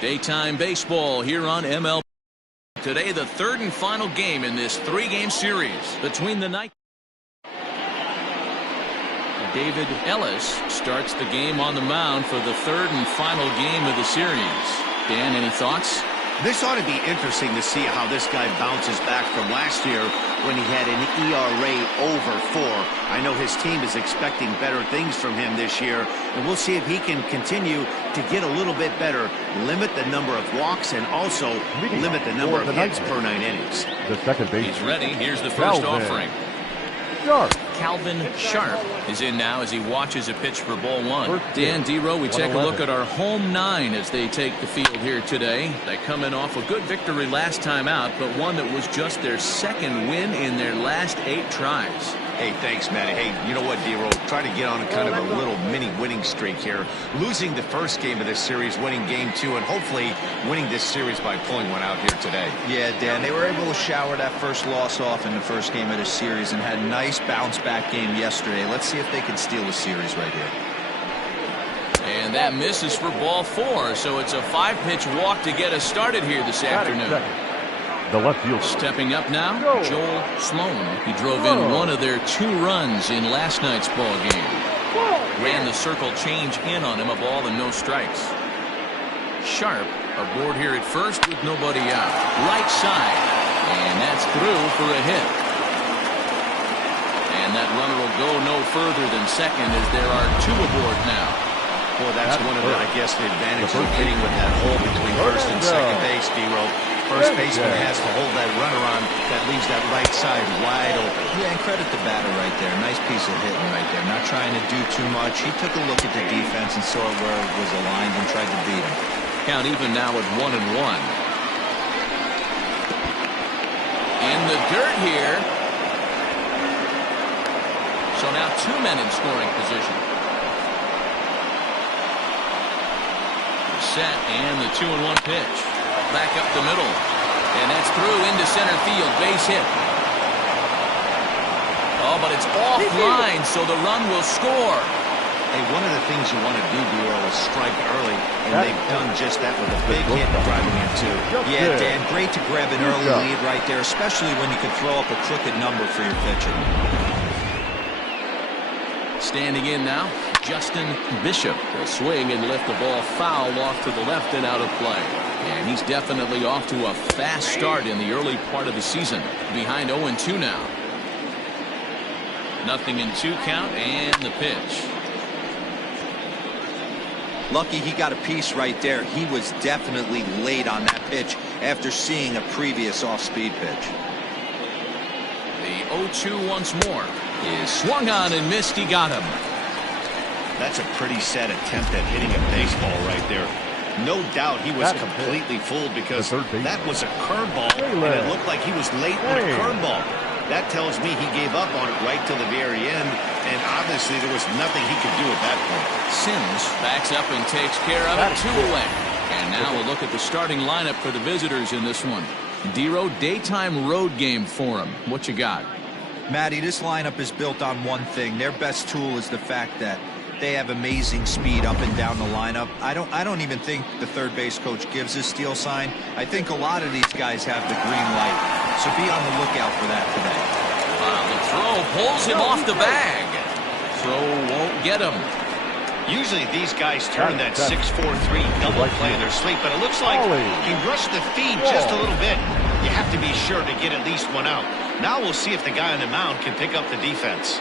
Daytime baseball here on MLB. Today, the third and final game in this three-game series between the night. David Ellis starts the game on the mound for the third and final game of the series. Dan, any thoughts? This ought to be interesting to see how this guy bounces back from last year when he had an ERA over 4. I know his team is expecting better things from him this year, and we'll see if he can continue to get a little bit better, limit the number of walks, and also limit the number of hits per 9 innings. The second base. He's ready. Here's the first offering. Calvin Sharp is in now as he watches a pitch for ball 1. Dan Dero, we take a look at our home 9 as they take the field here today. They come in off a good victory last time out, but one that was just their second win in their last 8 tries. Hey, thanks, Matty. Hey, you know what, Dero? Try to get on a kind of a little mini winning streak here. Losing the first game of this series, winning game 2, and hopefully winning this series by pulling one out here today. Yeah, Dan, they were able to shower that first loss off in the first game of this series and had a nice bounce-back game yesterday. Let's see if they can steal the series right here. And that misses for ball 4, so it's a 5-pitch walk to get us started here this afternoon. The left field. Stepping up now, Joel Sloan. He drove in one of their 2 runs in last night's ball game. Ran the circle change in on him, a ball and no strikes. Sharp aboard here at first with nobody out. Right side, and that's through for a hit. And that runner will go no further than second as there are 2 aboard now. Well, that's one of the, I guess, the advantages of hitting with that hole between first and second base, Dero. First baseman has to hold that runner on that leaves that right side wide open. Yeah, and credit the batter right there. Nice piece of hitting right there. Not trying to do too much. He took a look at the defense and saw where it was aligned and tried to beat him. Count even now at 1-1. In the dirt here. So now 2 men in scoring position. Set and the 2-1 pitch. Back up the middle, and that's through into center field. Base hit. Oh, but it's offline, so the run will score. Hey, one of the things you want to do, Dero, is strike early, and they've done just that with a big hit driving in 2. Yeah, Dan, great to grab an early lead right there, especially when you can throw up a crooked number for your pitcher. Standing in now, Justin Bishop will swing and lift the ball foul off to the left and out of play. And he's definitely off to a fast start in the early part of the season. Behind 0-2 now. 0-2 count and the pitch. Lucky he got a piece right there. He was definitely late on that pitch after seeing a previous off-speed pitch. The 0-2 once more is swung on and missed. He got him. That's a pretty sad attempt at hitting a baseball right there. No doubt he was completely fooled because that was a curveball, and it looked like he was late with a curveball. That tells me he gave up on it right till the very end, and obviously there was nothing he could do at that point. Sims backs up and takes care of it. 2 away. And now we'll look at the starting lineup for the visitors in this one. Dero, daytime road game for him. What you got? Matty, this lineup is built on one thing. Their best tool is the fact that they have amazing speed up and down the lineup. I don't even think the third base coach gives a steal sign. I think a lot of these guys have the green light. So be on the lookout for that today. The throw pulls him off the bag. Throw won't get him. Usually these guys turn that 6-4-3 double play in their sleep, but it looks like he rushed the feed just a little bit. You have to be sure to get at least one out. Now we'll see if the guy on the mound can pick up the defense.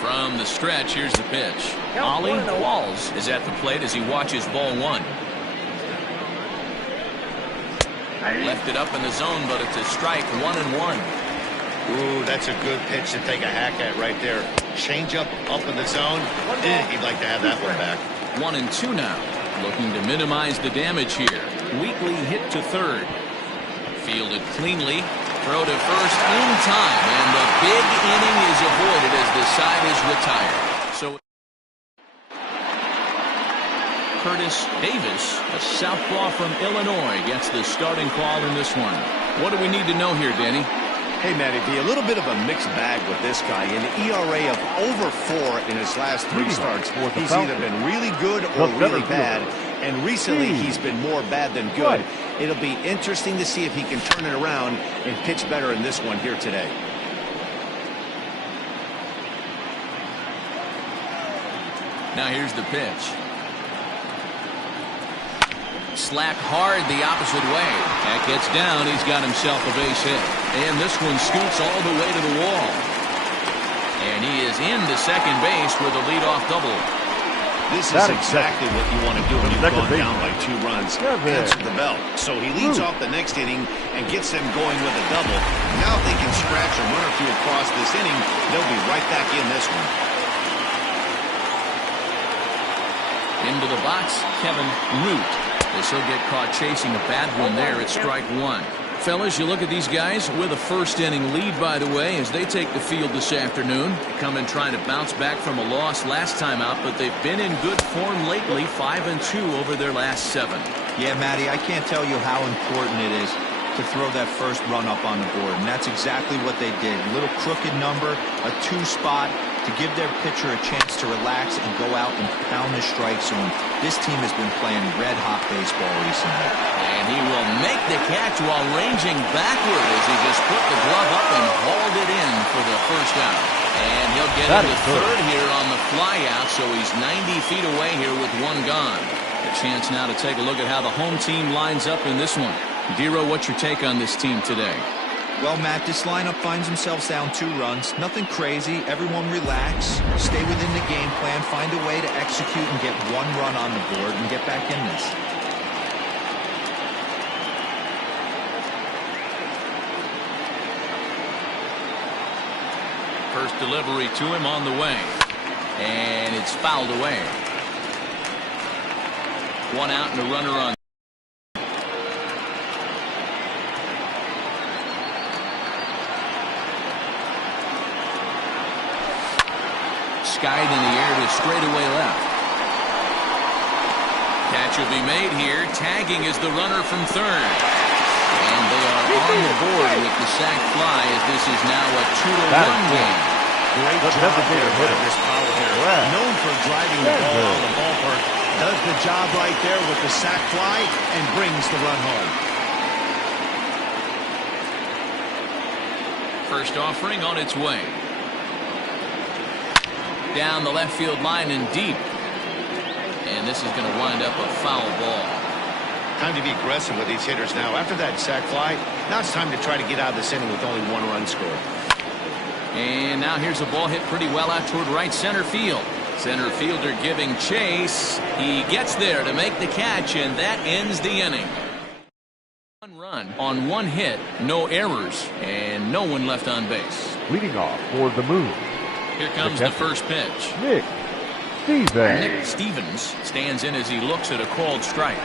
From the stretch, here's the pitch. Ollie Walls is at the plate as he watches ball 1. Left it up in the zone, but it's a strike. 1-1. Ooh, that's a good pitch to take a hack at right there. Change up in the zone. He'd like to have that one back. 1-2 now. Looking to minimize the damage here. Weekly hit to third. Fielded cleanly. Throw to first in time, and the big inning is avoided as the side is retired. So Curtis Davis, a southpaw from Illinois, gets the starting call in this one. What do we need to know here, Danny? Hey, Matty V, a little bit of a mixed bag with this guy. An ERA of over 4 in his last 3 starts. He's either been really good or really bad. And recently, he's been more bad than good. It'll be interesting to see if he can turn it around and pitch better in this one here today. Now here's the pitch. Slapped hard the opposite way. That gets down. He's got himself a base hit. And this one scoots all the way to the wall. And he is into second base with a leadoff double. This is exactly what you want to do when you've gone down by 2 runs. Answer the bell. So he leads off the next inning and gets them going with a double. Now if they can scratch a run or two across this inning, they'll be right back in this one. Into the box, Kevin Root. As he'll get caught chasing a bad one there at strike 1. Fellas, you look at these guys with a first-inning lead, by the way, as they take the field this afternoon. Come in trying to bounce back from a loss last time out, but they've been in good form lately, 5-2 over their last 7. Yeah, Matty, I can't tell you how important it is to throw that first run up on the board, and that's exactly what they did. A little crooked number, a 2 spot to give their pitcher a chance to relax and go out and pound the strike zone. This team has been playing red-hot baseball recently. And he will make the catch while ranging backward as he just put the glove up and hauled it in for the first out. And he'll get into third here on the flyout, so he's 90 feet away here with 1 gone. A chance now to take a look at how the home team lines up in this one. Dero, what's your take on this team today? Well, Matt, this lineup finds themselves down 2 runs. Nothing crazy. Everyone relax. Stay within the game plan. Find a way to execute and get 1 run on the board and get back in this. First delivery to him on the way. And it's fouled away. 1 out and a runner on. Skied in the air to straightaway left. Catch will be made here. Tagging is the runner from third. And they are on the board with the sac fly as this is now a 2-1 game. Great job there by this power hitter. Known for driving the ball out of the ballpark. Does the job right there with the sac fly and brings the run home. First offering on its way. Down the left field line and deep. And this is going to wind up a foul ball. Time to be aggressive with these hitters now. After that sac fly, now it's time to try to get out of this inning with only 1 run scored. And now here's a ball hit pretty well out toward right center field. Center fielder giving chase. He gets there to make the catch, and that ends the inning. 1 run on 1 hit, no errors, and no one left on base. Leading off for the Moon. Here comes the first pitch. Nick Stevens stands in as he looks at a called strike.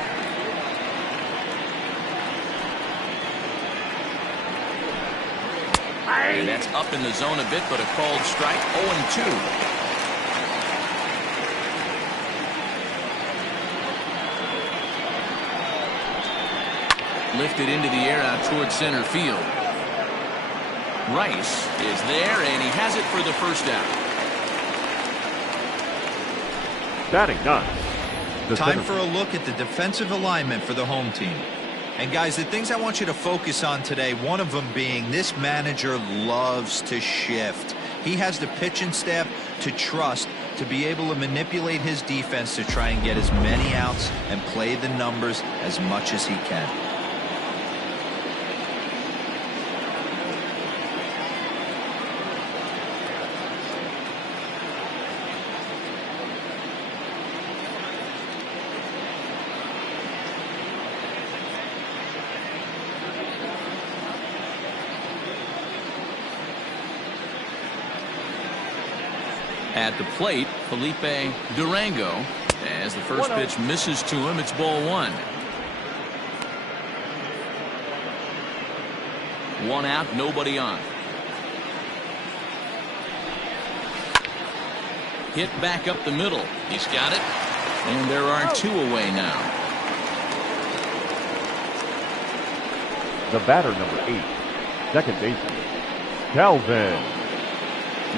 And that's up in the zone a bit, but a called strike. 0-2. Lifted into the air out towards center field. Rice is there, and he has it for the first out. Batting 9. Time for a look at the defensive alignment for the home team. And guys, the things I want you to focus on today, one of them being this manager loves to shift. He has the pitching staff to trust to be able to manipulate his defense to try and get as many outs and play the numbers as much as he can. At the plate, Felipe Durango. As the first pitch misses to him, it's ball 1. One out, nobody on. Hit back up the middle. He's got it. And there are two away now. The batter, number 8, second baseman, Calvin.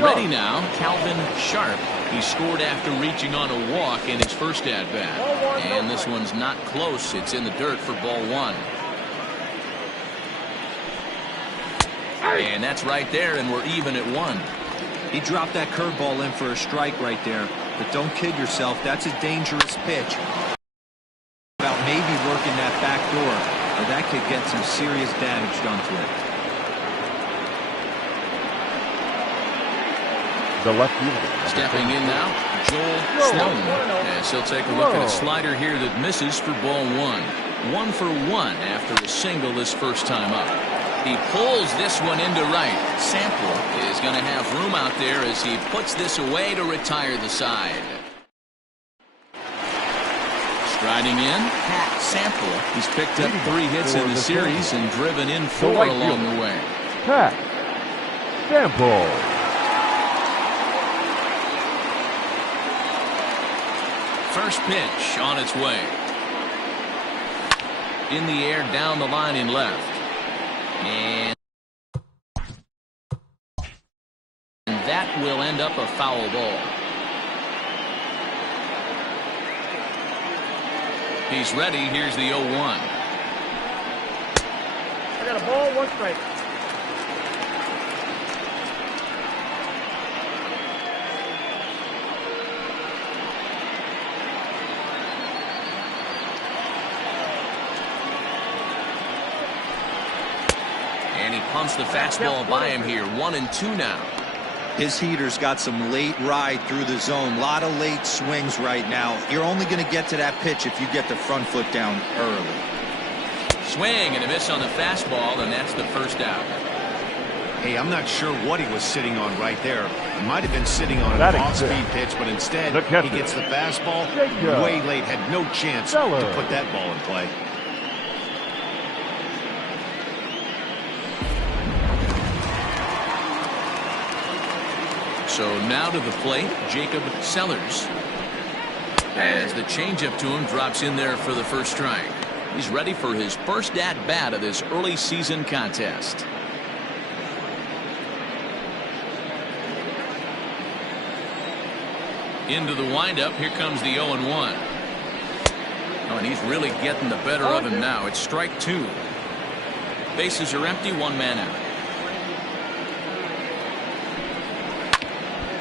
Ready now, Calvin Sharp. He scored after reaching on a walk in his first at-bat. And this one's not close. It's in the dirt for ball 1. And that's right there, and we're even at 1. He dropped that curveball in for a strike right there. But don't kid yourself, that's a dangerous pitch. About maybe working that back door, or that could get some serious damage done to it. The left fielder. Stepping in now, Joel Sloan. As he'll take a look at a slider here that misses for ball 1. 1 for 1 after a single this first time up. He pulls this one into right. Sample is going to have room out there as he puts this away to retire the side. Striding in, Pat Sample. He's picked up 3 hits in the series and driven in 4 along the way. Pat Sample. First pitch on its way. In the air, down the line in left. And that will end up a foul ball. He's ready. Here's the 0-1. I got a ball, 1 strike. And he pumps the fastball by him here. 1-2 now. His heater's got some late ride through the zone. A lot of late swings right now. You're only going to get to that pitch if you get the front foot down early. Swing and a miss on the fastball, and that's the first out. Hey, I'm not sure what he was sitting on right there. He might have been sitting on an off-speed pitch, but instead he gets the fastball way late. Had no chance to put that ball in play. So now to the plate, Jacob Sellers. As the changeup to him drops in there for the first strike. He's ready for his first at-bat of this early season contest. Into the windup. Here comes the 0-1. Oh, and he's really getting the better of him now. It's strike 2. Bases are empty, 1 man out.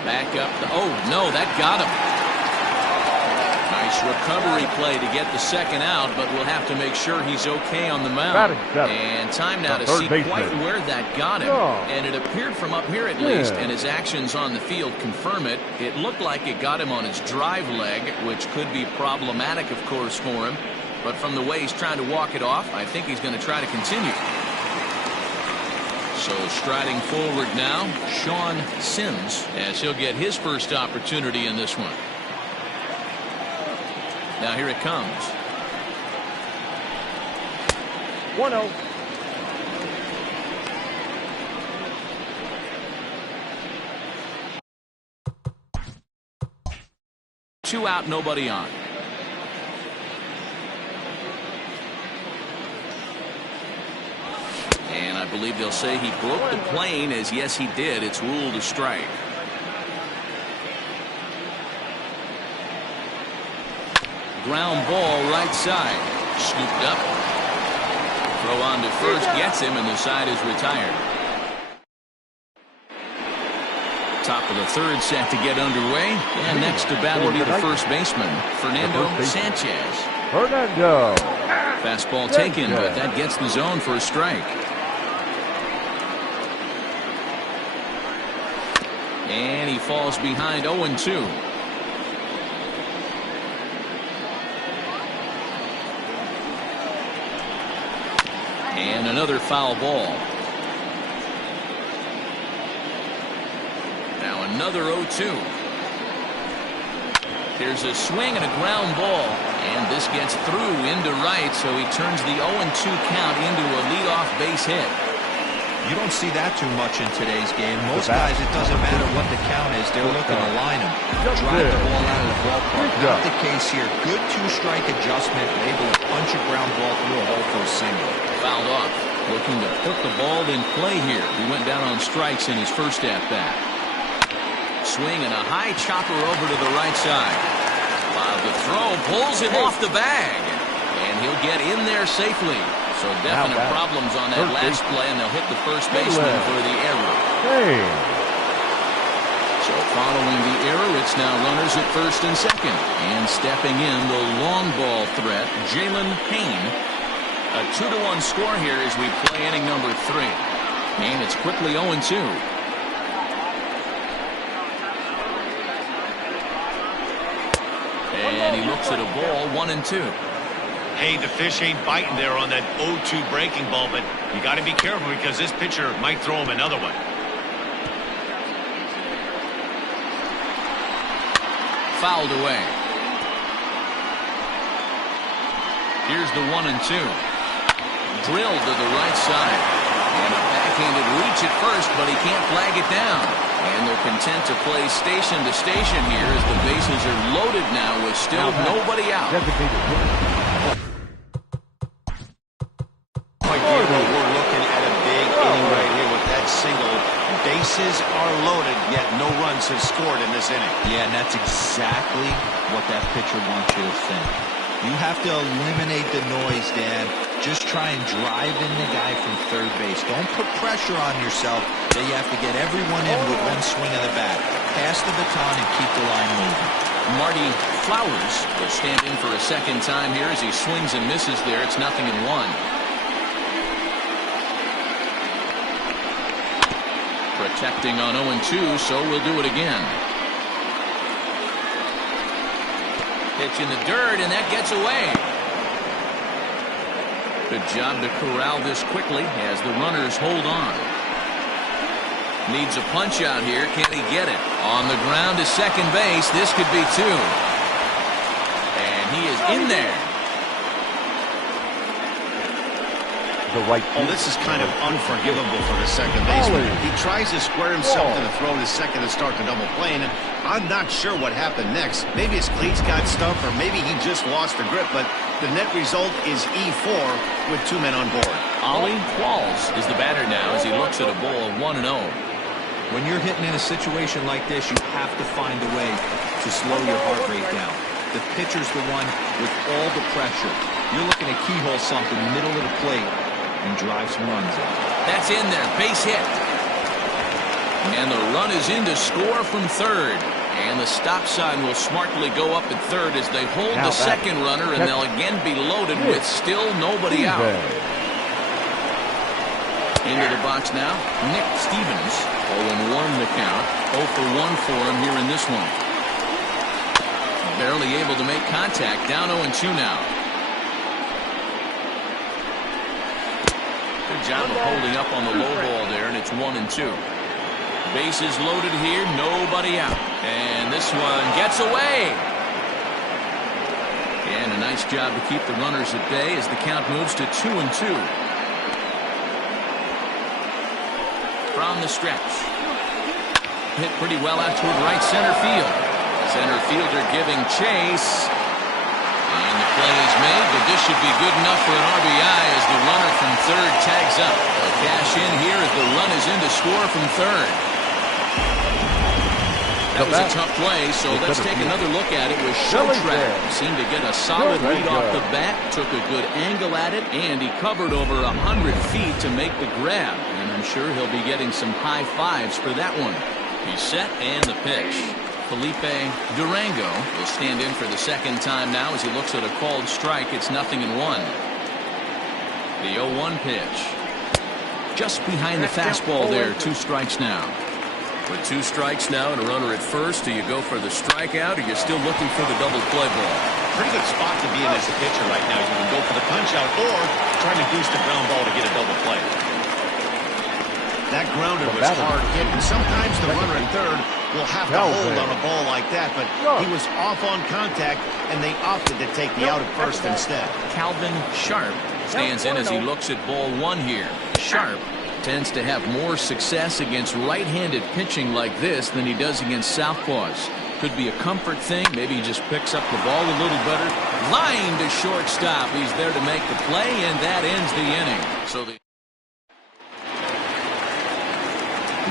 Back up. Oh, no, that got him. Nice recovery play to get the second out, but we'll have to make sure he's okay on the mound. And time now to see quite where that got him. And it appeared from up here at least, and his actions on the field confirm it. It looked like it got him on his drive leg, which could be problematic, of course, for him. But from the way he's trying to walk it off, I think he's going to try to continue. So striding forward now, Sean Sims, as he'll get his first opportunity in this one. Now here it comes. 1-0. Two out, nobody on. And I believe they'll say he broke the plane, as yes he did. It's ruled a strike. Ground ball right side. Scooped up. Throw on to first gets him, and the side is retired. Top of the third set to get underway. And next to bat will be the first baseman, Fernando Sanchez. Fernando. Fastball taken, but that gets the zone for a strike. And he falls behind 0-2. And another foul ball. Now another 0-2. Here's a swing and a ground ball. And this gets through into right, so he turns the 0-2 count into a leadoff base hit. You don't see that too much in today's game. Most guys, it doesn't matter what the count is. They're looking to line them, drive the ball out of the ballpark. Not the case here. Good two-strike adjustment, able to punch a ground ball through a hole for a single. Fouled off. Looking to put the ball in play here. He went down on strikes in his first at-bat. Swing and a high chopper over to the right side. The throw pulls him off the bag. And he'll get in there safely. So definite problems on that last play, and they'll hit the first baseman for the error. So following the error, it's now runners at first and second. And stepping in, the long ball threat, Jalen Payne. A 2-1 score here as we play inning number 3. And it's quickly 0-2. And he looks at a ball, 1-2. Hey, the fish ain't biting there on that 0-2 breaking ball, but you got to be careful because this pitcher might throw him another one. Fouled away. Here's the 1-2. Drilled to the right side. And a backhanded reach at first, but he can't flag it down. And they're content to play station to station here as the bases are loaded now with still nobody out. We're looking at a big inning right here with that single. Bases are loaded, yet no runs have scored in this inning. Yeah, and that's exactly what that pitcher wants you to think. You have to eliminate the noise, Dan. Just try and drive in the guy from third base. Don't put pressure on yourself that you have to get everyone in with one swing of the bat. Pass the baton and keep the line moving. Marty Flowers will stand in for a second time here as he swings and misses there. It's 0-1. Protecting on 0-2, so we'll do it again. Pitch in the dirt, and that gets away. Good job to corral this quickly as the runners hold on. Needs a punch out here. Can he get it? On the ground to second base. This could be 2. And he is in there. This is kind of unforgivable for the second baseman. He tries to square himself to the throw to second to start the double play, and I'm not sure what happened next. Maybe his cleats got stuck, or maybe he just lost the grip, but the net result is E4 with 2 men on board. Ollie Qualls is the batter now as he looks at a ball 1-0. When you're hitting in a situation like this, you have to find a way to slow your heart rate down. The pitcher's the one with all the pressure. You're looking to keyhole something middle of the plate and drive some runs in. That's in there. Base hit. And the run is in to score from third. And the stop sign will smartly go up at third as they hold the second runner, and they'll again be loaded with still nobody out. Into the box now, Nick Stevens. 0-1 the count. 0 for 1 for him here in this one. Barely able to make contact. Down 0-2 now. Good job of holding up on the low ball there, and it's 1-2. Bases loaded here, nobody out. And this one gets away. And a nice job to keep the runners at bay as the count moves to 2-2. From the stretch. Hit pretty well out toward right center field. Center fielder giving chase. And the play is made, but this should be good enough for an RBI as the runner from third tags up. They'll cash in here as the run is in to score from third. That was a tough play, so let's take another look at it with Showtrack. Seemed to get a solid lead off the bat, took a good angle at it, and he covered over 100 feet to make the grab. And I'm sure he'll be getting some high fives for that one. He's set, and the pitch. Felipe Durango will stand in for the second time now as he looks at a called strike. It's 0-1. The 0-1 pitch. Just behind the fastball there. 2 strikes now. With 2 strikes now and a runner at first, do you go for the strikeout, or you're still looking for the double play ball? Pretty good spot to be in as a pitcher right now. You can go for the punch out or try to goose the ground ball to get a double play. That grounder was hard hit, and sometimes the runner at third will have to hold on a ball like that, but he was off on contact, and they opted to take the out at first instead. Calvin Sharp stands in as he looks at ball 1 here. Sharp tends to have more success against right-handed pitching like this than he does against southpaws. Could be a comfort thing. Maybe he just picks up the ball a little better. Line to shortstop. He's there to make the play, and that ends the inning. So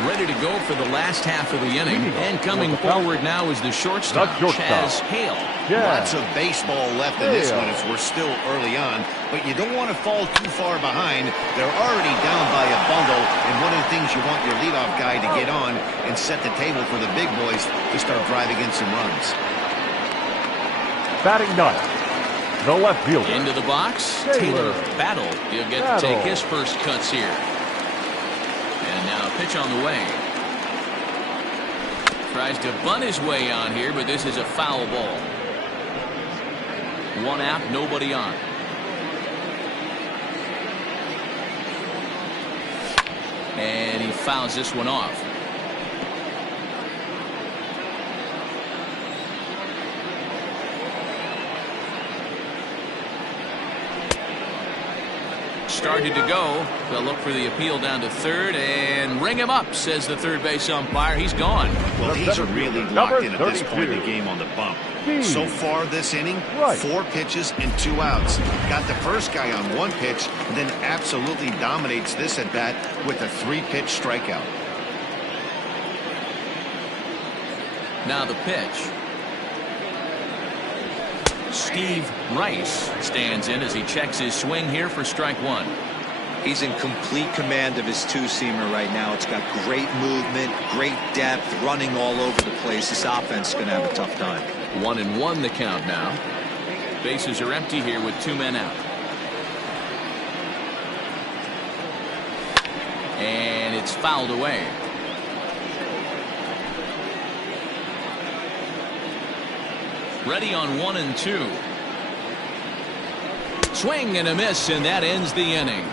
ready to go for the last half of the inning. And coming forward now is the shortstop, Chaz Hale. Lots of baseball left in this one as we're still early on, but you don't want to fall too far behind. They're already down by a bundle, and one of the things you want your leadoff guy to get on and set the table for the big boys to start driving in some runs. Batting ninth, the left fielder. Into the box, Taylor Battle. He'll get to take his first cuts here. And now pitch on the way. Tries to bunt his way on here, but this is a foul ball. One out, nobody on. And he fouls this one off. Started to go. They'll look for the appeal down to third and ring him up, says the third base umpire. He's gone. Well, he's really locked in at this point in the game on the bump. So far this inning, 4 pitches and 2 outs. Got the first guy on 1 pitch, and then absolutely dominates this at bat with a 3-pitch strikeout. Now the pitch. Steve Rice stands in as he checks his swing here for strike 1. He's in complete command of his two-seamer right now. It's got great movement, great depth, running all over the place. This offense is going to have a tough time. 1-1 the count now. Bases are empty here with 2 men out. And it's fouled away. Ready on 1 and 2. Swing and a miss, and that ends the inning.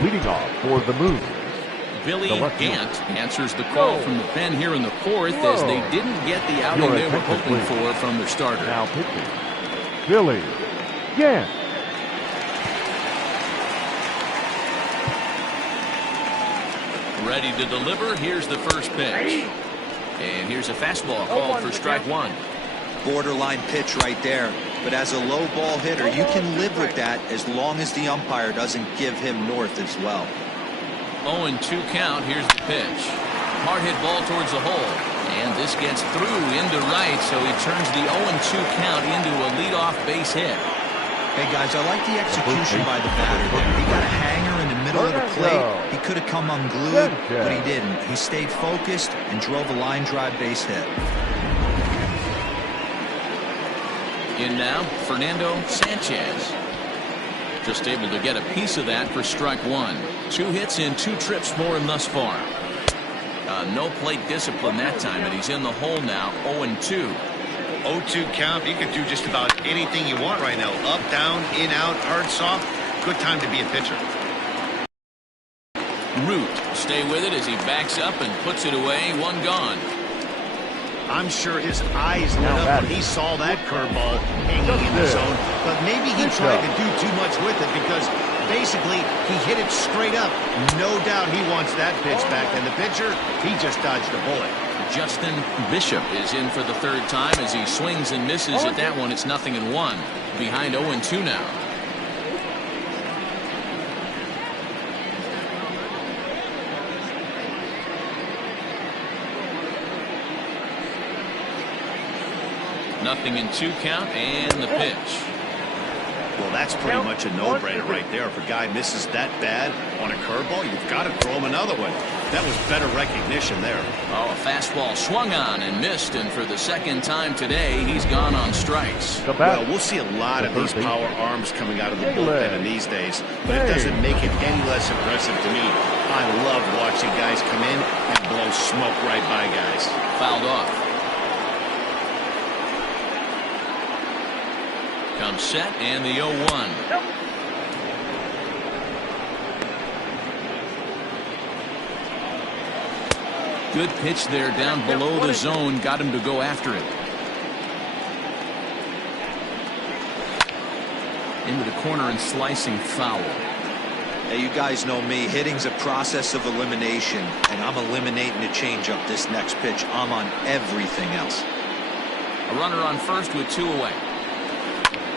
Leading off for the Moon, Billy Gant answers the call from the pen here in the 4th as they didn't get the outing they were hoping for from their starter. Now pitching, Billy Gant. Ready to deliver. Here's the first pitch. And here's a fastball called for strike 1. Borderline pitch right there. But as a low ball hitter, you can live with that as long as the umpire doesn't give him north as well. 0-2 count. Here's the pitch. Hard hit ball towards the hole. And this gets through into right, so he turns the 0-2 count into a leadoff base hit. Hey, guys, I like the execution by the batter there. He got a hanger in the middle of the plate. He could have come unglued, but he didn't. He stayed focused and drove a line drive base hit. In now, Fernando Sanchez. Just able to get a piece of that for strike 1. 2 hits in 2 trips for him thus far. No plate discipline that time, and he's in the hole now, 0-2. 0-2 count. You can do just about anything you want right now. Up, down, in, out, hard, soft. Good time to be a pitcher. Root, stay with it as he backs up and puts it away. 1 gone. I'm sure his eyes lit up when he saw that curveball hanging in the zone, but maybe he tried to do too much with it because basically he hit it straight up. No doubt he wants that pitch back, and the pitcher, he just dodged a bullet. Justin Bishop is in for the 3rd time as he swings and misses at that one. It's 0-1. Behind 0-2 now. Nothing in 2 count, and the pitch. Well, that's pretty much a no-brainer right there. If a guy misses that bad on a curveball, you've got to throw him another one. That was better recognition there. Oh, a fastball swung on and missed, and for the 2nd time today, he's gone on strikes. Well, we'll see a lot of these power arms coming out of the bullpen in these days, but it doesn't make it any less impressive to me. I love watching guys come in and blow smoke right by guys. Fouled off. Comes set, and the 0-1. Good pitch there down below the zone. Got him to go after it. Into the corner and slicing foul. Now, you guys know me. Hitting's a process of elimination, and I'm eliminating the changeup this next pitch. I'm on everything else. A runner on first with 2 away.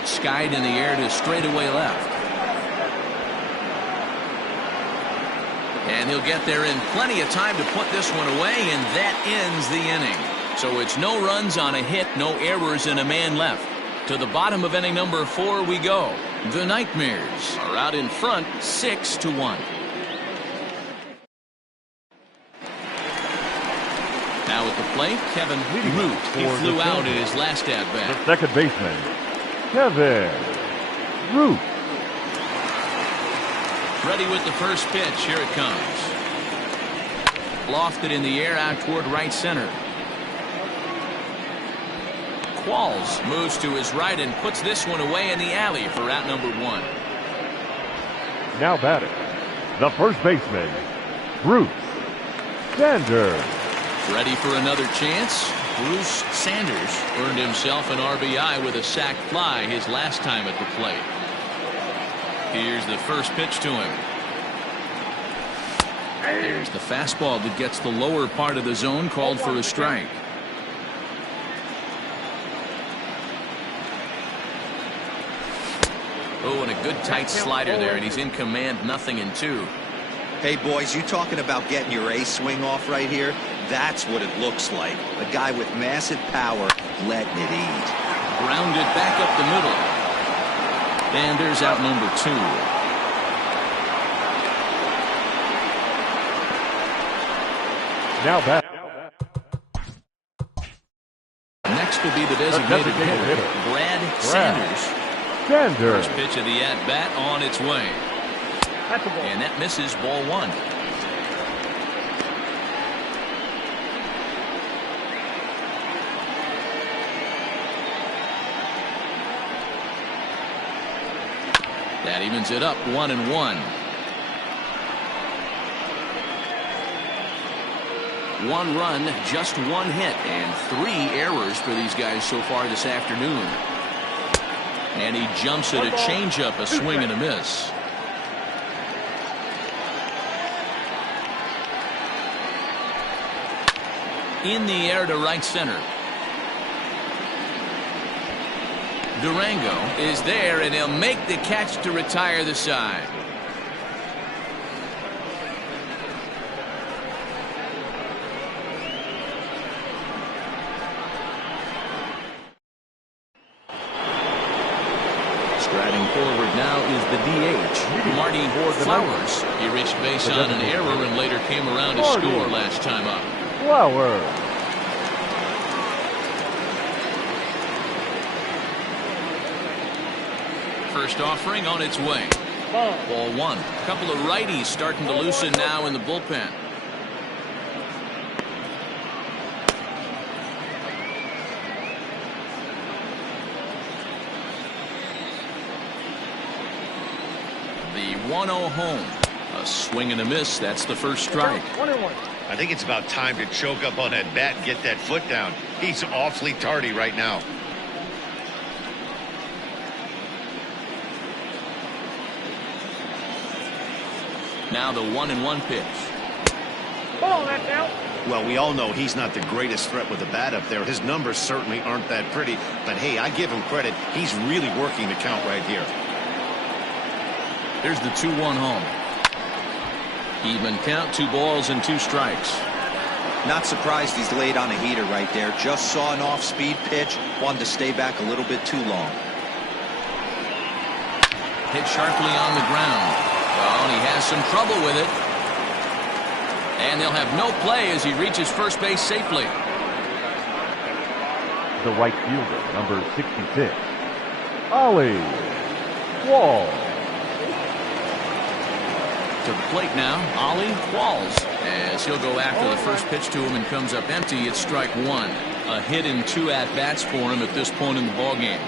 Skied in the air to straightaway left. And he'll get there in plenty of time to put this one away, and that ends the inning. So it's no runs on a hit, no errors, and a man left. To the bottom of inning number 4 we go. The Nightmares are out in front 6-1. Now at the plate, Kevin Root. He flew out in his last at bat. The second baseman, Kevin Root. Ready with the first pitch. Here it comes. Lofted in the air out toward right center. Qualls moves to his right and puts this one away in the alley for out number 1. Now batting, the first baseman, Bruce Sanders. Ready for another chance. Bruce Sanders earned himself an RBI with a sac fly his last time at the plate. Here's the first pitch to him. There's the fastball that gets the lower part of the zone, called for a strike. Oh, and a good tight slider there, and he's in command, 0-2. Hey, boys, you talking about getting your A swing off right here? That's what it looks like. A guy with massive power letting it eat. Grounded back up the middle. And there's out number 2. Now back. Next will be the designated hitter, Brad Sanders. First pitch of the at-bat on its way. And that misses, ball 1. That evens it up, 1-1. 1 run, just 1 hit, and 3 errors for these guys so far this afternoon. And he jumps at a changeup, a swing and a miss. In the air to right center. Durango is there, and he'll make the catch to retire the side. Striding forward now is the DH, Marty Flowers. He reached base on an error and later came around to score last time up. Flowers. First offering on its way. Ball 1. A couple of righties starting to loosen now in the bullpen. The 1-0 home. A swing and a miss. That's the first strike. 1-1. I think it's about time to choke up on that bat and get that foot down. He's awfully tardy right now. Now the 1-1 pitch. Ball, that's out. Well, we all know he's not the greatest threat with the bat up there. His numbers certainly aren't that pretty. But, hey, I give him credit. He's really working the count right here. Here's the 2-1 home. Even count, 2 balls and 2 strikes. Not surprised he's laid on a heater right there. Just saw an off-speed pitch. Wanted to stay back a little bit too long. Hit sharply on the ground. Oh, and he has some trouble with it. And they'll have no play as he reaches first base safely. The right fielder, number 66, Ollie Wall. To the plate now, Ollie Qualls, as he'll go after the first pitch to him and comes up empty. It's strike 1. A hit in 2 at-bats for him at this point in the ballgame.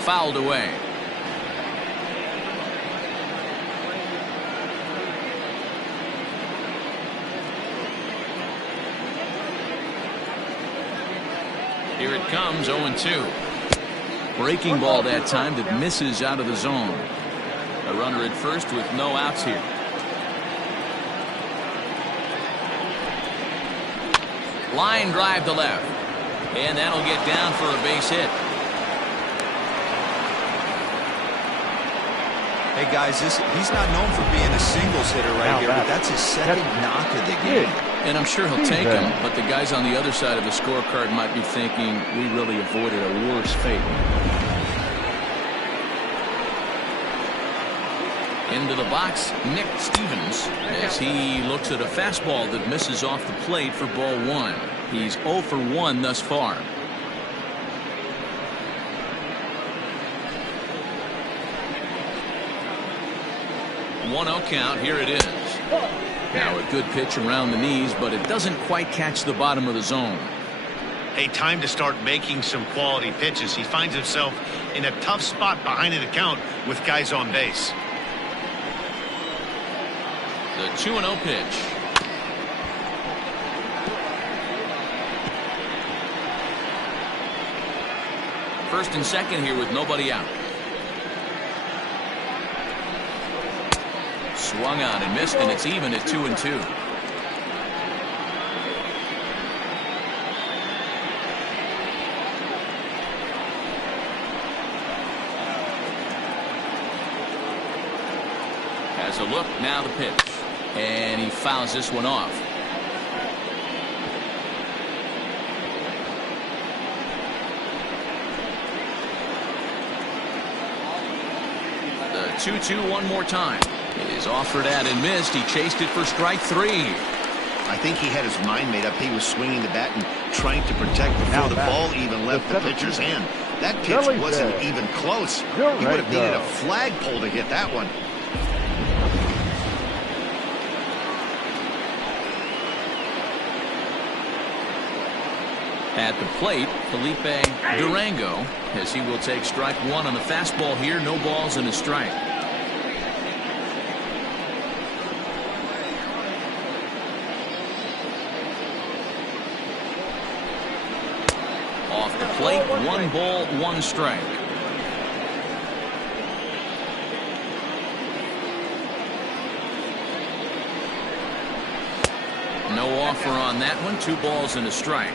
Fouled away. Here it comes, 0-2. Breaking ball that time that misses out of the zone. A runner at first with no outs here. Line drive to left. And that'll get down for a base hit. Hey guys, he's not known for being a singles hitter right here, but that's his second knock of the game. And I'm sure he'll take him, but the guys on the other side of the scorecard might be thinking we really avoided a worse fate. Into the box, Nick Stevens, as he looks at a fastball that misses off the plate for ball 1. He's 0 for 1 thus far. One-0 count. Here it is. Now a good pitch around the knees, but it doesn't quite catch the bottom of the zone. Hey, time to start making some quality pitches. He finds himself in a tough spot behind an account with guys on base. The 2-0 pitch. First and second here with nobody out. Swung on and missed, and it's even at 2-2. Has a look, now the pitch. And he fouls this one off. The 2-2 one more time. It is offered at and missed. He chased it for strike 3. I think he had his mind made up. He was swinging the bat and trying to protect before the ball even left the pitcher's hand. That pitch wasn't even close. He would have needed a flagpole to hit that one. At the plate, Felipe Durango, as he will take strike 1 on the fastball here. No balls and a strike. Off the plate, 1 ball, 1 strike. No offer on that one. 2 balls and a strike.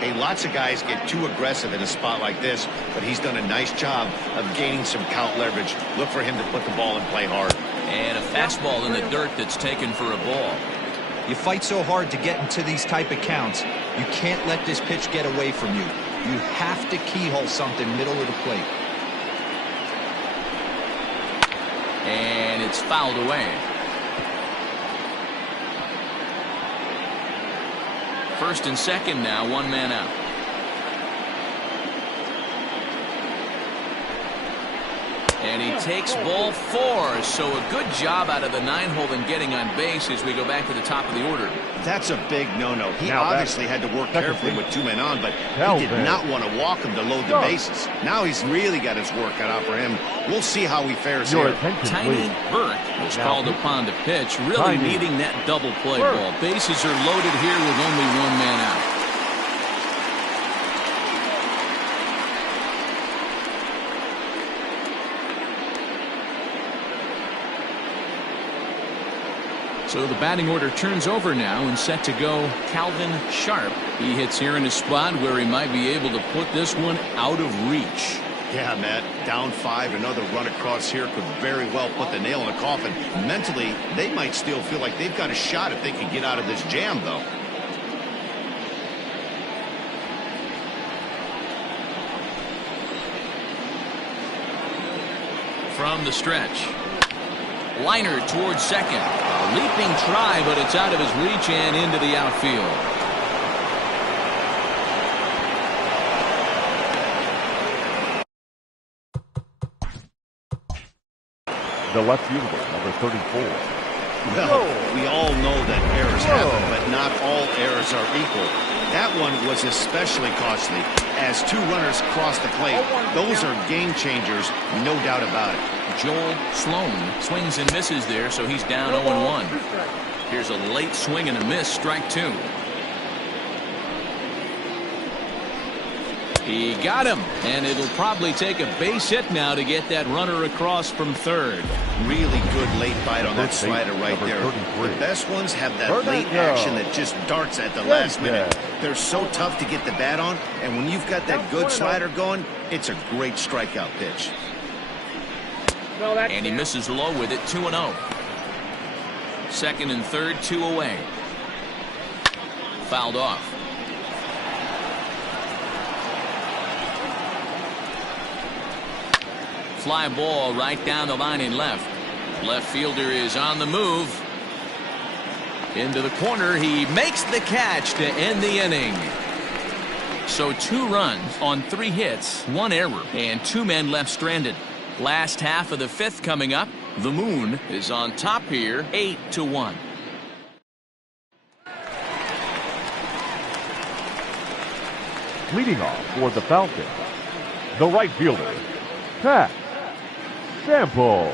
Hey, lots of guys get too aggressive in a spot like this, but he's done a nice job of gaining some count leverage. Look for him to put the ball in play hard. And a fastball in the dirt that's taken for a ball. You fight so hard to get into these type of counts. You can't let this pitch get away from you. You have to keyhole something middle of the plate. And it's fouled away. First and second now, 1 man out. And he takes ball 4. So a good job out of the 9-hole in getting on base as we go back to the top of the order. That's a big no-no. He obviously had to work carefully with 2 men on, but he did not want to walk him to load the bases. Now he's really got his work cut out for him. We'll see how he fares here. Tiny Burke was called upon to pitch, really needing that double play ball. Bases are loaded here with only 1 man out. So the batting order turns over now and set to go Calvin Sharp. He hits here in a spot where he might be able to put this one out of reach. Yeah, Matt, down 5, another run across here could very well put the nail in the coffin. Mentally, they might still feel like they've got a shot if they can get out of this jam, though. From the stretch. Liner towards second. A leaping try, but it's out of his reach and into the outfield. The left fielder, number 34. Well, we all know that errors happen, but not all errors are equal. That one was especially costly. As 2 runners cross the plate, those are game changers, no doubt about it. Joel Sloan swings and misses there, so he's down 0-1. Here's a late swing and a miss, strike 2. He got him, and it'll probably take a base hit now to get that runner across from third. Really good late bite on that slider right there. The best ones have that late action that just darts at the last minute. They're so tough to get the bat on, and when you've got that good slider going, it's a great strikeout pitch. And he misses low with it, 2-0. Second and third, 2 away. Fouled off. Fly ball right down the line in left. Left fielder is on the move. Into the corner. He makes the catch to end the inning. So 2 runs on 3 hits, 1 error, and 2 men left stranded. Last half of the 5th coming up. The Moon is on top here, 8-1. Leading off for the Falcons, the right fielder, Pat Sample.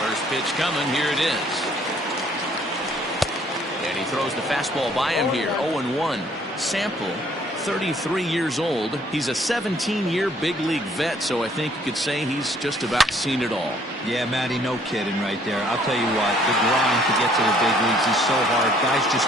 First pitch coming. Here it is. And he throws the fastball by him here. 0-1. Sample, 33 years old. He's a 17-year big league vet, so I think you could say he's just about seen it all. Yeah, Matty, no kidding right there. I'll tell you what, the grind to get to the big leagues is so hard. Guys just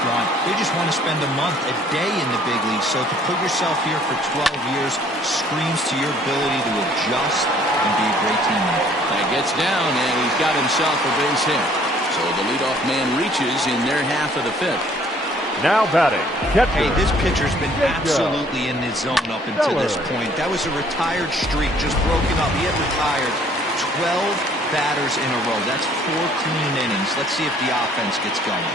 want to spend a month, a day in the big leagues. So to put yourself here for 12 years screams to your ability to adjust and be a great teammate. That gets down, and he's got himself a base hit. So the leadoff man reaches in their half of the 5th. Now batting, catcher. Hey, this pitcher's been absolutely in his zone up until this point. That was a retired streak, just broken up. He had retired 12 batters in a row. That's 14 innings. Let's see if the offense gets going.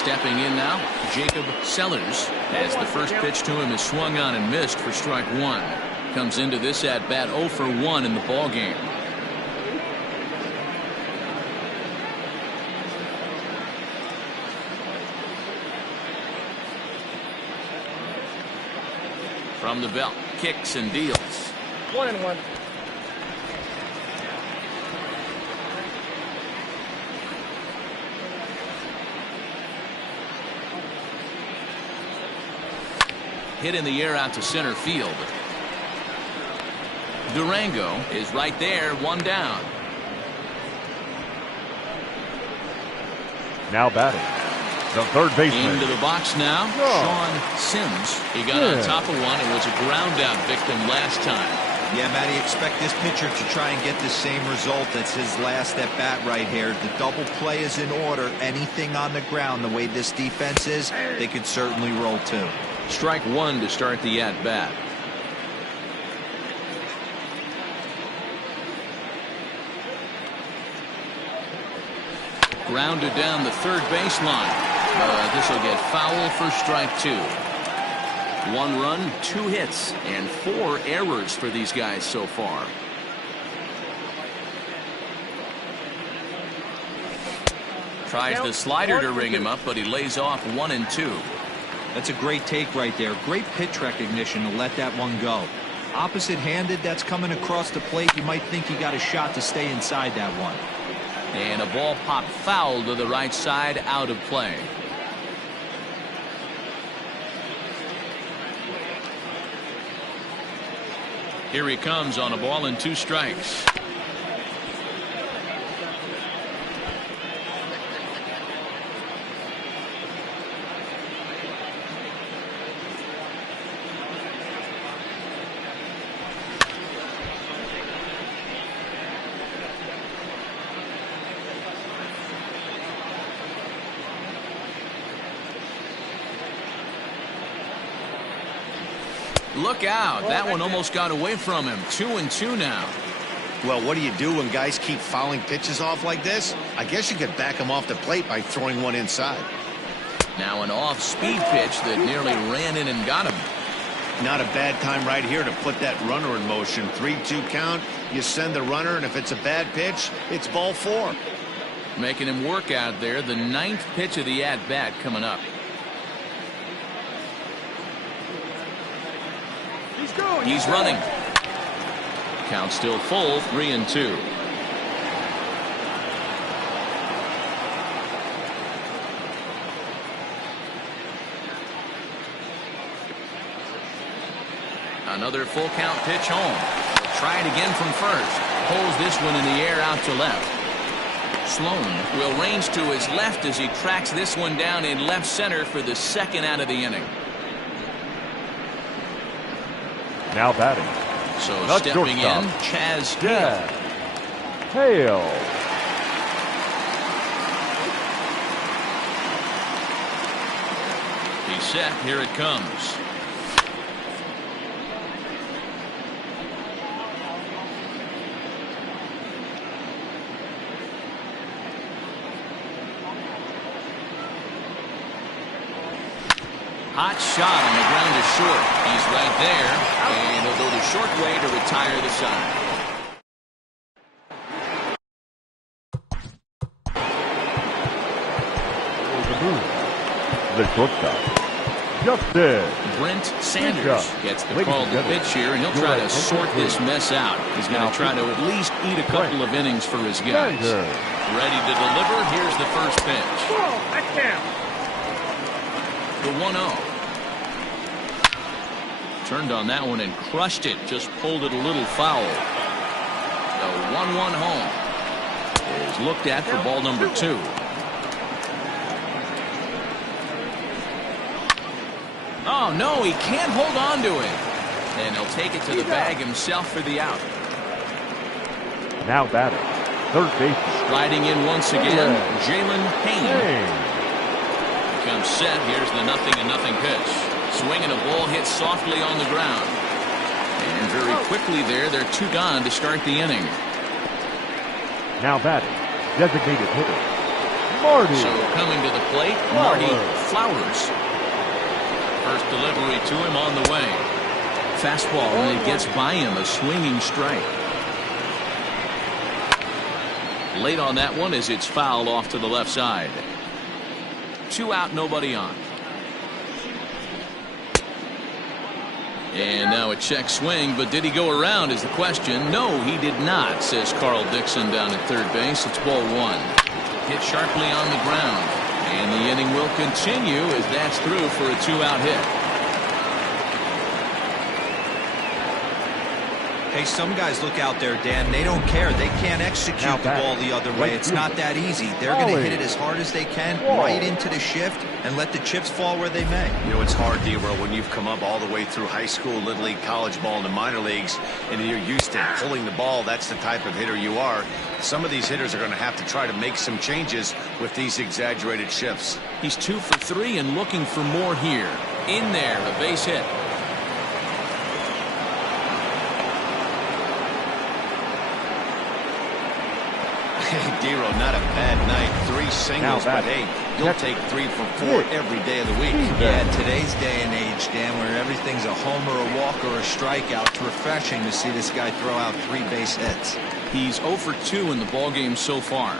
Stepping in now, Jacob Sellers, as the first pitch to him is swung on and missed for strike 1. Comes into this at bat 0 for 1 in the ball game. From the belt, kicks and deals. 1-1. Hit in the air out to center field. Durango is right there, 1 down. Now batting, the third baseman. Into the box now, Sean Sims. He got on top of one and was a ground out victim last time. Yeah, Matty, expect this pitcher to try and get the same result. That's his last at bat right here. The double play is in order. Anything on the ground, the way this defense is, they could certainly roll 2. Strike 1 to start the at bat. Grounded down the third baseline. This will get foul for strike 2. 1 run, 2 hits, and 4 errors for these guys so far. Tries the slider to ring him up, but he lays off 1 and 2. That's a great take right there. Great pitch recognition to let that one go. Opposite-handed, that's coming across the plate. You might think he got a shot to stay inside that one. And a ball popped foul to the right side, out of play. Here he comes on a ball and 2 strikes. Look out. That one almost got away from him. 2 and 2 now. Well, what do you do when guys keep fouling pitches off like this? I guess you could back them off the plate by throwing one inside. Now an off-speed pitch that nearly ran in and got him. Not a bad time right here to put that runner in motion. 3-2 count. You send the runner, and if it's a bad pitch, it's ball 4. Making him work out there. The 9th pitch of the at-bat coming up. He's running. Count still full, 3 and 2. Another full count pitch home. He'll try it again from first. Pulls this one in the air out to left. Sloan will range to his left as he tracks this one down in left center for the second out of the inning. Now batting. So stepping in, Chaz Hale. He's set. Here it comes. Hot shot on the ground to short. He's right there, and he'll go the short way to retire the side. The shortstop, Justin Brent Sanders gets the call to pitch here, and he'll try to sort this mess out. He's going to try to at least eat a couple of innings for his guys. Ready to deliver. Here's the first pitch. Back down. The 1-0. Turned on that one and crushed it. Just pulled it a little foul. The 1-1 home is looked at for ball number 2. Oh, no, he can't hold on to it. And he'll take it to the bag himself for the out. Now batting. Third base. Riding in once again, Jalen Payne. Comes set. Here's the 0-0 pitch. Swinging a ball hit softly on the ground. And very quickly they're 2 gone to start the inning. Now batting. Designated hitter, Marty. So coming to the plate, Marty Flowers. First delivery to him on the way. Fastball, and it gets by him, a swinging strike. Late on that one as it's fouled off to the left side. 2 out, nobody on. And now a check swing, but did he go around is the question. No, he did not, says Carl Dixon down at third base. It's ball 1. Hit sharply on the ground. And the inning will continue as that's through for a 2-out hit. Hey, some guys look out there, Dan. They don't care. They can't execute the ball the other way. It's not that easy. They're going to hit it as hard as they can, right into the shift, and let the chips fall where they may. You know, it's hard, D-Row, when you've come up all the way through high school, little league, college ball, and the minor leagues, and you're used to pulling the ball. That's the type of hitter you are. Some of these hitters are going to have to try to make some changes with these exaggerated shifts. He's 2 for 3 and looking for more here. In there, a base hit. D-Row, not a bad night. 3 singles, but hey, you'll take 3 for 4 every day of the week. Yeah, today's day and age, Dan, where everything's a homer, a walk, or a strikeout, it's refreshing to see this guy throw out 3 base hits. He's 0 for 2 in the ballgame so far.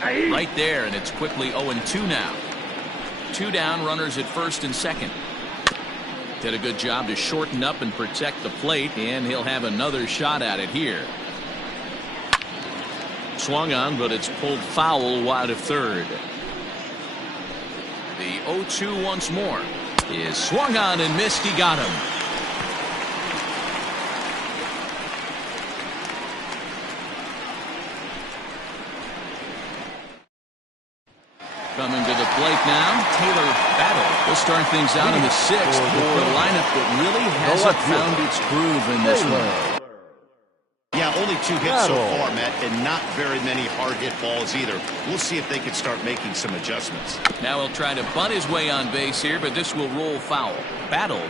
Right there, and it's quickly 0-2 now. 2 down, runners at first and second. Did a good job to shorten up and protect the plate, and he'll have another shot at it here. Swung on, but it's pulled foul wide of third. The 0-2 once more is swung on and missed. He got him. Coming to the plate now, Taylor Battle. We'll start things out in the 6th for a lineup that really hasn't found its groove in this one. Yeah, only 2 hits so far, Matt, and not very many hard hit balls either. We'll see if they can start making some adjustments. Now he'll try to bunt his way on base here, but this will roll foul. Battle,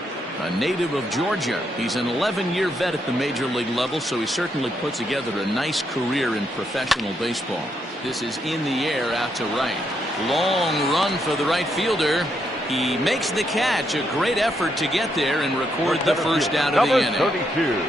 a native of Georgia. He's an 11-year vet at the major league level, so he certainly put together a nice career in professional baseball. This is in the air out to right. Long run for the right fielder. He makes the catch. A great effort to get there and record the first out of the inning. 32.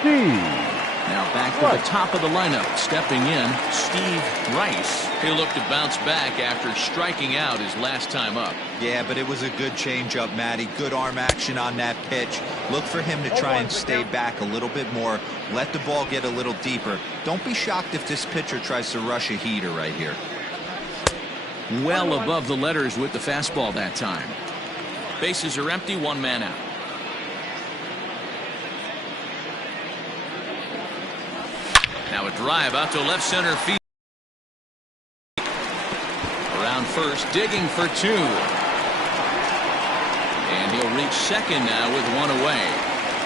Steve. Now back to the top of the lineup. Stepping in, Steve Rice. He'll look to bounce back after striking out his last time up. Yeah, but it was a good changeup, Matty. Good arm action on that pitch. Look for him to try and stay back a little bit more. Let the ball get a little deeper. Don't be shocked if this pitcher tries to rush a heater right here. Well above the letters with the fastball that time. Bases are empty, 1 man out. Now a drive out to left center field. Around first, digging for two. And he'll reach second now with one away.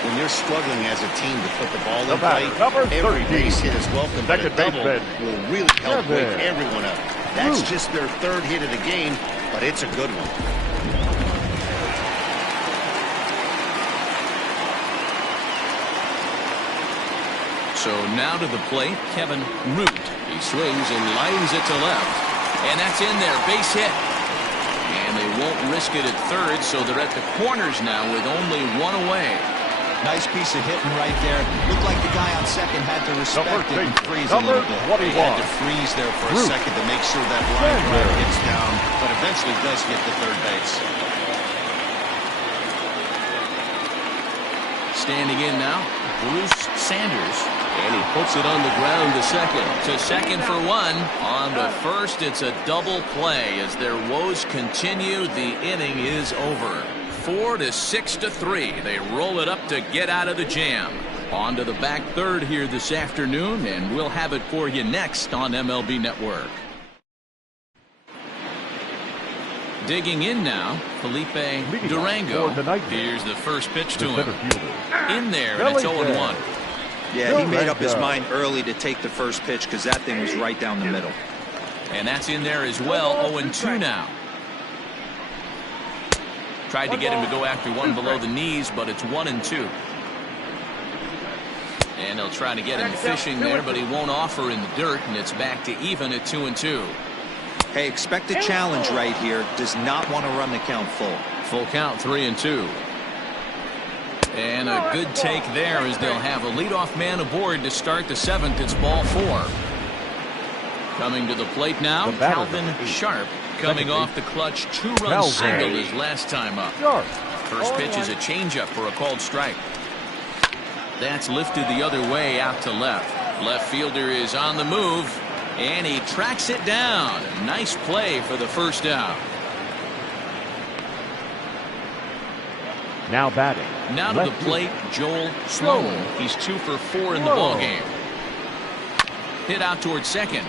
When you're struggling as a team to put the ball in batter, play, number every 13. base hit is welcome, but a Second double baseman. will really help wake Kevin. everyone up. That's Root. just their third hit of the game, but it's a good one. So now to the plate, Kevin Root. He swings and lines it to left. And that's in there, base hit. And they won't risk it at third, so they're at the corners now with only one away. Nice piece of hitting right there. Looked like the guy on second had to respect Number it and eight. freeze Number a little bit. 21. He had to freeze there for a Root. second to make sure that line drive gets down, but eventually does get to third base. Standing in now, Bruce Sanders. And he puts it on the ground to second. To second for one. On to first, it's a double play as their woes continue. The inning is over. 4-6-3. They roll it up to get out of the jam. On to the back third here this afternoon, and we'll have it for you next on MLB Network. Digging in now, Felipe Durango. Here's the first pitch to him. In there, and it's 0-1. Yeah, he made up his mind early to take the first pitch because that thing was right down the middle. And that's in there as well. 0-2 now. Tried to get him to go after one below the knees, but it's 1-2. And they'll try to get him fishing there, but he won't offer in the dirt, and it's back to even at 2-2. Hey, expect a challenge right here. Does not want to run the count full. Full count, 3-2. And a good take there as they'll have a leadoff man aboard to start the seventh. It's ball 4. Coming to the plate now, Calvin Sharp, coming off the clutch 2-run single his last time up. First pitch is a changeup for a called strike. That's lifted the other way out to left. Left fielder is on the move, and he tracks it down. Nice play for the first out. Now batting. Now to the plate, Joel Sloan. He's 2 for 4 in the ballgame. Hit out towards second.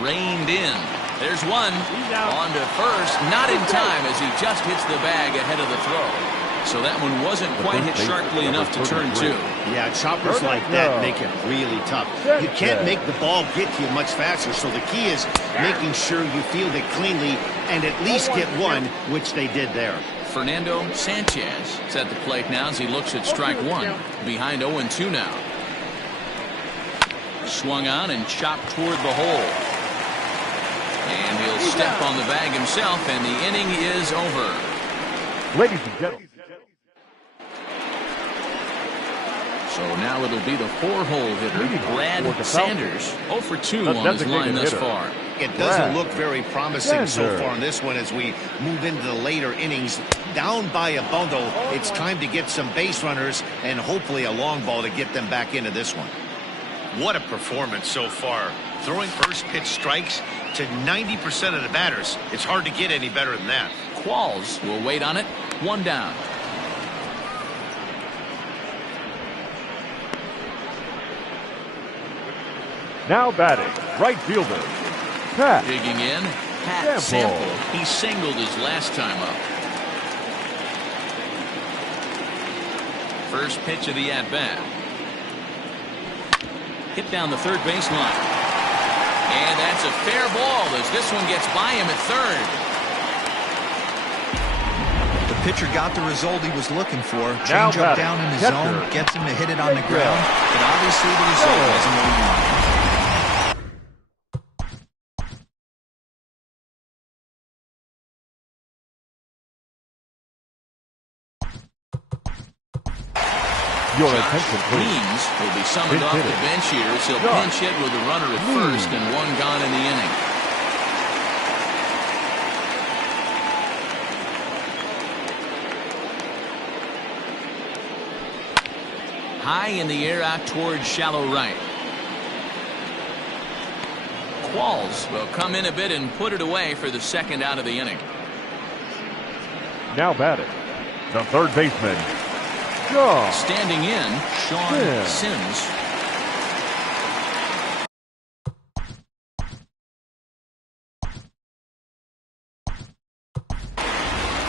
Reined in. There's one. On to first. Not in time as he just hits the bag ahead of the throw. So that one wasn't quite hit sharply enough to turn 2. Yeah, choppers like that make it really tough. You can't make the ball get to you much faster, so the key is making sure you field it cleanly and at least get one, which they did there. Fernando Sanchez is at the plate now as he looks at strike 1. Behind 0-2 now. Swung on and chopped toward the hole. And he'll step on the bag himself, and the inning is over. Ladies and gentlemen. So now it'll be the 4-hole hitter, Brad Sanders. 0 for 2 on his line thus far. It doesn't look very promising so far in this one as we move into the later innings. Down by a bundle, it's time to get some base runners and hopefully a long ball to get them back into this one. What a performance so far. Throwing first pitch strikes to 90% of the batters. It's hard to get any better than that. Qualls will wait on it. 1 down. Now batting, right fielder, Pat. Digging in, Pat Sample. He singled his last time up. First pitch of the at-bat. Hit down the third baseline. And that's a fair ball as this one gets by him at third. The pitcher got the result he was looking for. Change up down in the zone, gets him to hit it on the ground, but obviously the result wasn't what he wanted. Your attention, please. Greens will be summoned off the bench here as he'll pinch hit with a runner at first and 1 gone in the inning. High in the air out towards shallow right. Qualls will come in a bit and put it away for the second out of the inning. Now batting, the third baseman, Standing in, Sean Sims.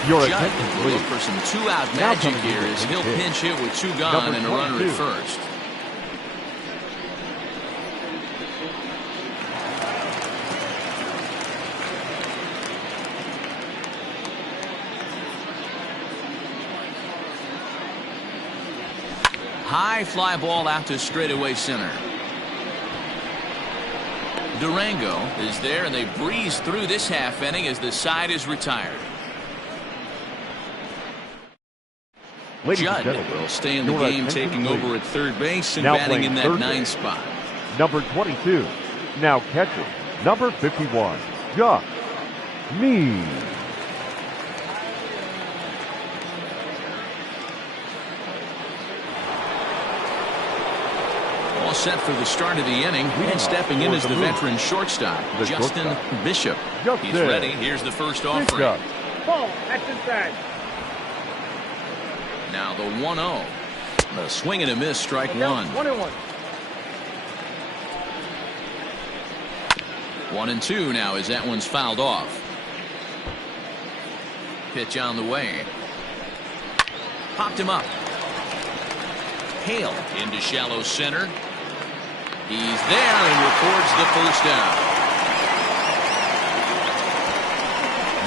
Your Judd attention, will look please. for some two-out Now magic coming here to as the he'll pitch. pinch hit with two gone Number and a runner 22. at first. High fly ball out to straightaway center. Durango is there, and they breeze through this half inning as the side is retired. Ladies and Judd gentlemen, will stay in the your game, attention, taking please. over at third base and Now batting playing in that third 9 base. spot. Number 22. Now catcher. Number 51. Josh Meade. All set for the start of the inning, and stepping in as the veteran shortstop, The Justin shortstop. Bishop. Justin He's ready. Here's the first offering. Bishop. Ball. That's inside. Now the 1-0. A swing and a miss, strike one. 1-1. 1-2 now as that one's fouled off. Pitch on the way. Popped him up. Hale into shallow center. He's there and records the first down.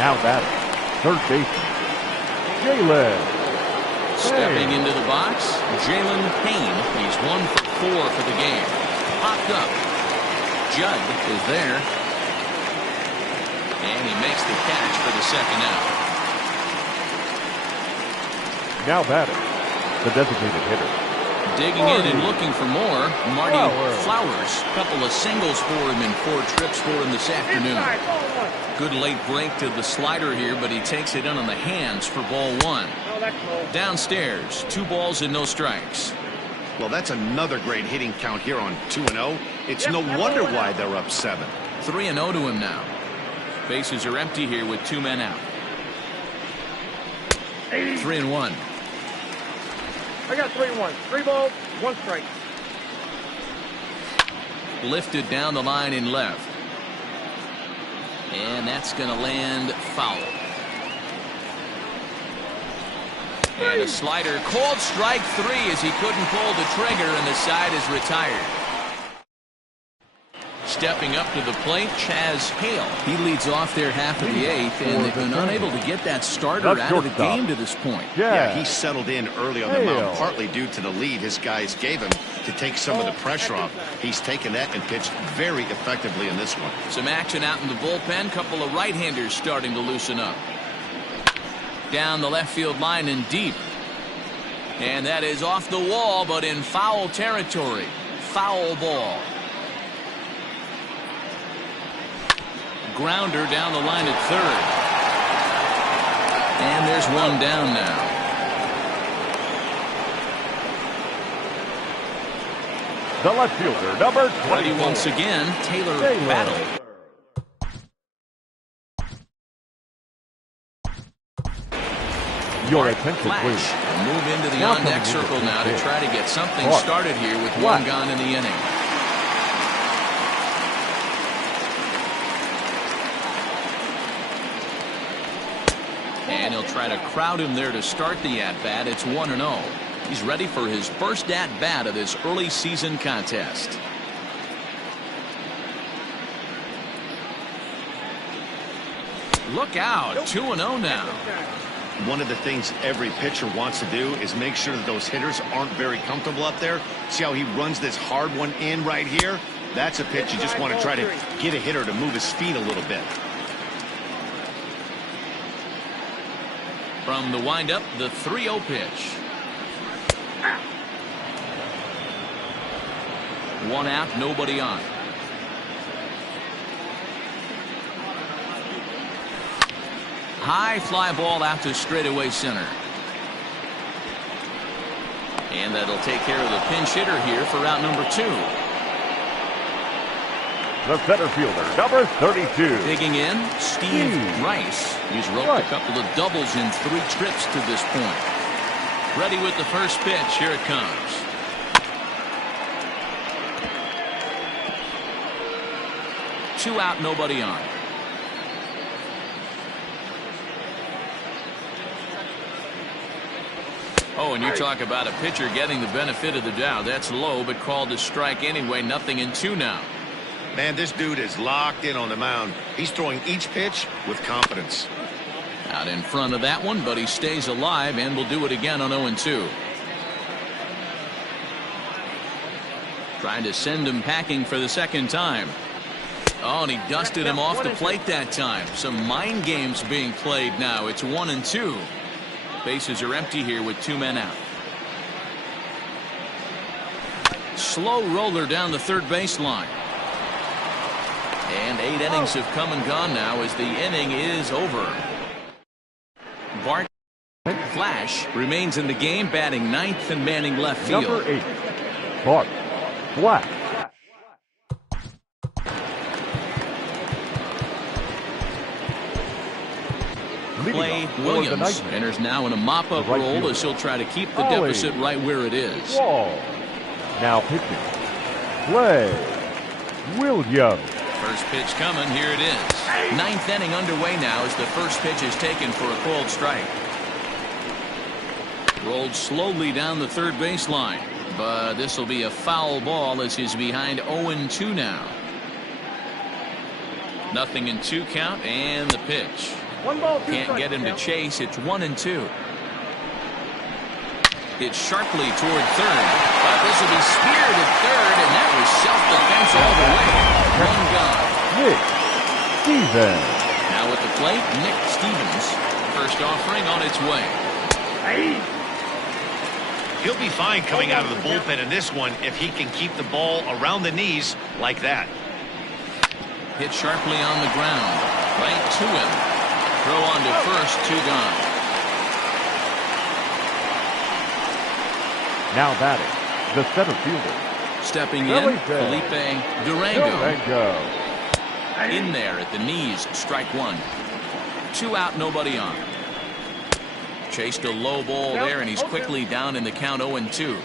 Now batting. Third baseman. Jalen. Stepping into the box, Jalen Payne. He's 1 for 4 for the game. Popped up. Judd is there. And he makes the catch for the second out. Now batting. The designated hitter. Digging in and looking for more, Marty Flowers. Couple of singles for him and 4 trips for him this afternoon. Inside. Ball 1. Good late break to the slider here, but he takes it in on the hands for ball 1. No, that's low. Downstairs, 2 balls and no strikes. Well, that's another great hitting count here on 2-0. It's Yep, no that's wonder all. why they're up 7. 3-0 to him now. Bases are empty here with 2 men out. 3-1. I got 3-1. 3 balls, 1 strike. Lifted down the line in left. And that's going to land foul. And a slider called strike 3 as he couldn't pull the trigger, and the side is retired. Stepping up to the plate, Chaz Hale. He leads off their half of the 8th, and they've been unable to get that starter out of the game to this point. Yeah, he settled in early on the Hale. mound, partly due to the lead his guys gave him to take some of the pressure off. He's taken that and pitched very effectively in this one. Some action out in the bullpen. Couple of right-handers starting to loosen up. Down the left field line and deep. And that is off the wall, but in foul territory. Foul ball. Grounder down the line at third. And there's one down now. The left fielder, number 20. Ready once again, Taylor Battle. Your attention, Flash. please. A move into the Now on-deck coming into circle the now to pitch. try to get something Clark. started here with Flash. one gone in the inning. And he'll try to crowd him there to start the at-bat. It's 1-0. He's ready for his first at-bat of this early season contest. Look out, 2-0 now. One of the things every pitcher wants to do is make sure that those hitters aren't very comfortable up there. See how he runs this hard one in right here? That's a pitch you just want to try to get a hitter to move his feet a little bit. From the windup, the 3-0 pitch. 1 out, nobody on. High fly ball out to straightaway center. And that'll take care of the pinch hitter here for route number 2. The center fielder, number 32. Digging in, Steve Rice. He's roped a couple of doubles in 3 trips to this point. Ready with the first pitch. Here it comes. Two out, nobody on. Oh, and you talk about a pitcher getting the benefit of the doubt. That's low, but called a strike anyway. 0-2 now. Man, this dude is locked in on the mound. He's throwing each pitch with confidence. Out in front of that one, but he stays alive and will do it again on 0-2. Trying to send him packing for the second time. Oh, and he dusted him off the plate that time. Some mind games being played now. It's 1-2. Bases are empty here with 2 men out. Slow roller down the third baseline. And 8 innings have come and gone now as the inning is over. Bart Flash remains in the game, batting 9th and manning left field. Number 8, Bart Flash. Clay Williams enters now in a mop-up role as he'll try to keep the deficit right where it is. Wall. Now pitching, Clay Williams. First pitch coming. Here it is. 9th inning underway now as the first pitch is taken for a called strike. Rolled slowly down the third baseline, but this will be a foul ball as he's behind 0-2 now. 0-2 count and the pitch. Can't get him to chase. It's 1-2. Hit sharply toward third, but this will be speared at third, and that was self-defense all the way. One gone. Nick Stevens. Now at the plate, Nick Stevens. First offering on its way. He'll be fine coming out of the bullpen in this one if he can keep the ball around the knees like that. Hit sharply on the ground. Right to him. Throw on to first, 2 gone. Now batting, the center fielder. Stepping in, Felipe Durango. In there at the knees, strike 1. 2 out, nobody on. Chased a low ball there, and he's quickly down in the count 0-2.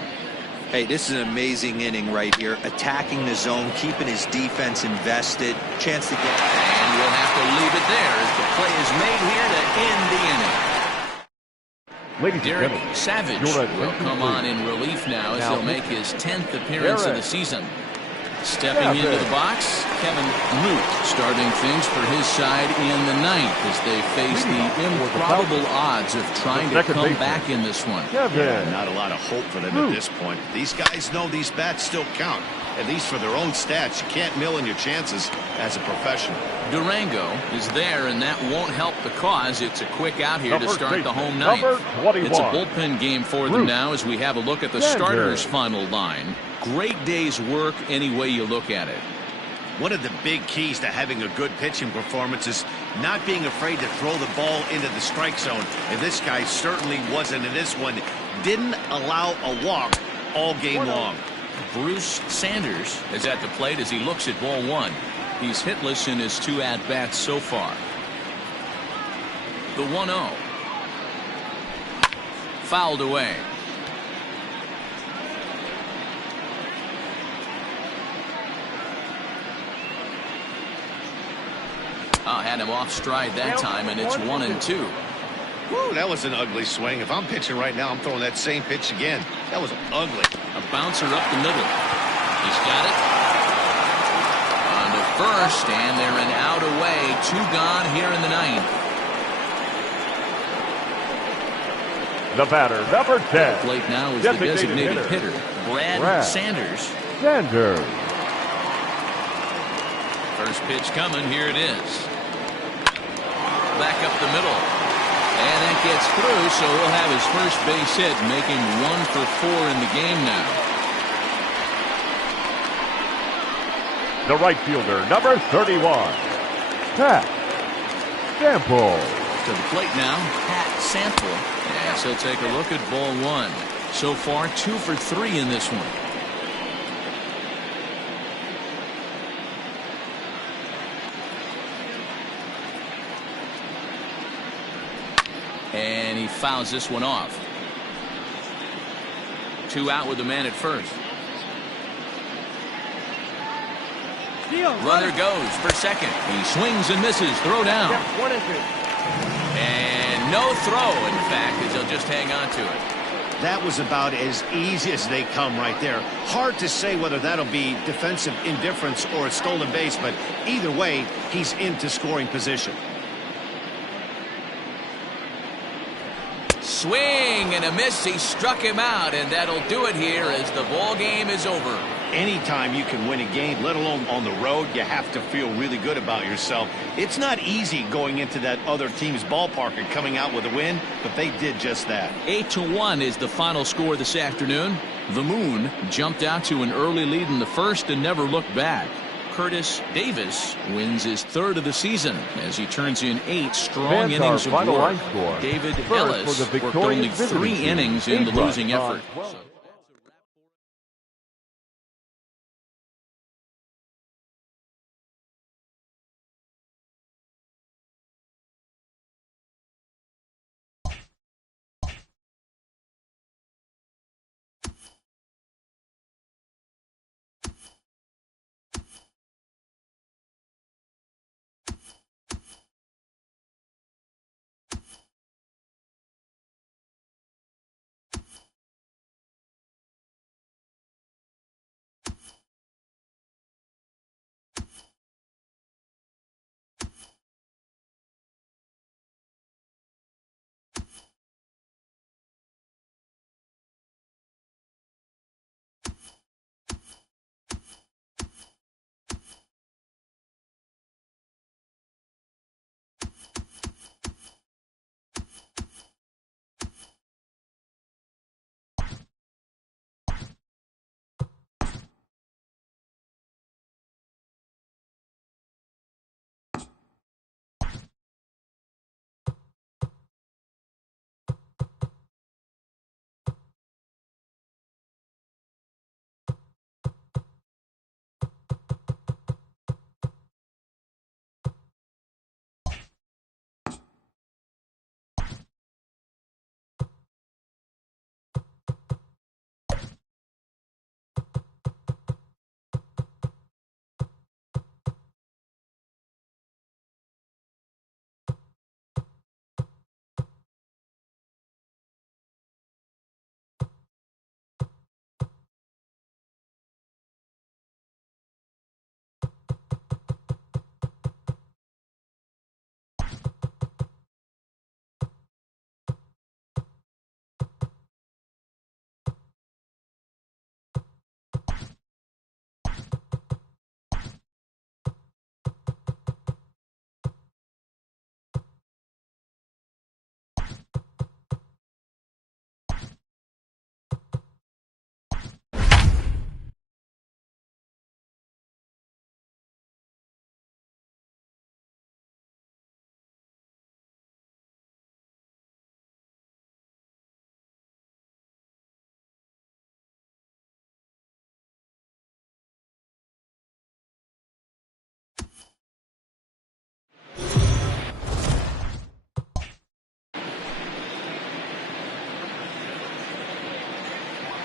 Hey, this is an amazing inning right here. Attacking the zone, keeping his defense invested. Chance to get... And we'll have to leave it there as the play is made here to end the inning. Derek Savage will come on in relief now as he'll make his 10th appearance of the season. Stepping into the box, Kevin Root starting things for his side in the 9th as they face the improbable odds of trying to come back in this one. Yeah, not a lot of hope for them at this point. These guys know these bats still count, at least for their own stats. You can't mill in your chances as a professional. Durango is there, and that won't help the cause. It's a quick out here to start the home 9th. It's a bullpen game for them now as we have a look at the starters' final line. Great day's work any way you look at it. One of the big keys to having a good pitching performance is not being afraid to throw the ball into the strike zone. And this guy certainly wasn't in this one. Didn't allow a walk all game long. Bruce Sanders is at the plate as he looks at ball 1. He's hitless in his 2 at-bats so far. The 1-0. Fouled away. Had him off stride that time, and it's 1-2. Woo, that was an ugly swing. If I'm pitching right now, I'm throwing that same pitch again. That was ugly. A bouncer up the middle. He's got it. On to first, and they're an out away. 2 gone here in the 9th. The batter, number 10. Plate now is the designated hitter, Brad Sanders. First pitch coming. Here it is. Back up the middle. And that gets through, so he'll have his first base hit, making 1 for 4 in the game now. The right fielder, number 31, Pat Sample. To the plate now, Pat Sample. Yes, he'll take a look at ball 1. So far, 2 for 3 in this one. And he fouls this one off. 2 out with the man at first. Runner goes for second. He swings and misses. Throw down. Yeah, 1-2. And no throw, in fact, as he'll just hang on to it. That was about as easy as they come right there. Hard to say whether that'll be defensive indifference or a stolen base, but either way, he's into scoring position. Swing and a miss. He struck him out, and that'll do it here as the ball game is over. Anytime you can win a game, let alone on the road, you have to feel really good about yourself. It's not easy going into that other team's ballpark and coming out with a win, but they did just that. 8-1 is the final score this afternoon. The Moon jumped out to an early lead in the first and never looked back. Curtis Davis wins his third of the season as he turns in 8 strong innings of work. David Ellis worked only 3 innings in the losing effort.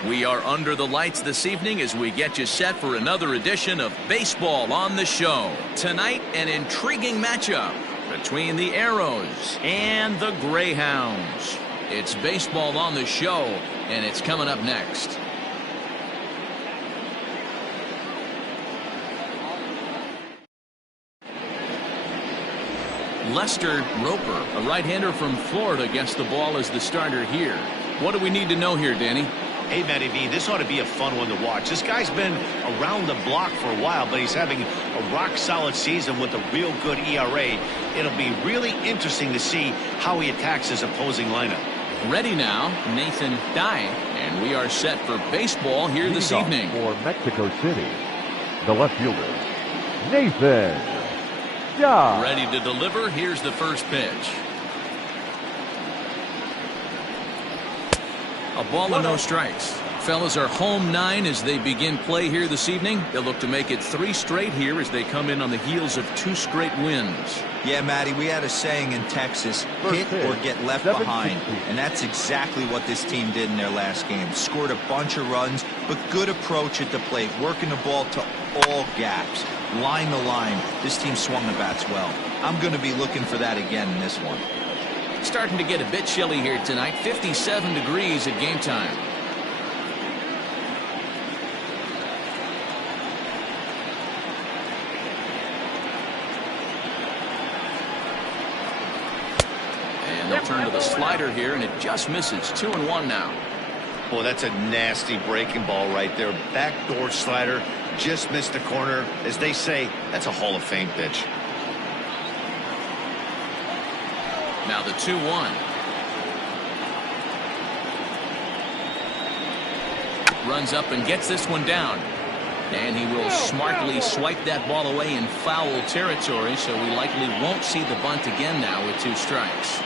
We are under the lights this evening as we get you set for another edition of Baseball on the Show. Tonight, an intriguing matchup between the Arrows and the Greyhounds. It's Baseball on the Show, and it's coming up next. Lester Roper, a right-hander from Florida, gets the ball as the starter here. What do we need to know here, Danny? Hey, Matty V, this ought to be a fun one to watch. This guy's been around the block for a while, but he's having a rock-solid season with a real good ERA. It'll be really interesting to see how he attacks his opposing lineup. Ready now, Nathan Dye, and we are set for baseball here this evening. For Mexico City, the left fielder, Nathan Dye. Ready to deliver. Here's the first pitch. A ball and no strikes. Fellas are home 9 as they begin play here this evening. They'll look to make it 3 straight here as they come in on the heels of 2 straight wins. Yeah, Matty, we had a saying in Texas, hit or get left behind. And that's exactly what this team did in their last game. Scored a bunch of runs, but good approach at the plate, working the ball to all gaps. Line to line, this team swung the bats well. I'm going to be looking for that again in this one. Starting to get a bit chilly here tonight. 57 degrees at game time. And they'll turn to the slider here, and it just misses. 2-1 now. Boy, that's a nasty breaking ball right there. Backdoor slider, just missed the corner. As they say, that's a Hall of Fame pitch. Now the 2-1. Runs up and gets this one down. And he will smartly swipe that ball away in foul territory, so we likely won't see the bunt again now with 2 strikes.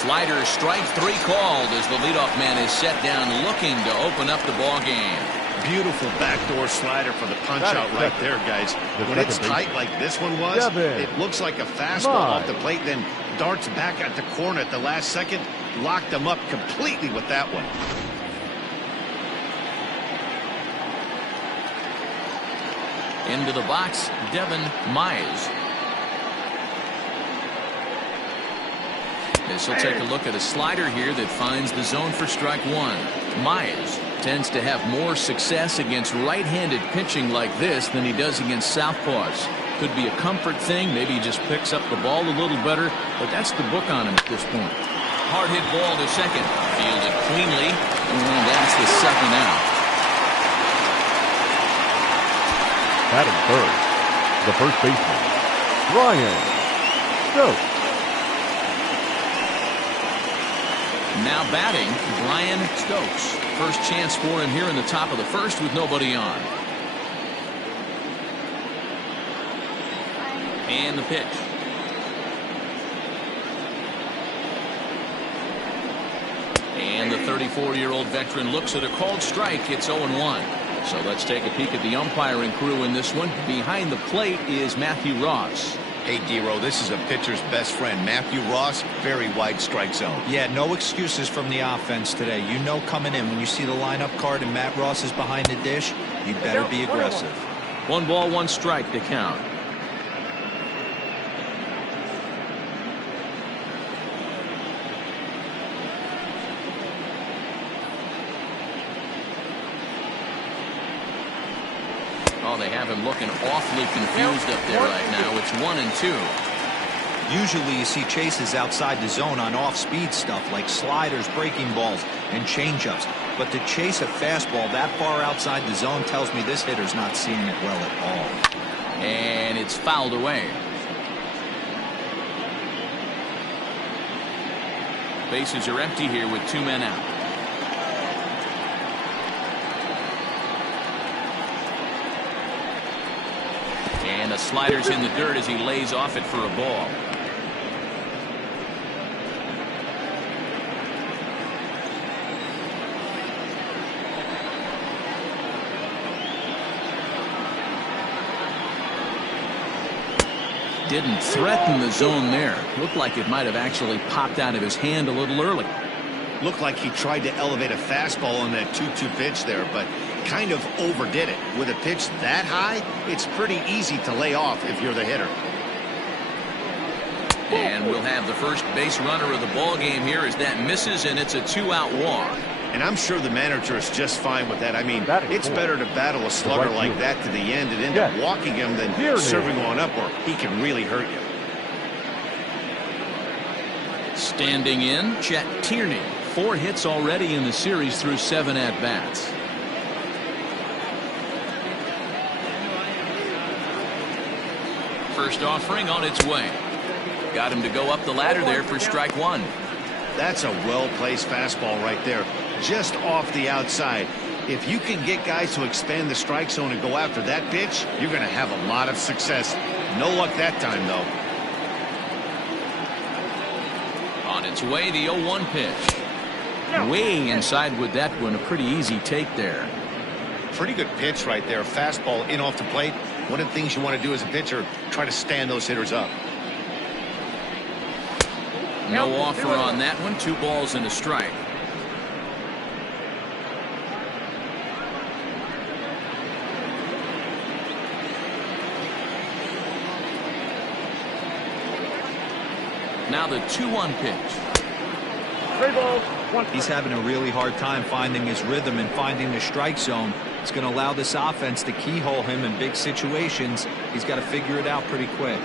Slider, strike 3 called as the leadoff man is set down looking to open up the ball game. Beautiful backdoor slider for the punch out right there, guys. When it's tight like this one was, it looks like a fastball off the plate, then darts back at the corner at the last second. Locked them up completely with that one. Into the box, Devin Mize. This will take a look at a slider here that finds the zone for strike 1. Mize tends to have more success against right-handed pitching like this than he does against southpaws. Could be a comfort thing. Maybe he just picks up the ball a little better, but that's the book on him at this point. Hard hit ball to second. Fielded cleanly, and that's the second out. Batting third, the first baseman, Brian Stokes. Now batting, Brian Stokes. First chance for him here in the top of the first with nobody on. And the pitch. And the 34-year-old veteran looks at a called strike. It's 0-1. So let's take a peek at the umpiring crew in this one. Behind the plate is Matthew Ross. Hey, D-Row, this is a pitcher's best friend. Matthew Ross, very wide strike zone. Yeah, no excuses from the offense today. You know coming in when you see the lineup card and Matt Ross is behind the dish, you better be aggressive. 1 ball, 1 strike to count. Oh, they have him looking awfully confused up there right now. It's 1-2. Usually you see chases outside the zone on off-speed stuff like sliders, breaking balls, and changeups. But to chase a fastball that far outside the zone tells me this hitter's not seeing it well at all. And it's fouled away. Bases are empty here with 2 men out. And the slider's in the dirt as he lays off it for a ball. Didn't threaten the zone there. Looked like it might have actually popped out of his hand a little early. Looked like he tried to elevate a fastball on that 2-2 pitch there, but kind of overdid it. With a pitch that high, it's pretty easy to lay off if you're the hitter. And we'll have the first base runner of the ball game here as that misses, and it's a 2-out walk. And I'm sure the manager is just fine with that. I mean, it's better to battle a slugger like that to the end and end up walking him than serving on up, or he can really hurt you. Standing in, Chet Tierney. 4 hits already in the series through 7 at-bats. First offering on its way. Got him to go up the ladder there for strike 1. That's a well-placed fastball right there, just off the outside. If you can get guys to expand the strike zone and go after that pitch, you're going to have a lot of success. No luck that time, though. On its way, the 0-1 pitch. Way inside with that one. A pretty easy take there. Pretty good pitch right there. Fastball in off the plate. One of the things you want to do as a pitcher, try to stand those hitters up. No offer on that one. 2 balls and a strike. Now the 2-1 pitch. 3 balls, 1 He's strike. having a really hard time finding his rhythm and finding the strike zone. It's going to allow this offense to keyhole him in big situations. He's got to figure it out pretty quick.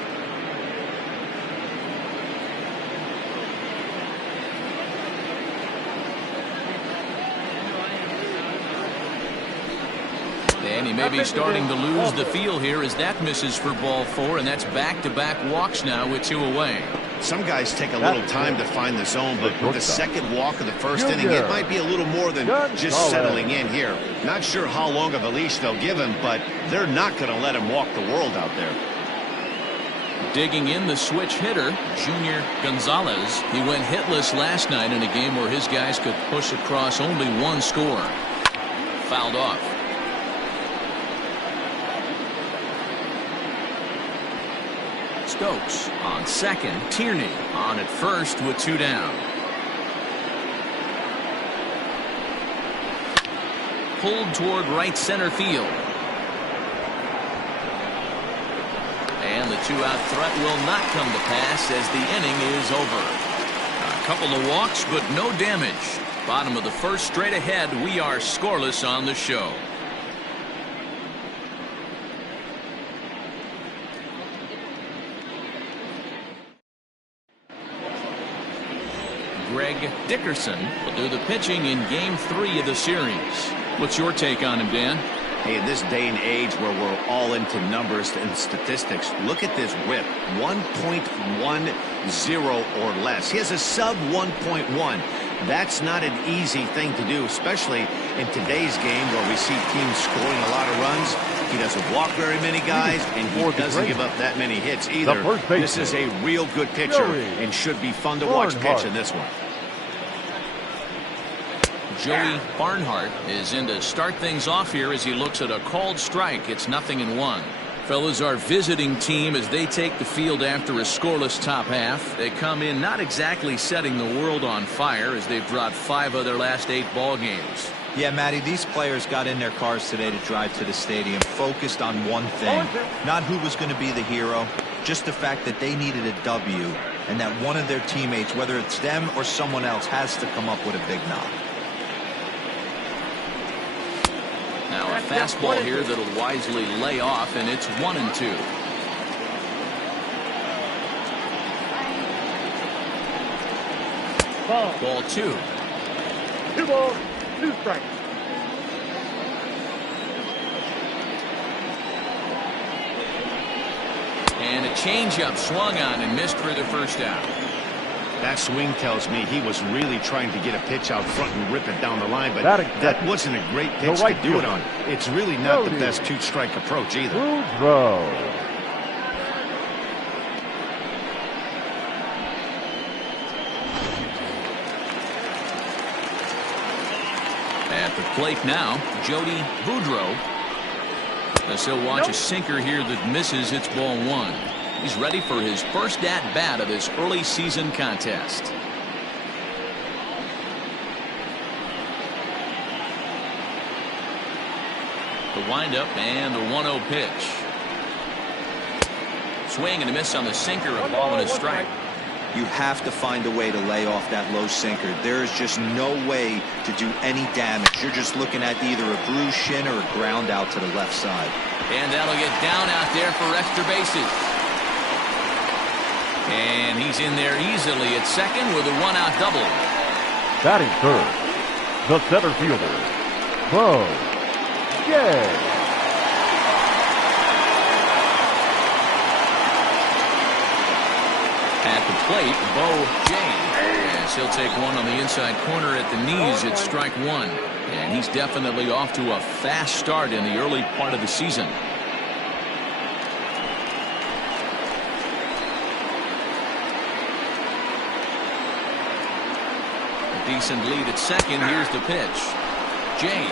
And he may be starting to lose the feel here as that misses for ball 4, and that's back-to-back walks now with 2 away. Some guys take a little time to find the zone, but with the second walk of the first inning, it might be a little more than just settling in here. Not sure how long of a leash they'll give him, but they're not going to let him walk the world out there. Digging in the switch hitter, Junior Gonzalez. He went hitless last night in a game where his guys could push across only 1 score. Fouled off. Stokes on second. Tierney on at first with 2 down. Pulled toward right center field. And the 2-out threat will not come to pass as the inning is over. A couple of walks, but no damage. Bottom of the first, straight ahead. We are scoreless on the show. Greg Dickerson will do the pitching in Game 3 of the series. What's your take on him, Dan? Hey, in this day and age where we're all into numbers and statistics, look at this whip. 1.10 or less. He has a sub 1.1. That's not an easy thing to do, especially in today's game where we see teams scoring a lot of runs. He doesn't walk very many guys, and he doesn't give up that many hits either. This is a real good pitcher and should be fun to watch pitch in this one. Joey Barnhart is in to start things off here as he looks at a called strike. It's 0-1. Fellas, our visiting team as they take the field after a scoreless top half. They come in not exactly setting the world on fire as they've dropped 5 of their last 8 ball games. Yeah, Matty, these players got in their cars today to drive to the stadium focused on one thing. Not who was going to be the hero, just the fact that they needed a W and that one of their teammates, whether it's them or someone else, has to come up with a big knock. Now a fastball here that'll wisely lay off, and it's 1-2. Ball 2. 2 balls, 2 strikes. And a changeup swung on and missed for the first out. That swing tells me he was really trying to get a pitch out front and rip it down the line, but that wasn't a great pitch to do it on. It's really not the best 2-strike approach either. At the plate now, Jody Boudreau. As he'll watch a sinker here that misses. It's ball 1. He's ready for his first at-bat of this early season contest. The windup and the 1-0 pitch. Swing and a miss on the sinker, a ball and a strike. You have to find a way to lay off that low sinker. There is just no way to do any damage. You're just looking at either a bruised shin or a ground out to the left side. And that'll get down out there for extra bases. And he's in there easily at second with a 1-out double. Batting third, the center fielder, Bo Jay. At the plate, Bo Jay. As he'll take one on the inside corner at the knees. It's strike 1. And he's definitely off to a fast start in the early part of the season. A decent lead at second. Here's the pitch. Jay,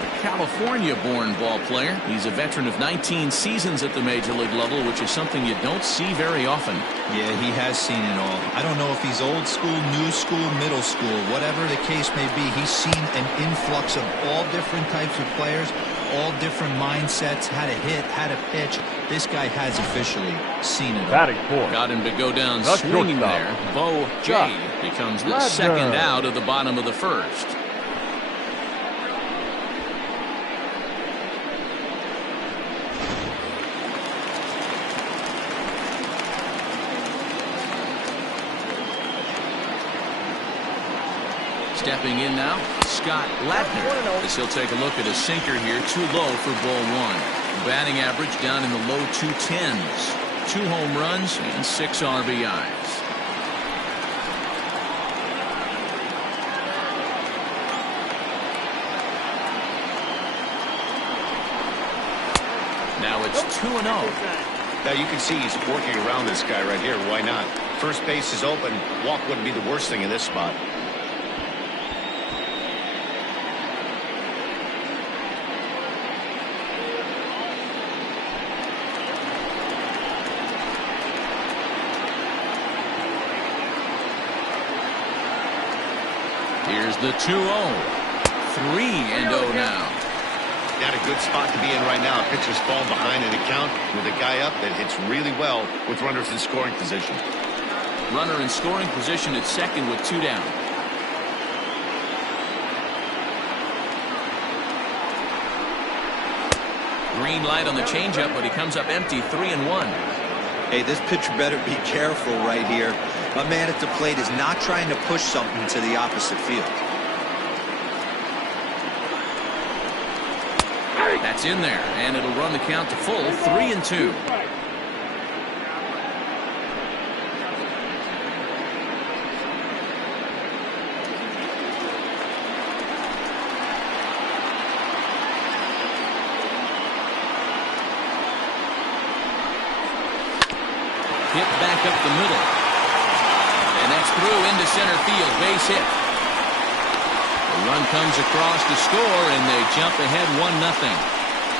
a California-born ball player. He's a veteran of 19 seasons at the major league level, which is something you don't see very often. Yeah, he has seen it all. I don't know if he's old school, new school, middle school, whatever the case may be. He's seen an influx of all different types of players. all different mindsets, how to hit, how to pitch. This guy has officially seen it all. Batting fourth. Got him to go down That's swinging shortstop. there. Bo Jay becomes the second out of the bottom of the first. Stepping in now, Scott Ladner, as he'll take a look at a sinker here, too low for ball one. Batting average down in the low 210s. 2 home runs and 6 RBIs. Now it's 2-0. Now you can see he's working around this guy right here. Why not? First base is open. Walk wouldn't be the worst thing in this spot. Here's the 2-0. 3-0 now. Not a good spot to be in right now. Pitcher's fall behind in the count with a guy up that hits really well with runners in scoring position. Runner in scoring position at second with 2 down. Green light on the changeup, but he comes up empty. 3-1. Hey, this pitcher better be careful right here. A man at the plate is not trying to push something to the opposite field. That's in there, and it'll run the count to full. 3-2. Hit back up the middle. And that's through into center field. Base hit. The run comes across to score, and they jump ahead 1-0.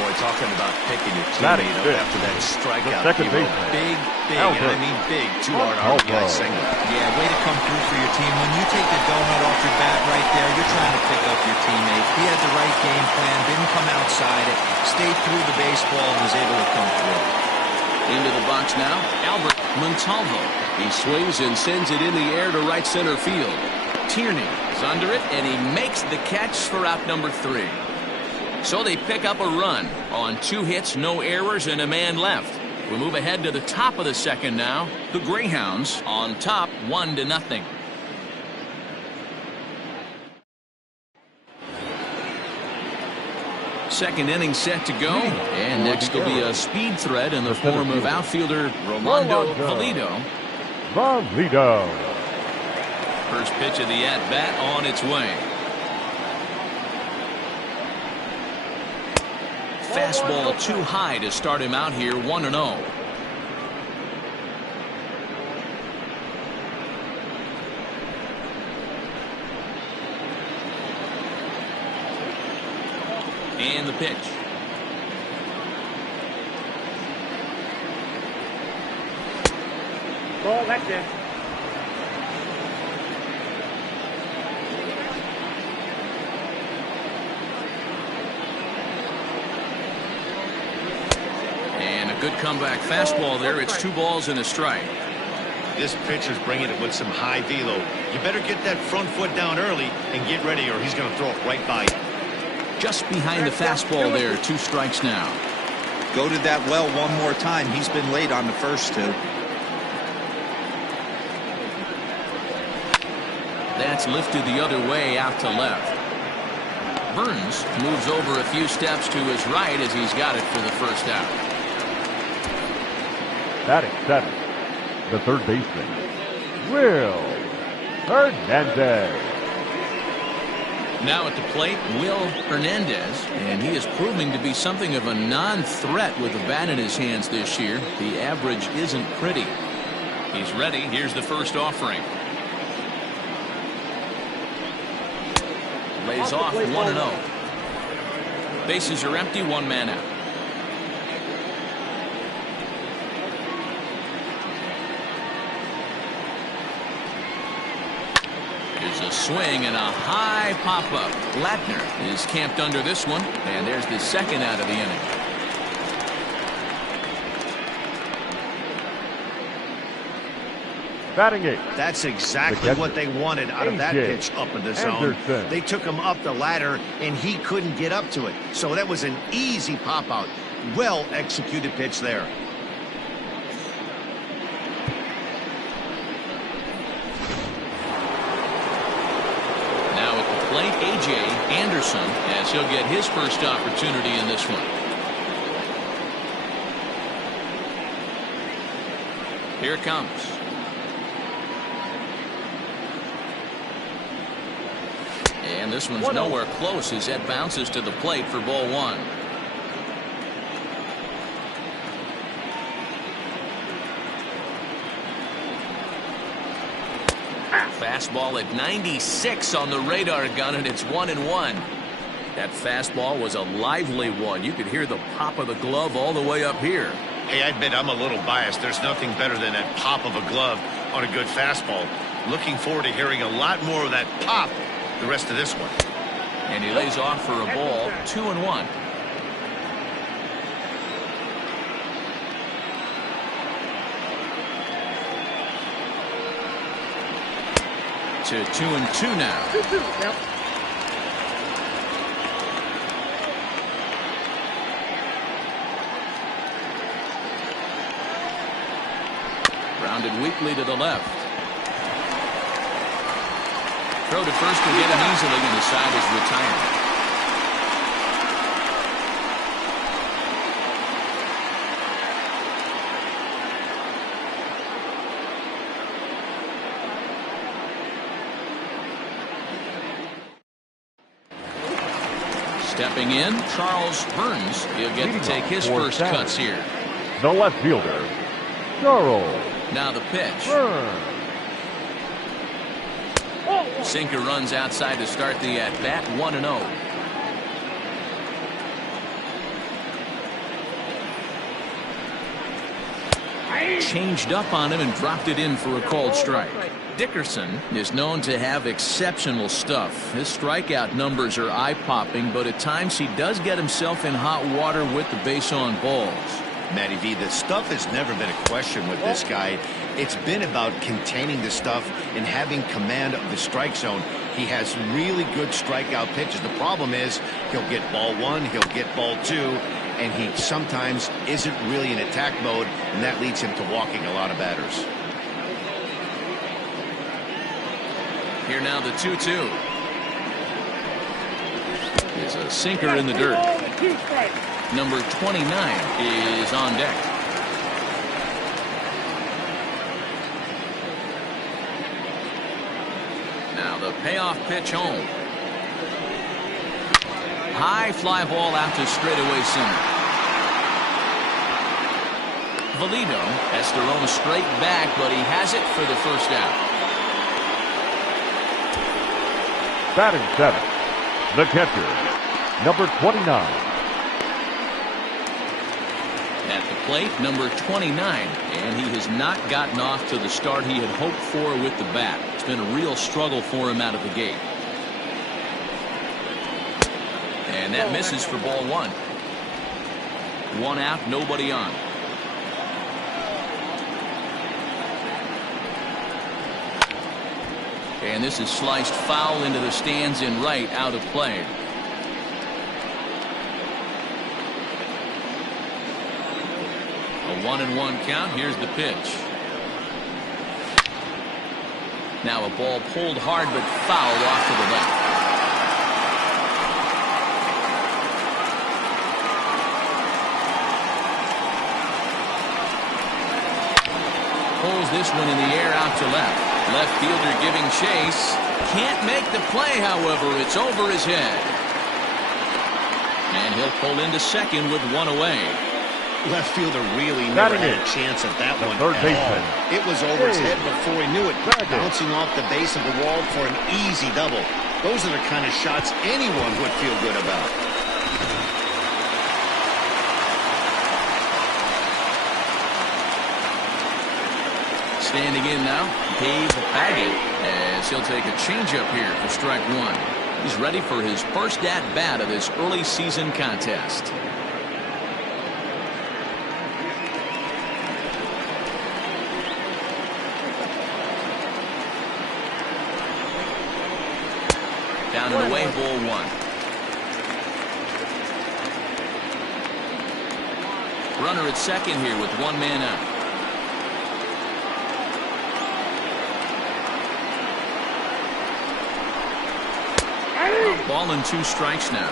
Boy, talking about picking your Batting teammate up fifth. after that strikeout. The second Hero. baseman. Big, and Albert. I mean big, 2-hard Albert. RBI single. Yeah, way to come through for your team. When you take the donut off your bat right there, you're trying to pick up your teammate. He had the right game plan, didn't come outside it, stayed through the baseball, and was able to come through. Into the box now, Albert Montalvo. He swings and sends it in the air to right center field. Tierney is under it, and he makes the catch for out number 3. So they pick up a run on 2 hits, no errors, and a man left. We move ahead to the top of the second now. The Greyhounds on top 1-0. Second inning set to go, and next will be a speed threat in the form of outfielder Rolando Pulido. Pulido. First pitch of the at-bat on its way. Fastball too high to start him out here. 1-0. And the pitch. Ball, that's it. And a good comeback fastball there. It's 2 balls and a strike. This pitcher's bringing it with some high velo. You better get that front foot down early and get ready, or he's going to throw it right by you. Just behind the fastball there. 2 strikes now. Go to that well one more time. He's been late on the first 2. That's lifted the other way out to left. Burns moves over a few steps to his right as he's got it for the first out. Batting seventh. The third baseman, Will Hernandez. Now at the plate, Will Hernandez, and he is proving to be something of a non-threat with the bat in his hands this year. The average isn't pretty. He's ready. Here's the first offering. Lays off 1-0. Bases are empty, 1 man out. Here's a swing and a high pop-up. Latner is camped under this one, and there's the second out of the inning. Batting 8. That's exactly what they wanted out of that pitch up in the zone. They took him up the ladder, and he couldn't get up to it. So that was an easy pop-out. Well-executed pitch there. Now at the plate, A.J. Anderson, as he'll get his first opportunity in this one. Here it comes. And this one's nowhere close as that bounces to the plate for ball 1. Fastball at 96 on the radar gun, and it's 1-1. That fastball was a lively one. You could hear the pop of the glove all the way up here. Hey, I admit I'm a little biased. There's nothing better than that pop of a glove on a good fastball. Looking forward to hearing a lot more of that pop the rest of this one. And he lays off for a ball, 2-1. To 2-2 now. 2-2. Yep. Rounded weakly to the left. Throw to first will get him easily, and the side is retired. Stepping in, Charles Burns. He'll get to take his first cuts here. The left fielder, Charles. Now the pitch. Burns. Sinker runs outside to start the at-bat, 1-0. Changed up on him and dropped it in for a called strike. Dickerson is known to have exceptional stuff. His strikeout numbers are eye-popping, but at times he does get himself in hot water with the base on balls. Matty V, the stuff has never been a question with this guy. It's been about containing the stuff and having command of the strike zone. He has really good strikeout pitches. The problem is he'll get ball 1, he'll get ball 2, and he sometimes isn't really in attack mode, and that leads him to walking a lot of batters. Here now the 2-2. Is a sinker in the dirt. Number 29 is on deck. Now the payoff pitch home. High fly ball out to straightaway center. Valito has thrown straight back, but he has it for the first out. Batting 7, the catcher, number 29. At the plate, number 29, and he has not gotten off to the start he had hoped for with the bat. It's been a real struggle for him out of the gate. And that misses for ball 1. 1 out, nobody on. And this is sliced foul into the stands in right, out of play. A 1-1 count. Here's the pitch. Now a ball pulled hard but fouled off to the left. Pulls this one in the air out to left. Left fielder giving chase. Can't make the play, however. It's over his head. And he'll pull into second with 1 away. Left fielder really never had a chance at that one third at baseman. all. It was over his head before he knew it. Bouncing off the base of the wall for an easy double. Those are the kind of shots anyone would feel good about. Standing in now, Dave Baggett, as he'll take a changeup here for strike one. He's ready for his first at-bat of this early season contest. Down and away, ball one. Runner at second here with one man out. Ball and 2 strikes now.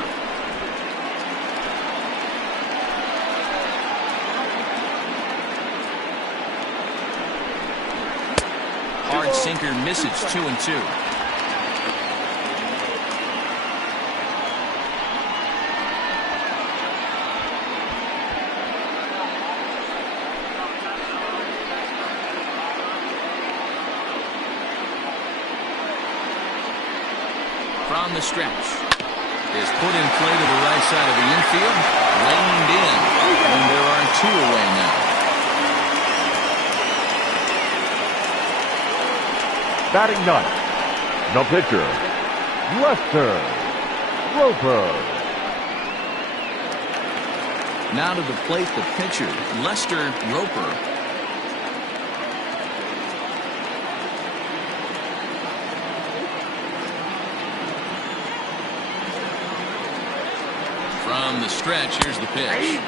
Hard sinker misses, 2-2. From the stretch is put in play to the right side of the infield, reined in, and there are 2 away now. Batting ninth, the pitcher, Lester Roper. Now to the plate, the pitcher, Lester Roper. From the stretch, here's the pitch.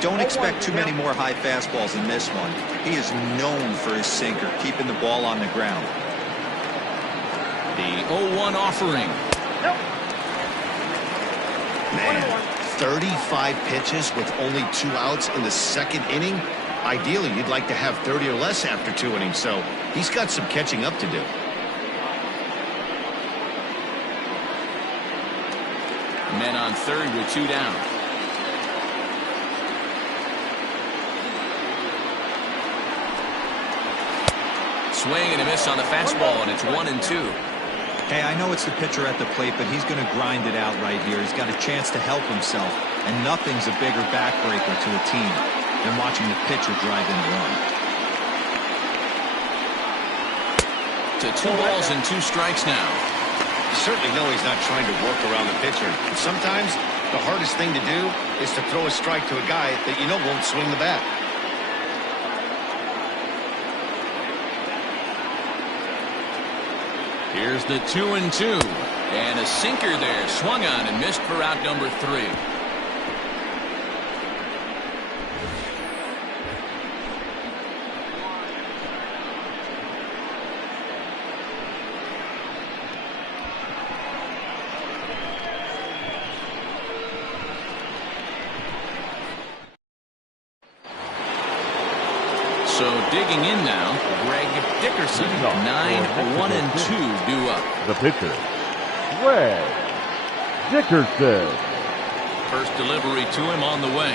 Don't expect too many more high fastballs in this one. He is known for his sinker, keeping the ball on the ground. The 0-1 offering. Man, 35 pitches with only 2 outs in the second inning. Ideally, you'd like to have 30 or less after 2 innings, so he's got some catching up to do. Men on third with 2 down. Swing and a miss on the fastball, and it's 1-2. Hey, I know it's the pitcher at the plate, but he's going to grind it out right here. He's got a chance to help himself, and nothing's a bigger backbreaker to a team than watching the pitcher drive in a run. To 2 balls and 2 strikes now. You certainly know he's not trying to work around the pitcher. And sometimes the hardest thing to do is to throw a strike to a guy that you know won't swing the bat. Here's the 2-2. And a sinker there, swung on and missed for out number 3. So digging in now, Greg Dickerson. 9-1-2 due up. The pitcher, Greg Dickerson. First delivery to him on the way.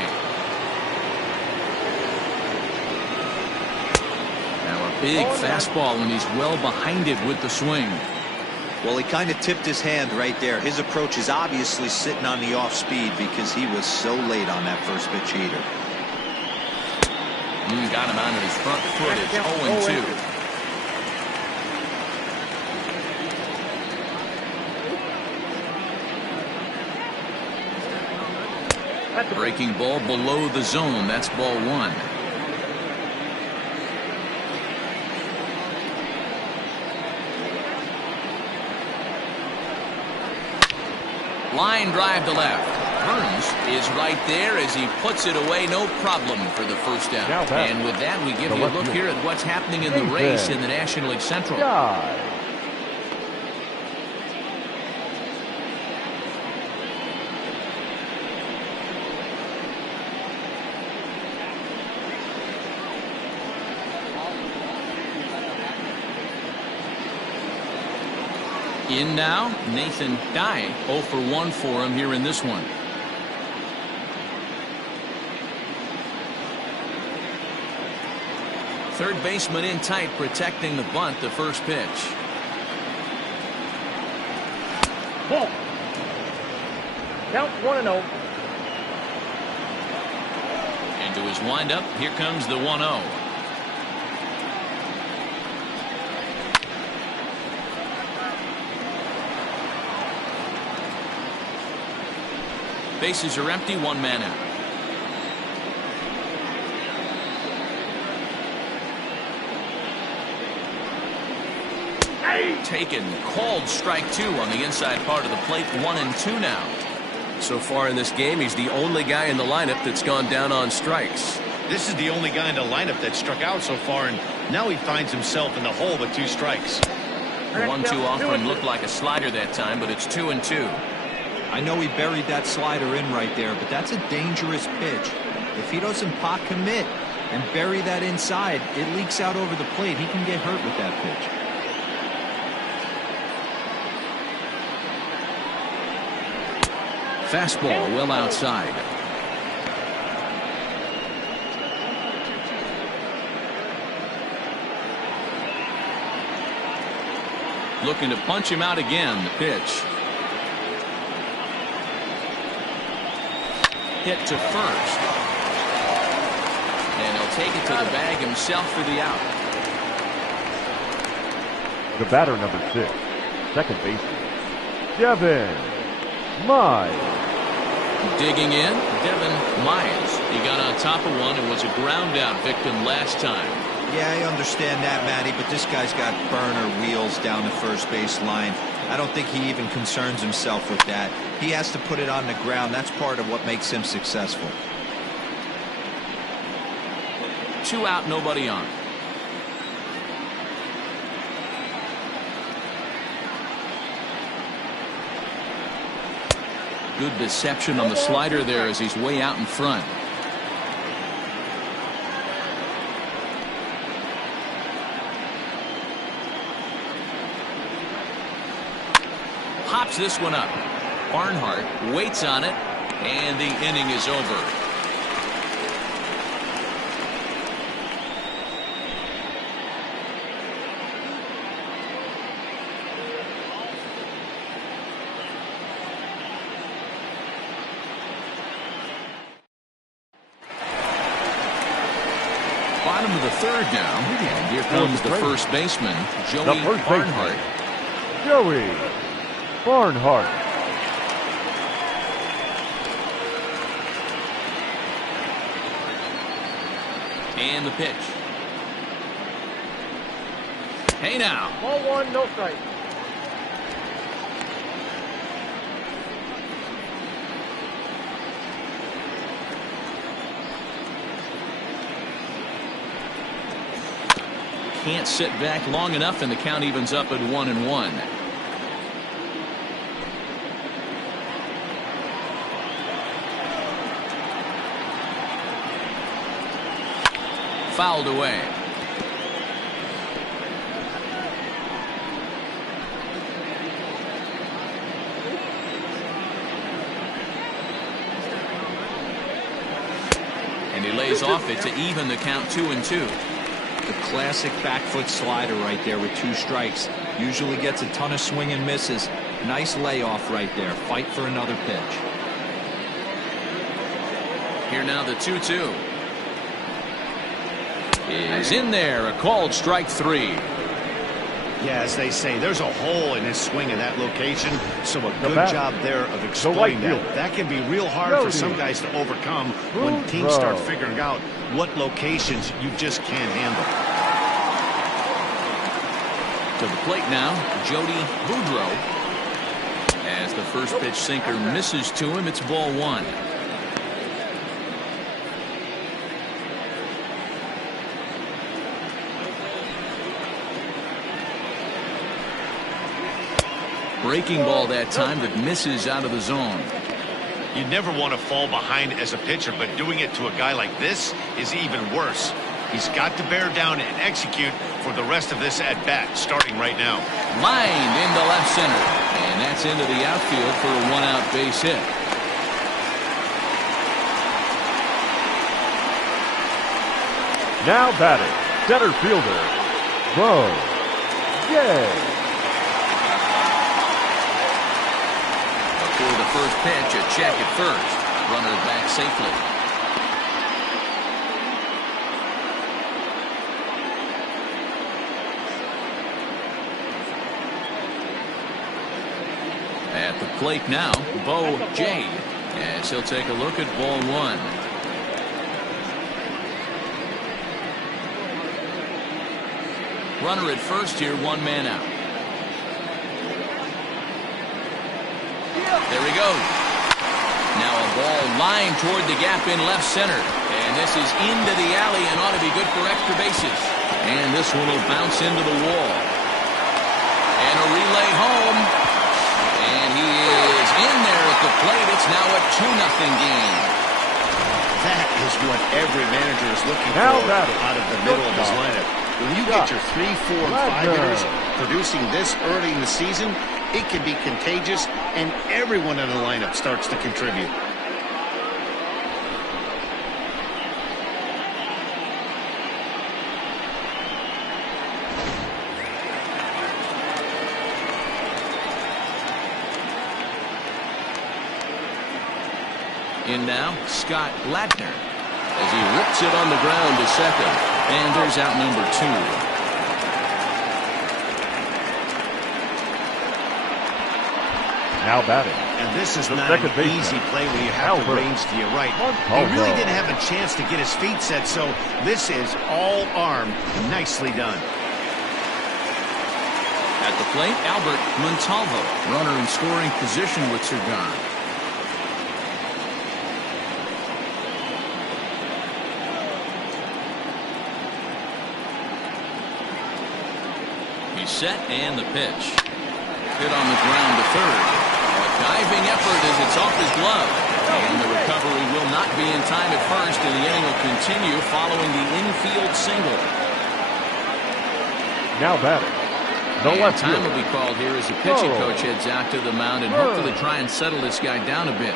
Now a big fastball, and he's well behind it with the swing. Well, he kind of tipped his hand right there. His approach is obviously sitting on the off speed because he was so late on that first pitch heater. Got him on his front foot. It's 0-2. Breaking ball below the zone. That's ball 1. Line drive to left. Burns is right there as he puts it away, no problem for the first out. And with that, we give you a look here at what's happening in the race in the National League Central. In now, Nathan Dye, 0 for 1 for him here in this one. Third baseman in tight, protecting the bunt, the first pitch. Ball. Count 1-0. Into his windup, here comes the 1-0. Bases are empty, one man out. Taken, called strike 2 on the inside part of the plate. 1-2 now. So far in this game, he's the only guy in the lineup that's gone down on strikes. This is the only guy in the lineup that struck out so far, and now he finds himself in the hole with 2 strikes. The 1-2 offering looked like a slider that time, but it's 2-2. I know he buried that slider in right there, but that's a dangerous pitch. If he doesn't pot commit and bury that inside, it leaks out over the plate. He can get hurt with that pitch. Fastball well outside. Looking to punch him out again. The pitch. Hit to first. And he'll take it to the bag himself for the out. The batter, number 6, second baseman, Devin Mize. Digging in, Devin Mize. He got on top of one and was a ground out victim last time. Yeah, I understand that, Matty, but this guy's got burner wheels down the first base line. I don't think he even concerns himself with that. He has to put it on the ground. That's part of what makes him successful. 2 out, nobody on. Good deception on the slider there as he's way out in front. Pops this one up. Barnhart waits on it, and the inning is over. Bottom of the third now, and here comes the first baseman, Joey Barnhart. Joey Barnhart. And the pitch. Hey now. Ball 1, no strike. Can't sit back long enough, and the count evens up at 1-1. Fouled away. And he lays off it to even the count 2-2. The classic back foot slider right there with 2 strikes. Usually gets a ton of swing and misses. Nice layoff right there. Fight for another pitch. Here now the 2-2. Is in there. A called strike 3. Yeah, as they say, there's a hole in his swing in that location, so a good job there of right exploiting that. fielder. That can be real hard for some guys to overcome when teams start figuring out what locations you just can't handle. To the plate now, Jody Boudreau. As the first pitch sinker misses to him, it's ball 1. Breaking ball that time that misses out of the zone. You never want to fall behind as a pitcher, but doing it to a guy like this is even worse. He's got to bear down and execute for the rest of this at bat, starting right now. Lined into left center, and that's into the outfield for a 1-out base hit. Now batting, center fielder, Bo Gay. Before the first pitch, a check at first. Runner back safely. At the plate now, Bo Jay. As he'll take a look at ball one. Runner at first here, one man out. There he goes. Now a ball lined toward the gap in left center. And this is into the alley and ought to be good for extra bases. And this one will bounce into the wall. And a relay home. And he is in there at the plate. It's now a 2-0 game. That is what every manager is looking for out of the middle of his lineup. When you get your 3, 4, and 5 hitters producing this early in the season, it can be contagious, and everyone in the lineup starts to contribute. In now, Scott Ladner, as he rips it on the ground to second. And there's out number 2. Now batting. And this is not an easy play where you have to range to your right. He really didn't have a chance to get his feet set, so this is all arm. Nicely done. At the plate, Albert Montalvo, runner in scoring position with Sergan. He's set, and the pitch. Hit on the ground to third. A diving effort as it's off his glove. And the recovery will not be in time at first, and the inning will continue following the infield single. Now batting. No left time will be called here as the pitching coach heads out to the mound and hopefully try and settle this guy down a bit.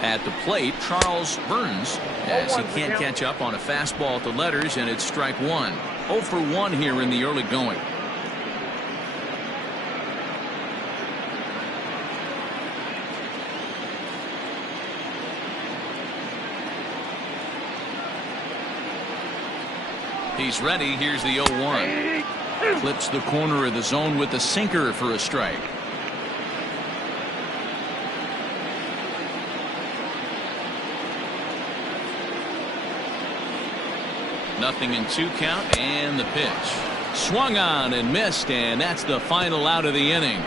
At the plate, Charles Burns, as he can't catch up on a fastball at the letters, and it's strike one. 0 for 1 here in the early going. He's ready. Here's the 0-1. Clips the corner of the zone with the sinker for a strike. Nothing in 2 count, and the pitch. Swung on and missed, and that's the final out of the inning.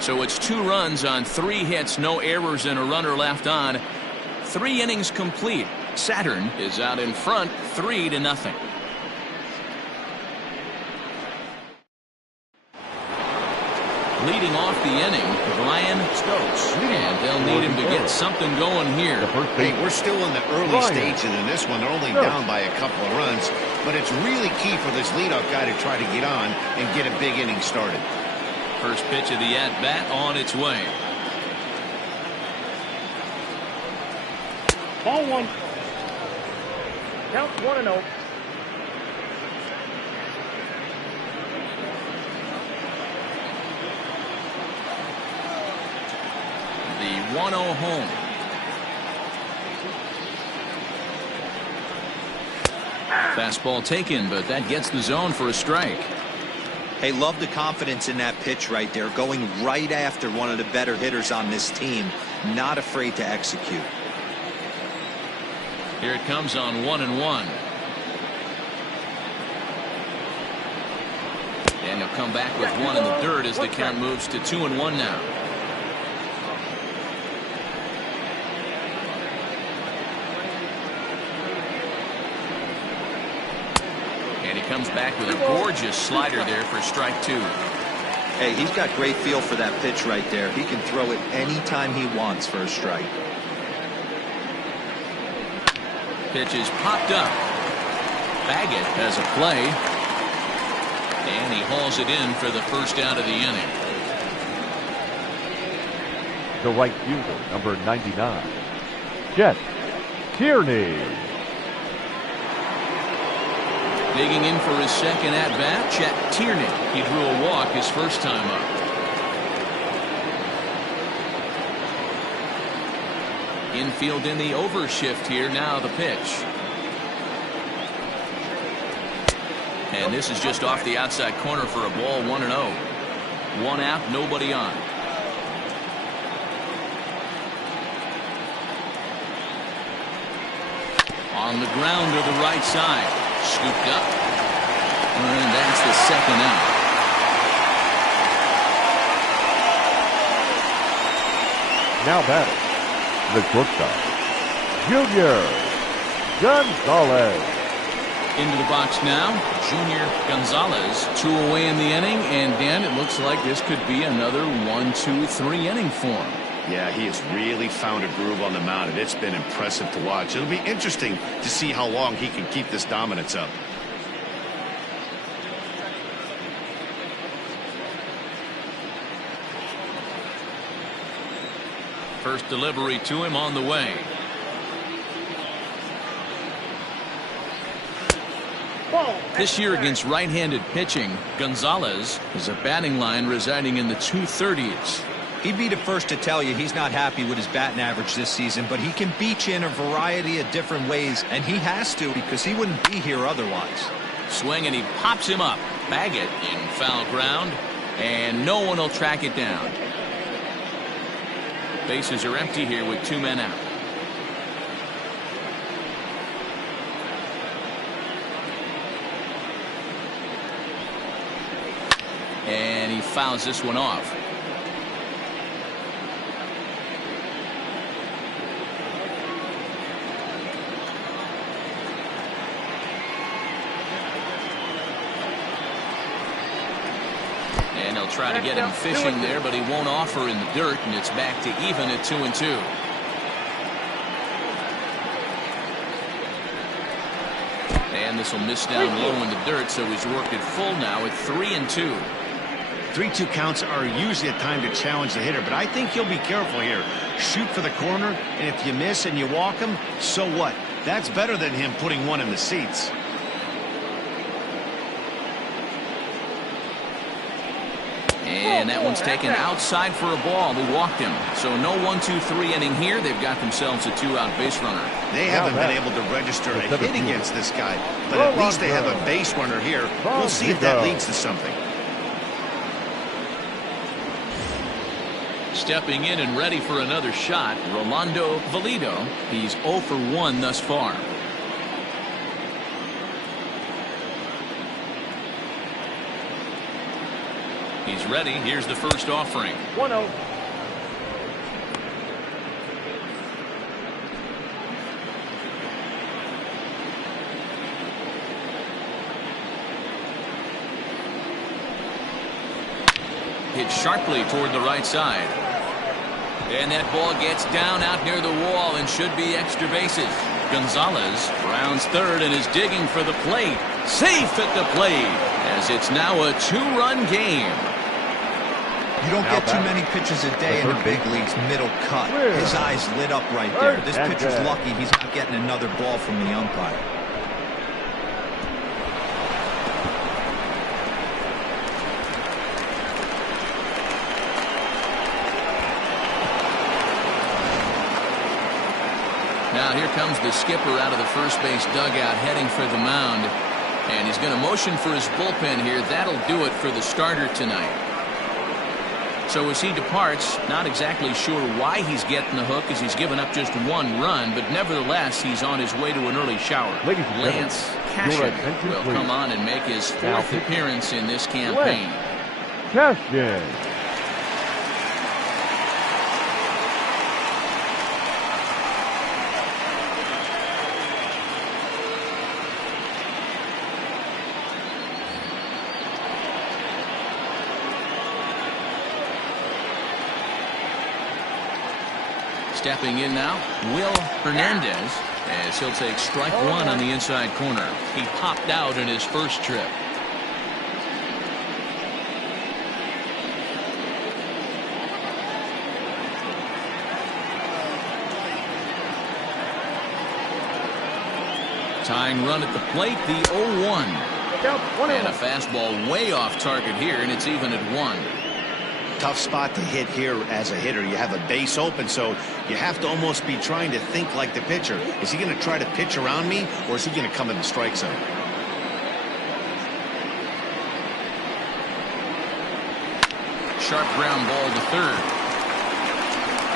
So it's 2 runs on 3 hits, no errors, and a runner left on. 3 innings complete. Saturn is out in front, 3-0. Leading off the inning, Brian Stokes. And they'll need him to get something going here. Hey, we're still in the early stages in this one. They're only down by a couple of runs. But it's really key for this leadoff guy to try to get on and get a big inning started. First pitch of the at-bat on its way. Ball 1. Count 1-0. The 1-0 home. Fastball taken, but that gets the zone for a strike. Hey, love the confidence in that pitch right there, going right after one of the better hitters on this team. Not afraid to execute. Here it comes on 1-1. And he'll come back with one in the dirt as the count moves to 2-1 now. And he comes back with a gorgeous slider there for strike 2. Hey, he's got great feel for that pitch right there. He can throw it anytime he wants for a strike. Pitch is popped up. Baggett has a play. And he hauls it in for the first out of the inning. The right fielder, number 99, Chet Tierney. Digging in for his second at-bat, Chet Tierney. He drew a walk his first time up. Infield in the overshift here. Now the pitch. And this is just off the outside corner for a ball. 1-0. One out, nobody on. On the ground to the right side. Scooped up. And that's the second out. Now batting, the shortstop, Junior Gonzalez. Into the box now, Junior Gonzalez. 2 away in the inning, and Dan, it looks like this could be another 1-2-3 inning for him. Yeah, he has really found a groove on the mound, and it's been impressive to watch. It'll be interesting to see how long he can keep this dominance up. First delivery to him on the way. This year against right-handed pitching, Gonzalez is a batting line residing in the 230s. He'd be the first to tell you he's not happy with his batting average this season, but he can beat you in a variety of different ways, and he has to because he wouldn't be here otherwise. Swing, and he pops him up. Baggett in foul ground, and no one will track it down. Bases are empty here with 2 men out. And he fouls this one off. And he'll try to get him fishing there, but he won't offer in the dirt, and it's back to even at 2-2. And this will miss down low in the dirt, so he's worked it full now at 3-2. 3-2 counts are usually a time to challenge the hitter, but I think he'll be careful here. Shoot for the corner, and if you miss and you walk him, so what? That's better than him putting one in the seats. And that one's taken outside for a ball. He walked him. So no 1-2-3 inning here. They've got themselves a 2-out base runner. They haven't been able to register a hit against this guy, but at least they have a base runner here. We'll see if that leads to something. Stepping in and ready for another shot, Rolando Valido. He's 0 for 1 thus far. He's ready. Here's the first offering. 1-0. Hit sharply toward the right side. And that ball gets down out near the wall and should be extra bases. Gonzalez rounds third and is digging for the plate. Safe at the plate, as it's now a 2-run game. You don't get too many pitches a day in the big leagues middle cut. His eyes lit up right there. This pitcher's lucky he's not getting another ball from the umpire. Now here comes the skipper out of the first base dugout heading for the mound. And he's going to motion for his bullpen here. That'll do it for the starter tonight. So as he departs, not exactly sure why he's getting the hook, as he's given up just 1 run, but nevertheless he's on his way to an early shower. Lance Cashin will come on and make his 4th appearance in this campaign. Cashin. Stepping in now, Will Hernandez, as he'll take strike 1 on the inside corner. He popped out in his first trip. Tying run at the plate, the 0-1. And a fastball way off target here, and it's even at 1. tough spot to hit here as a hitter. You have a base open, so you have to almost be trying to think like the pitcher. Is he going to try to pitch around me, or is he going to come in the strike zone? Sharp ground ball to third.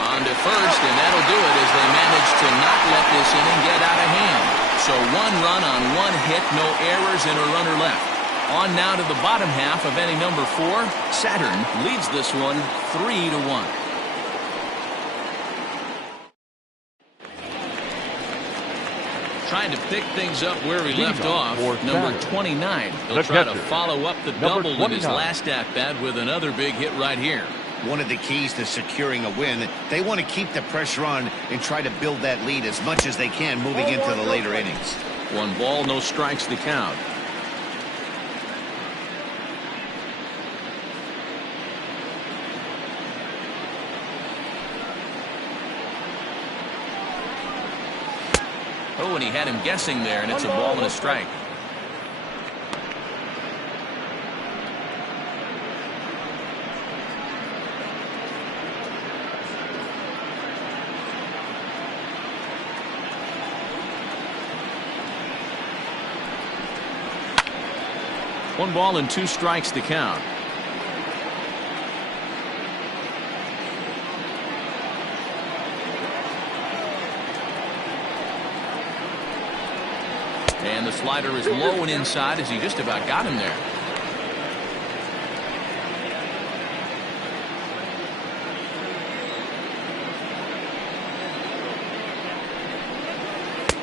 On to first, and that'll do it as they manage to not let this inning get out of hand. So 1 run on 1 hit, no errors, and a runner left. On now to the bottom half of inning number 4. Saturn leads this one 3-1. Trying to pick things up where he left off. Number 29. He'll try to follow up the double in his last at-bat with another big hit right here. One of the keys to securing a win, they want to keep the pressure on and try to build that lead as much as they can moving into the later innings. 1 ball, no strikes the count. Oh, and he had him guessing there, and it's a ball and a strike. One ball and 2 strikes to count. And the slider is low and inside as he just about got him there.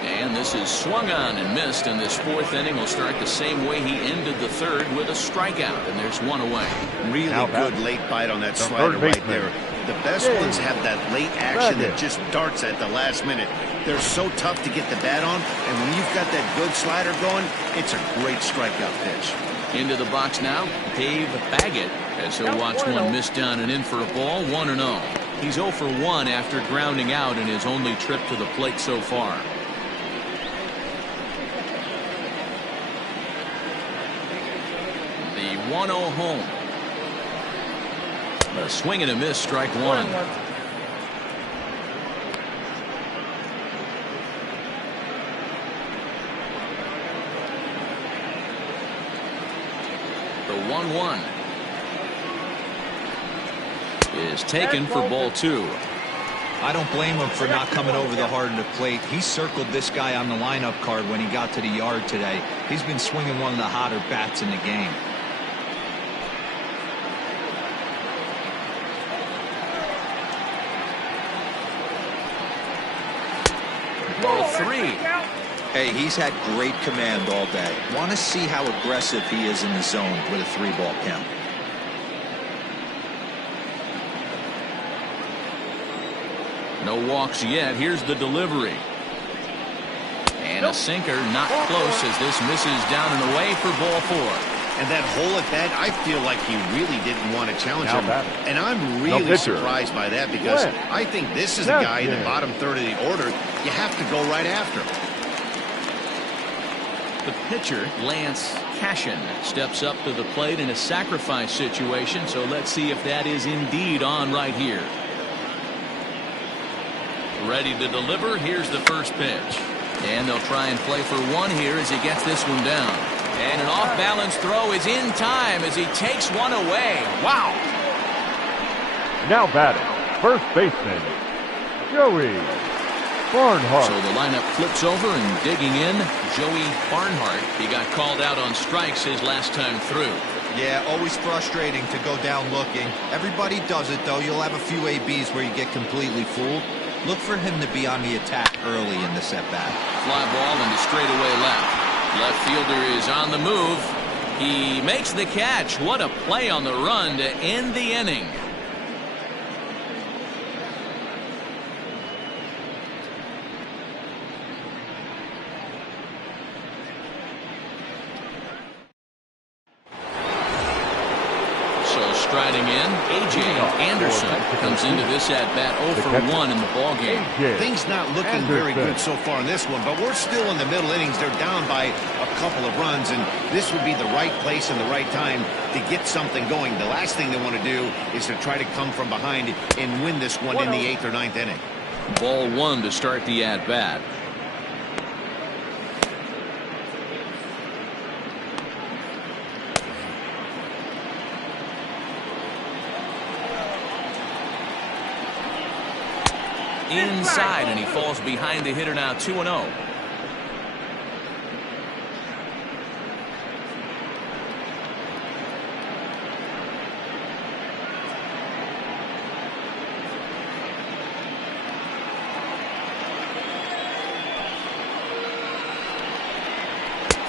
And this is swung on and missed, and this 4th inning will start the same way he ended the 3rd with a strikeout, and there's 1 away. Really good late bite on that slider right there. The best ones have that late action that just darts at the last minute. They're so tough to get the bat on, and when you've got that good slider going, it's a great strikeout pitch. Into the box now, Dave Baggett, as he'll watch one miss down and in for a ball, 1-0. He's 0 for 1 after grounding out in his only trip to the plate so far. The 1-0 home. A swing and a miss, strike 1. The 1-1 is taken for ball 2. I don't blame him for not coming over the hard of the plate. He circled this guy on the lineup card when he got to the yard today. He's been swinging one of the hotter bats in the game. Ball 3. Hey, he's had great command all day. Want to see how aggressive he is in the zone with a 3-ball count. No walks yet. Here's the delivery. And a sinker not close as this misses down and away for ball 4. And that hole at bat, I feel like he really didn't want to challenge him. And I'm really surprised by that because I think this is a guy in the bottom 3rd of the order you have to go right after. The pitcher, Lance Cashin, steps up to the plate in a sacrifice situation, so let's see if that is indeed on right here. Ready to deliver. Here's the first pitch. And they'll try and play for 1 here as he gets this one down. And an off-balance throw is in time as he takes one away. Wow. Now batting, first baseman, Joey Barnhart. So the lineup flips over and digging in, Joey Barnhart. He got called out on strikes his last time through. Yeah, always frustrating to go down looking. Everybody does it, though. You'll have a few ABs where you get completely fooled. Look for him to be on the attack early in the at-bat. Fly ball into straightaway left. Left fielder is on the move. He makes the catch. What a play on the run to end the inning. striding in, A.J. Anderson comes into this at-bat 0 for 1 in the ballgame. Things not looking very good so far in this one, but we're still in the middle innings. They're down by a couple of runs, and this would be the right place and the right time to get something going. The last thing they want to do is to try to come from behind and win this one in the 8th or 9th inning. Ball 1 to start the at-bat. Inside, and he falls behind the hitter now, 2-0.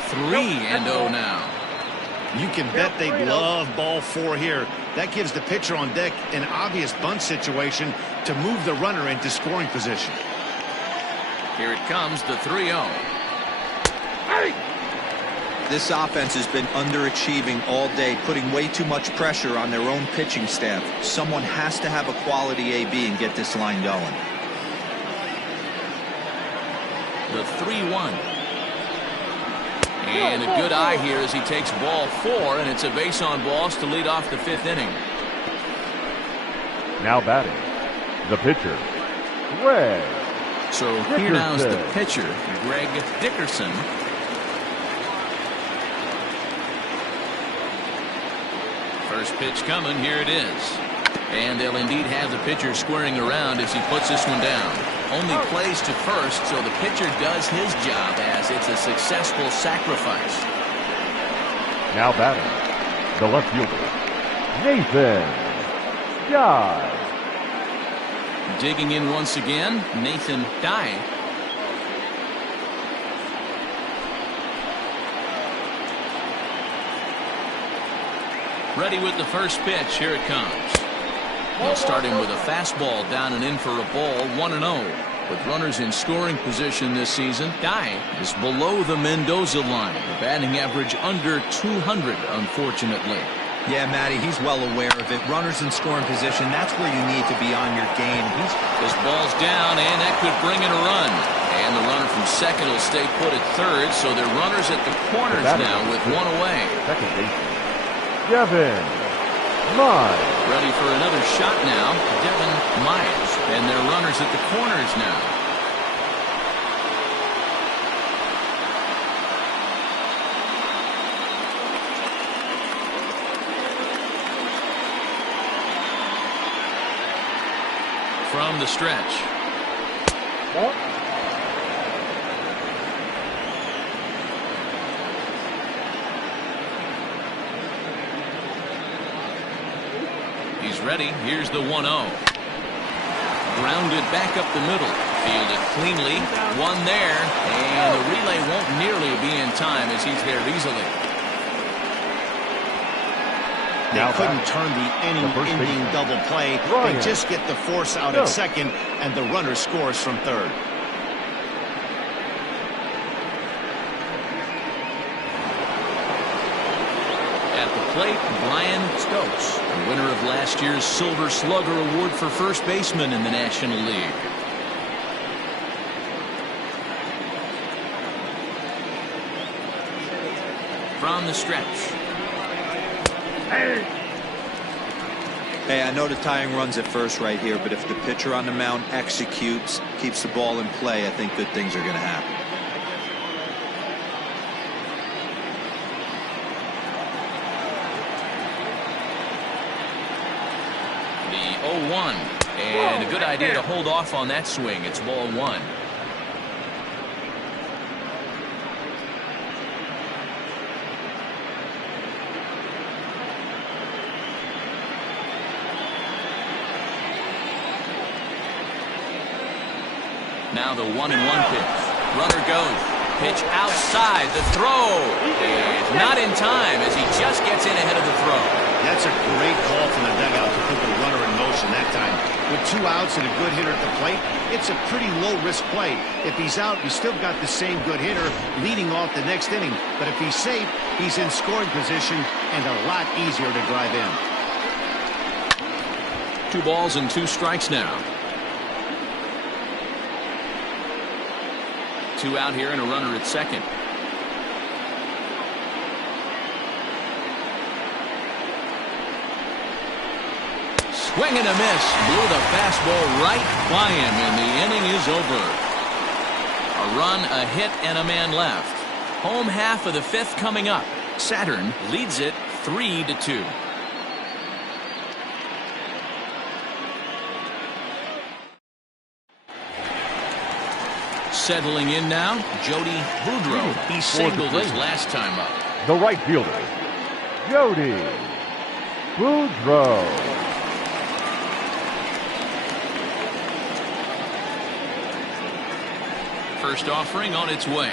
Three and 0 now. You can bet they love ball 4 here. That gives the pitcher on deck an obvious bunt situation to move the runner into scoring position. Here it comes, the 3-0. This offense has been underachieving all day, putting way too much pressure on their own pitching staff. Someone has to have a quality AB and get this line going. The 3-1. And a good eye here as he takes ball 4, and it's a base on balls to lead off the 5th inning. Now batting, the pitcher, Greg. So here now's the pitcher, Greg Dickerson. First pitch coming, here it is. And they'll indeed have the pitcher squaring around as he puts this one down. Only plays to first, so the pitcher does his job as it's a successful sacrifice. Now batting, the left fielder, Nathan Dye. Digging in once again, Nathan Dye. Ready with the first pitch. Here it comes. He'll start him with a fastball down and in for a ball, 1-0. With runners in scoring position this season, Dye is below the Mendoza line. The batting average under 200, unfortunately. Yeah, Matty, he's well aware of it. Runners in scoring position, that's where you need to be on your game. This ball's down, and that could bring in a run. And the runner from second will stay put at third, so they're runners at the corners now with one away. Second baseman, Devin Myers. Ready for another shot now, Devin Myers. And they're runners at the corners now. From the stretch. He's ready. Here's the 1-0. Grounded back up the middle. Fielded cleanly. One there. And the relay won't nearly be in time as he's there easily. They couldn't turn the inning-ending double play. They just get the force out at second, and the runner scores from third. At the plate, Brian Stokes, the winner of last year's Silver Slugger Award for first baseman in the National League. From the stretch. Hey, I know the tying runs at first right here, but if the pitcher on the mound executes, keeps the ball in play, I think good things are going to happen. The 0-1. And a good idea to hold off on that swing. It's ball 1. Now the 1-1 pitch. Runner goes. Pitch outside. The throw. And not in time as he just gets in ahead of the throw. That's a great call from the dugout to put the runner in motion that time. With 2 outs and a good hitter at the plate, it's a pretty low-risk play. If he's out, you still got the same good hitter leading off the next inning. But if he's safe, he's in scoring position and a lot easier to drive in. 2 balls and 2 strikes now. 2 out here and a runner at second. Swing and a miss. Blew the fastball right by him, and the inning is over. A run, a hit, and a man left. Home half of the 5th coming up. Saturn leads it 3-2. Settling in now, Jody Boudreau. He singled his last time up. The right fielder, Jody Boudreau. First offering on its way.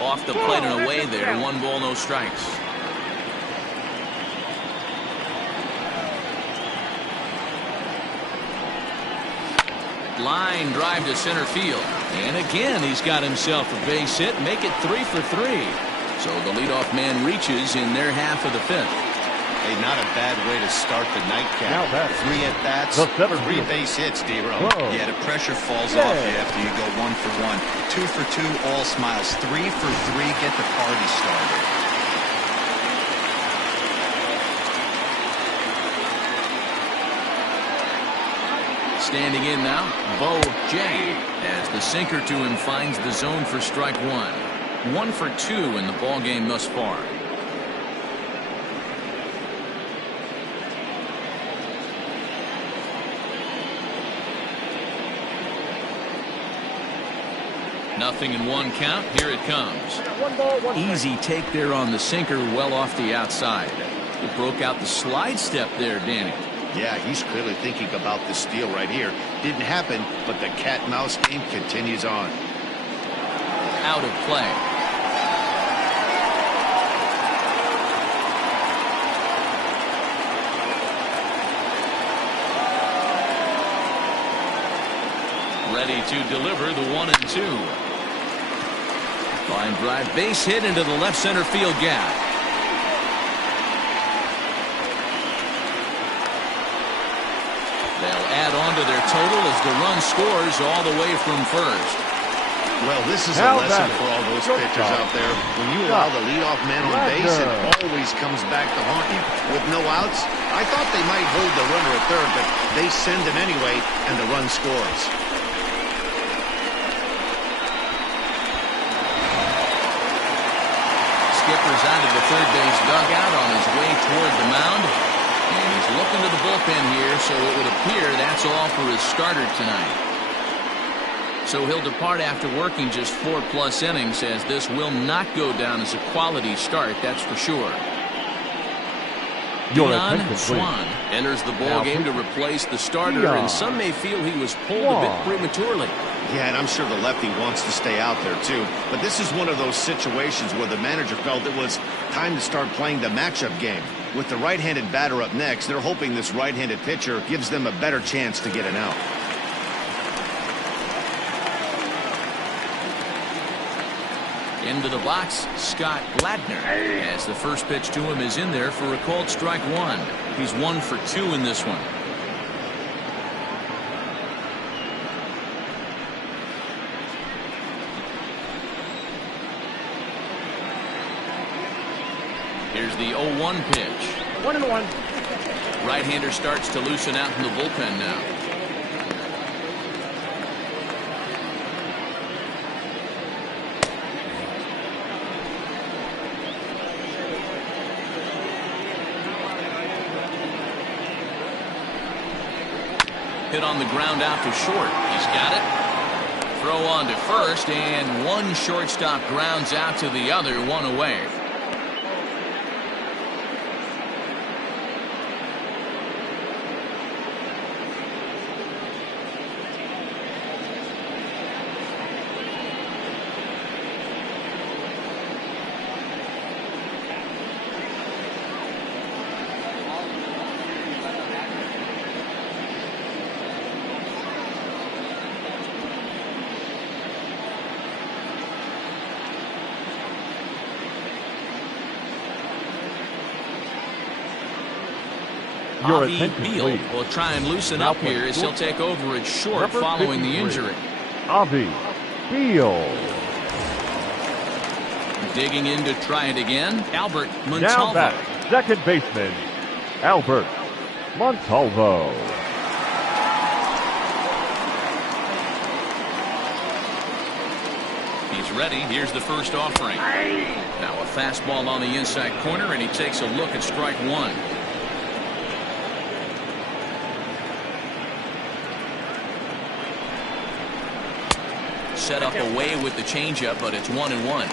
Off the plate and away there. 1 ball, no strikes. Line drive to center field. And again, he's got himself a base hit. Make it 3 for 3. So the leadoff man reaches in their half of the 5th. Hey, not a bad way to start the nightcap. 3 at-bats, 3 base hits, D-Row. Yeah, the pressure falls off you after you go 1 for 1. 2 for 2, all smiles. 3 for 3, get the party started. Standing in now, Bo J. As the sinker to him finds the zone for strike 1. 1 for 2 in the ball game thus far. Nothing in 1 count. Here it comes. 1 ball, 1 strike. Easy take there on the sinker, well off the outside. It broke out the slide step there, Danny. Yeah, he's clearly thinking about the steal right here. Didn't happen, but the cat-mouse game continues on. Out of play. Ready to deliver the 1 and 2. Line drive, base hit into the left center field gap. They'll add on to their total as the run scores all the way from first. Well, this is a lesson for all those pitchers out there. When you allow the leadoff man on base, it always comes back to haunt you. With no outs, I thought they might hold the runner at third, but they send him anyway, and the run scores. Skipper's out of the third base dugout on his way toward the mound. And he's looking to the bullpen here, so it would appear that's all for his starter tonight. So he'll depart after working just 4+ innings, as this will not go down as a quality start, that's for sure. Dion Swan enters the ball game to replace the starter, and some may feel he was pulled a bit prematurely. Yeah, and I'm sure the lefty wants to stay out there too. But this is one of those situations where the manager felt it was time to start playing the matchup game. With the right-handed batter up next, they're hoping this right-handed pitcher gives them a better chance to get an out. Into the box, Scott Gladner, as the first pitch to him is in there for a called strike 1. He's 1 for 2 in this one. Here's the 0-1 pitch. 1-1. Right-hander starts to loosen out in the bullpen now. Hit on the ground out to short. He's got it. Throw on to first, and one shortstop grounds out to the other, 1 away. Your Avi attention, Beal please. will try and loosen Now up here as he'll take over at short Number following the 53. injury. Avi Beal. Digging in to try it again, Albert Now Montalvo. back, second baseman, Albert Montalvo. He's ready. Here's the first offering. Now a fastball on the inside corner, and he takes a look at strike one. Set up away with the changeup, but it's 1-1.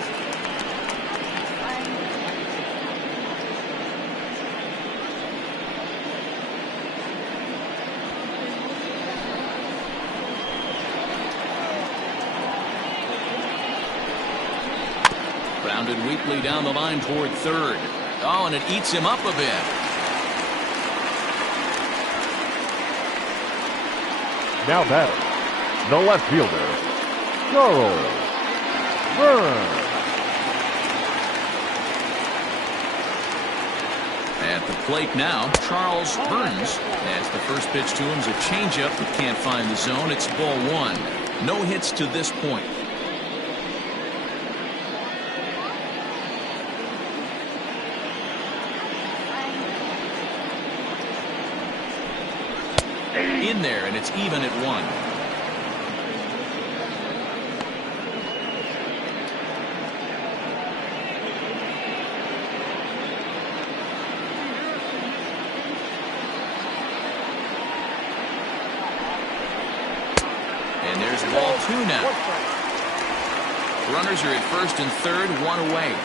Grounded weakly down the line toward third. Oh, and it eats him up a bit. Now batting, the left fielder, Charles Burns. At the plate now, Charles Burns. As the first pitch to him is a changeup that can't find the zone. It's ball one. No hits to this point. In there, and it's even at one. And there's ball two now. Runners are at first and third, one away.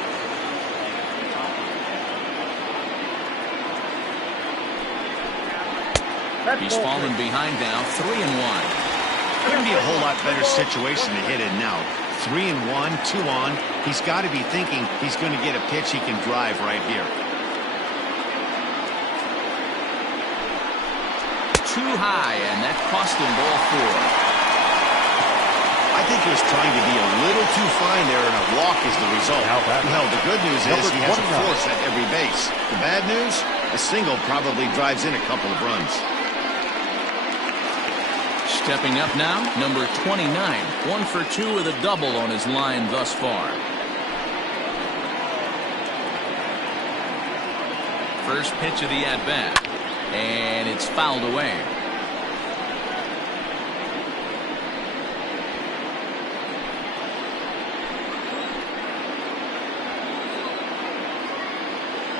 He's fallen behind now, 3-1. Couldn't be a whole lot better situation to hit in now. 3-1, 2 on. He's got to be thinking he's going to get a pitch he can drive right here. Too high, and that cost him ball four. I think he was trying to be a little too fine there, and a walk is the result. Well, the good news is he has a force at every base. The bad news? A single probably drives in a couple of runs. Stepping up now, number 29. 1 for 2 with a double on his line thus far. First pitch of the at-bat. And it's fouled away.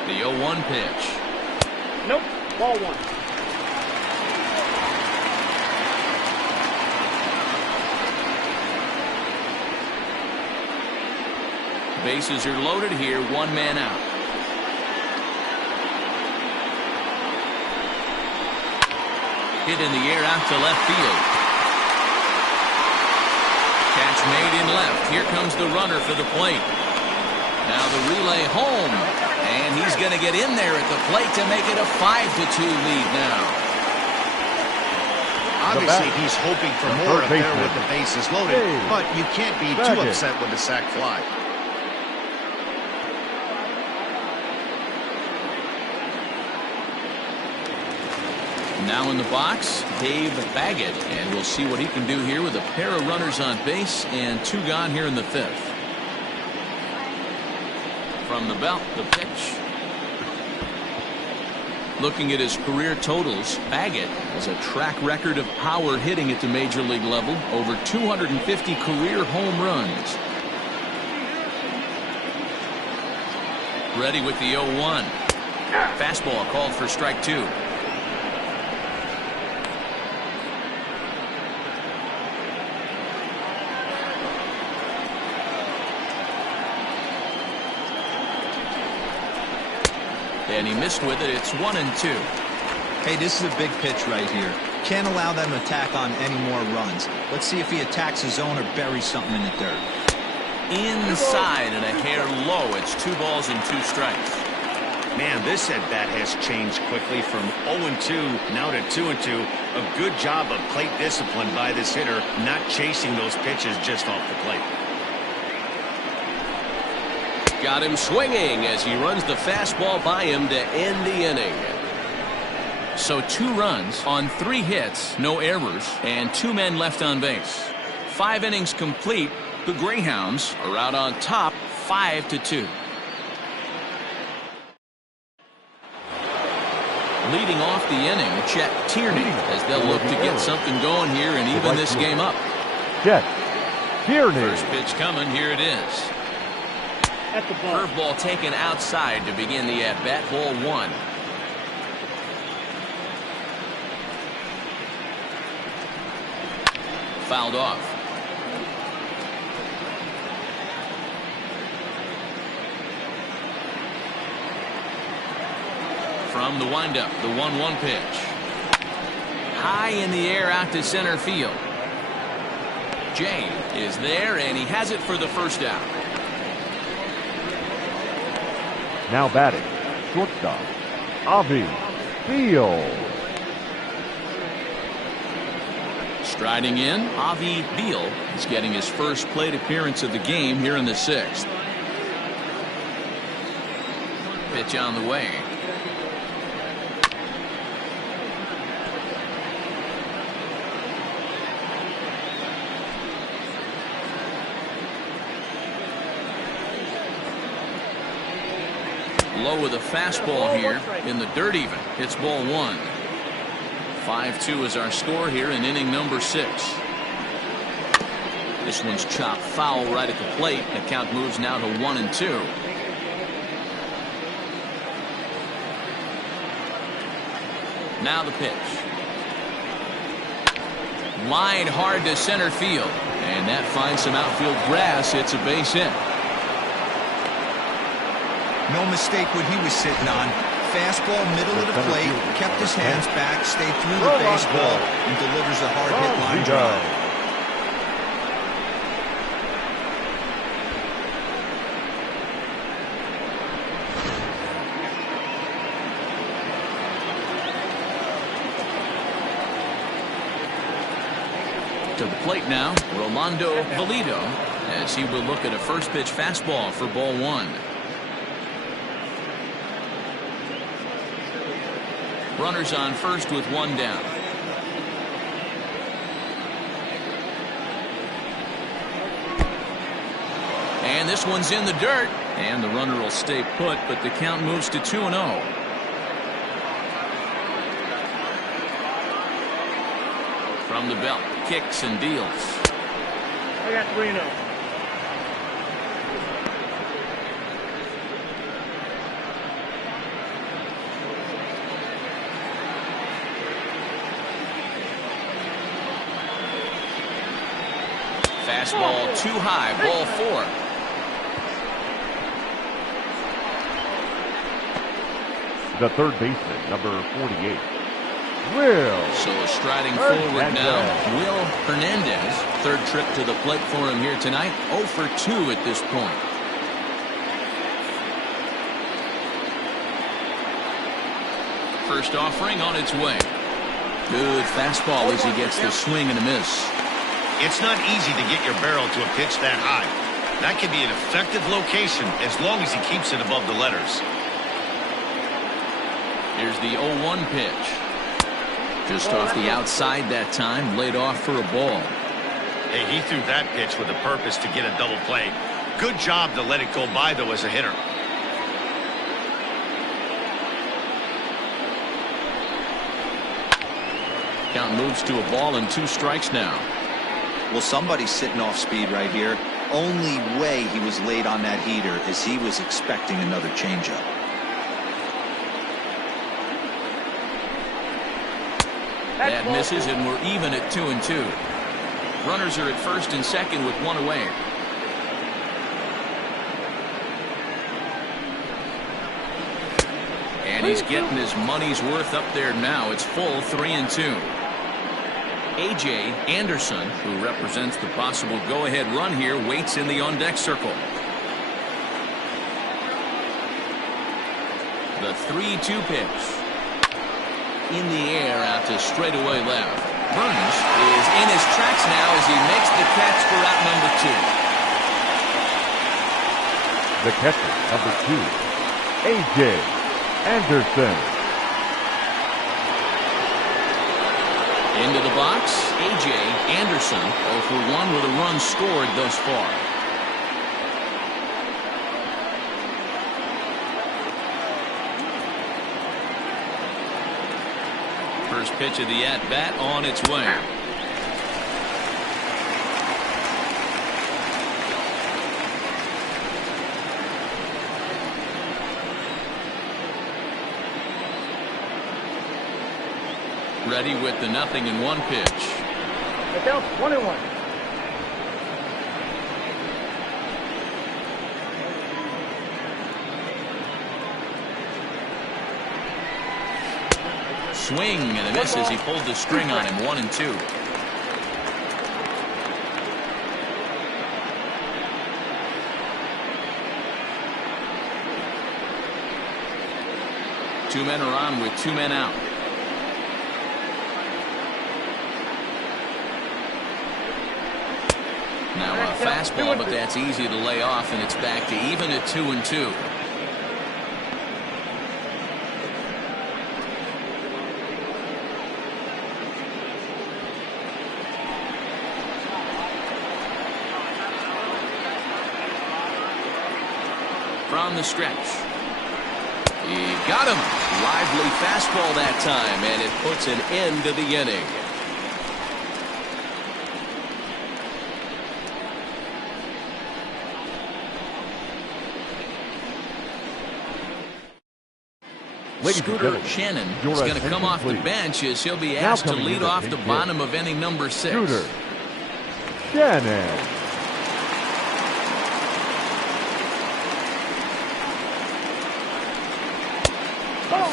The 0-1 pitch. Nope. Ball one. Bases are loaded here, one man out. Hit in the air out to left field. Catch made in left. Here comes the runner for the plate. Now the relay home. And he's going to get in there at the plate to make it a 5-2 lead now. Obviously, he's hoping for more up there with the bases loaded, but you can't be too upset with the sac fly. Now in the box, Dave Baggett, and we'll see what he can do here with a pair of runners on base and 2 gone here in the 5th. From the belt, the pitch. Looking at his career totals, Baggett has a track record of power hitting at the major league level, over 250 career home runs. Ready with the 0-1. Fastball called for strike 2. And he missed with it. It's 1-2. Hey, this is a big pitch right here. Can't allow them to attack on any more runs. Let's see if he attacks his zone or buries something in the dirt. Inside and a hair low. It's 2 balls and 2 strikes. Man, this at-bat has changed quickly from 0-2 now to 2-2. A good job of plate discipline by this hitter, not chasing those pitches just off the plate. Got him swinging as he runs the fastball by him to end the inning. So 2 runs on 3 hits, no errors, and 2 men left on base. 5 innings complete. The Greyhounds are out on top 5-2. Leading off the inning, Chet Tierney, as they'll look to get something going here and even this game up. Chet Tierney. First pitch coming, here it is. Curveball taken outside to begin the at-bat, ball 1. Fouled off. From the windup, the 1-1 pitch. High in the air out to center field. Jay is there, and he has it for the first out. Now batting, shortstop, Avi Beal. Striding in, Avi Beal is getting his first plate appearance of the game here in the 6th. Pitch on the way. Low with a fastball here in the dirt even. It's ball 1. 5-2 is our score here in inning number 6. This one's chopped foul right at the plate. The count moves now to 1-2. Now the pitch. Line hard to center field. And that finds some outfield grass. It's a base hit. No mistake what he was sitting on. Fastball middle of the plate, kept his hands back, stayed through the baseball, and delivers a hard hit line drive. To the plate now, Rolando Valido, as he will look at a first pitch fastball for ball 1. Runners on first with 1 down. And this one's in the dirt. And the runner will stay put, but the count moves to 2-0. From the belt, kicks and deals. I got 3-0. Fastball too high, ball 4. The third baseman, number 48, Will. So striding forward now, Will Hernandez. Third trip to the plate for him here tonight. 0 for 2 at this point. First offering on its way. Good fastball as he gets the swing and a miss. It's not easy to get your barrel to a pitch that high. That can be an effective location as long as he keeps it above the letters. Here's the 0-1 pitch. Just off the outside that time, laid off for a ball. Hey, he threw that pitch with a purpose to get a double play. Good job to let it go by, though, as a hitter. Count moves to a ball and 2 strikes now. Well, somebody's sitting off speed right here. Only way he was late on that heater is he was expecting another changeup. That misses, and we're even at 2-2. Runners are at first and second with 1 away. And he's getting his money's worth up there now. It's full 3-2. A.J. Anderson, who represents the possible go-ahead run here, waits in the on-deck circle. The 3-2 pitch. In the air out to straightaway left. Burns is in his tracks now as he makes the catch for out number 2. The catcher, number 2, A.J. Anderson. Into the box, A.J. Anderson, 0 for 1 with a run scored thus far. First pitch of the at-bat on its way. Ready with the 0-1 pitch. The count's 1-1. Swing and a miss as he pulled the string on him. 1-2. Two men are on with 2 men out. Now a fastball, but that's easy to lay off, and it's back to even at 2-2. From the stretch. He got him. Lively fastball that time, and it puts an end to the inning. Scooter Shannon is going to come off the bench as he'll be asked to lead off the bottom of inning number 6. Scooter Shannon.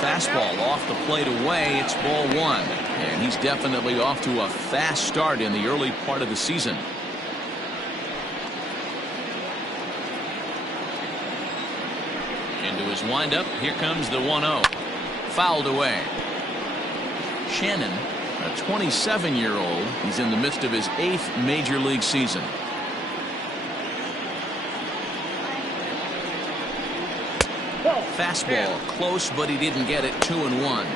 Fastball off the plate away. It's ball 1, and he's definitely off to a fast start in the early part of the season. Into his windup. Here comes the 1-0. Fouled away. Shannon, a 27-year-old. He's in the midst of his 8th major league season. Fastball close, but he didn't get it. 2-1.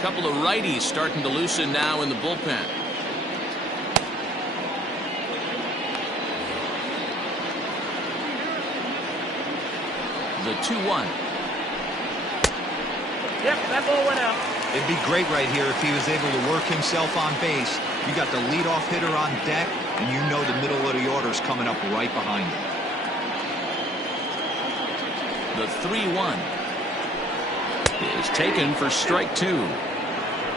Couple of righties starting to loosen now in the bullpen. The 2-1. Yep, that ball went out. It'd be great right here if he was able to work himself on base. You got the leadoff hitter on deck, and you know the middle of the order's coming up right behind him. The 3-1 is taken for strike 2.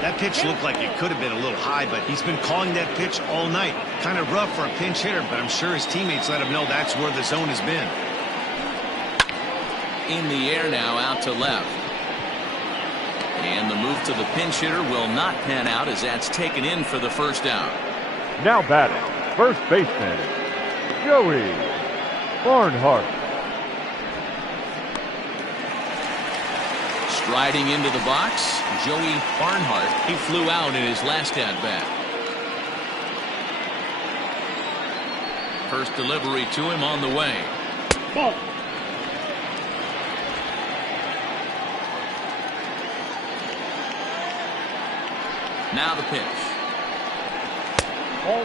That pitch looked like it could have been a little high, but he's been calling that pitch all night. Kind of rough for a pinch hitter, but I'm sure his teammates let him know that's where the zone has been. In the air now, out to left. And the move to the pinch hitter will not pan out as that's taken in for the first out. Now batting, first baseman, Joey Barnhart. Striding into the box, Joey Barnhart. He flew out in his last at-bat. First delivery to him on the way. Ball. Now the pitch.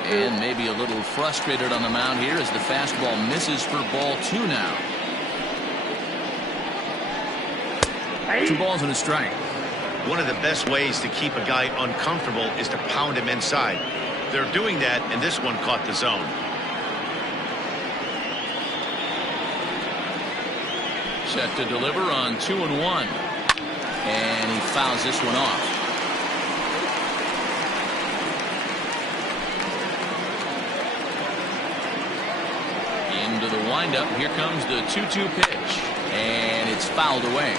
And maybe a little frustrated on the mound here as the fastball misses for ball 2 now. 2 balls and a strike. One of the best ways to keep a guy uncomfortable is to pound him inside. They're doing that, and this one caught the zone. Set to deliver on 2-1. And he fouls this one off. Into the windup. Here comes the 2-2 pitch. And it's fouled away.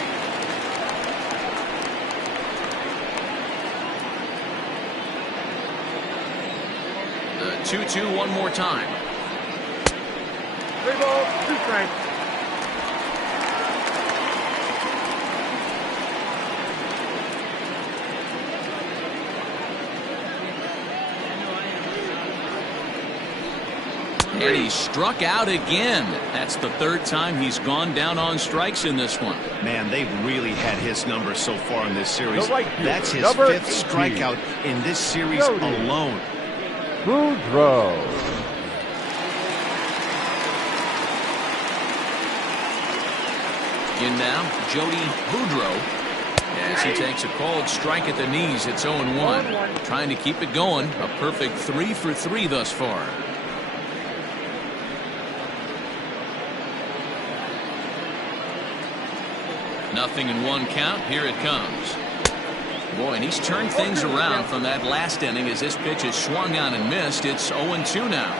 The 2-2 one more time. 3 balls, 2 strikes. And he struck out again. That's the third time he's gone down on strikes in this one. Man, they've really had his number so far in this series. That's his number fifth 18. strikeout in this series alone. Boudreaux. In now, Jody Boudreaux. As he takes a called strike at the knees, it's 0-1. Trying to keep it going. A perfect 3 for 3 thus far. Nothing in 1 count. Here it comes. Boy, and he's turned things around from that last inning as this pitch is swung on and missed. It's 0-2 now.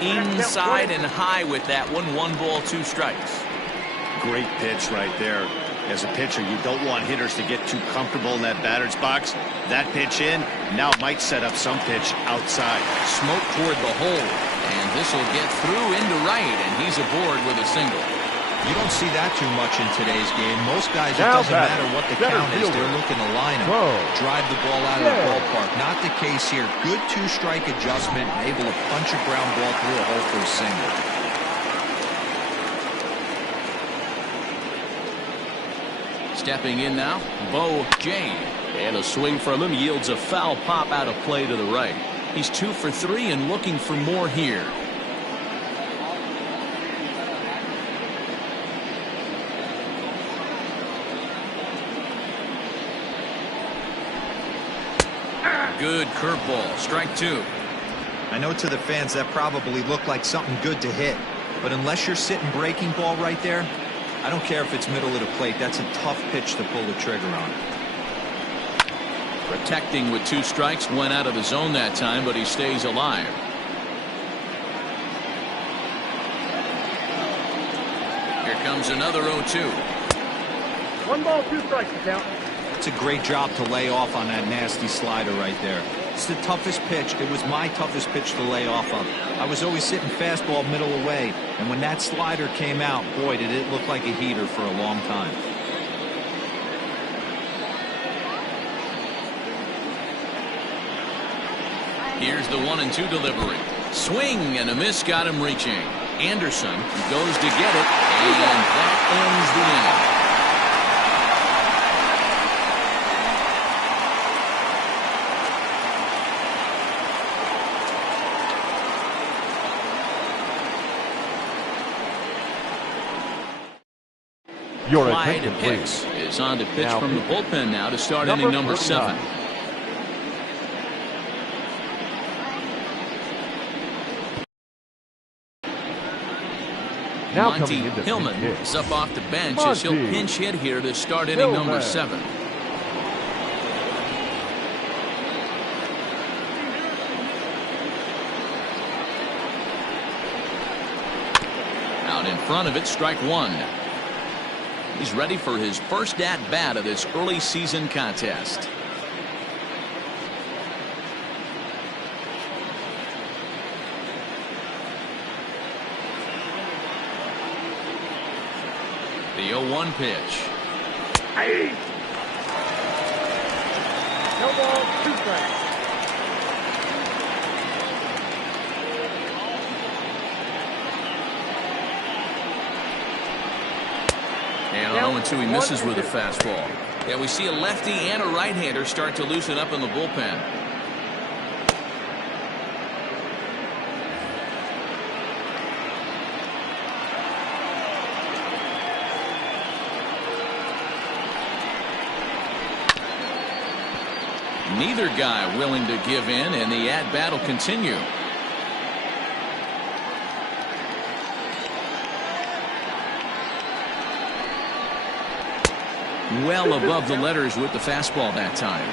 Inside and high with that one. 1 ball, 2 strikes. Great pitch right there. As a pitcher, you don't want hitters to get too comfortable in that batter's box. That pitch in now might set up some pitch outside. Smoke toward the hole, and this will get through into right, and he's aboard with a single. You don't see that too much in today's game. Most guys, it doesn't matter what the count is. They're looking to line them, drive the ball out of the ballpark. Not the case here. Good 2-strike adjustment, and able to punch a ground ball through a hole for a single. Stepping in now, Bo Jay. And a swing from him yields a foul pop out of play to the right. He's 2 for 3 and looking for more here. Good curveball, strike 2. I know to the fans that probably looked like something good to hit, but unless you're sitting breaking ball right there, I don't care if it's middle of the plate. That's a tough pitch to pull the trigger on. Protecting with 2 strikes, went out of the zone that time, but he stays alive. Here comes another 0-2. 1 ball, 2 strikes to count. It's a great job to lay off on that nasty slider right there. It's the toughest pitch. It was my toughest pitch to lay off of. I was always sitting fastball middle away, and when that slider came out, boy, did it look like a heater for a long time. Here's the 1-2 delivery. Swing and a miss, got him reaching. Anderson goes to get it, and that ends the inning. Your Clyde attention, Hicks please. is on to pitch Now, from the bullpen now to start number inning number 7. 49. Now Monty coming into Hillman pinch hit. is up off the bench as he'll Monty pinch hit here to start inning number Hillman. 7. Out in front of it, strike 1. He's ready for his first at-bat of this early season contest. The 0-1 pitch. No ball, 2 strikes. And 0-2, he misses with a fastball. Yeah, we see a lefty and a right-hander start to loosen up in the bullpen. Neither guy willing to give in, and the at-bat will continue. Well above the letters with the fastball that time.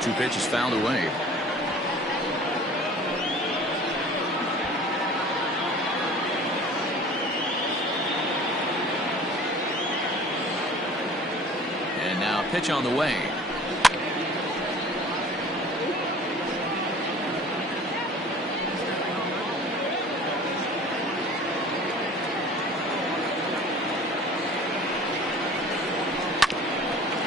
Two pitches fouled away. And now a pitch on the way.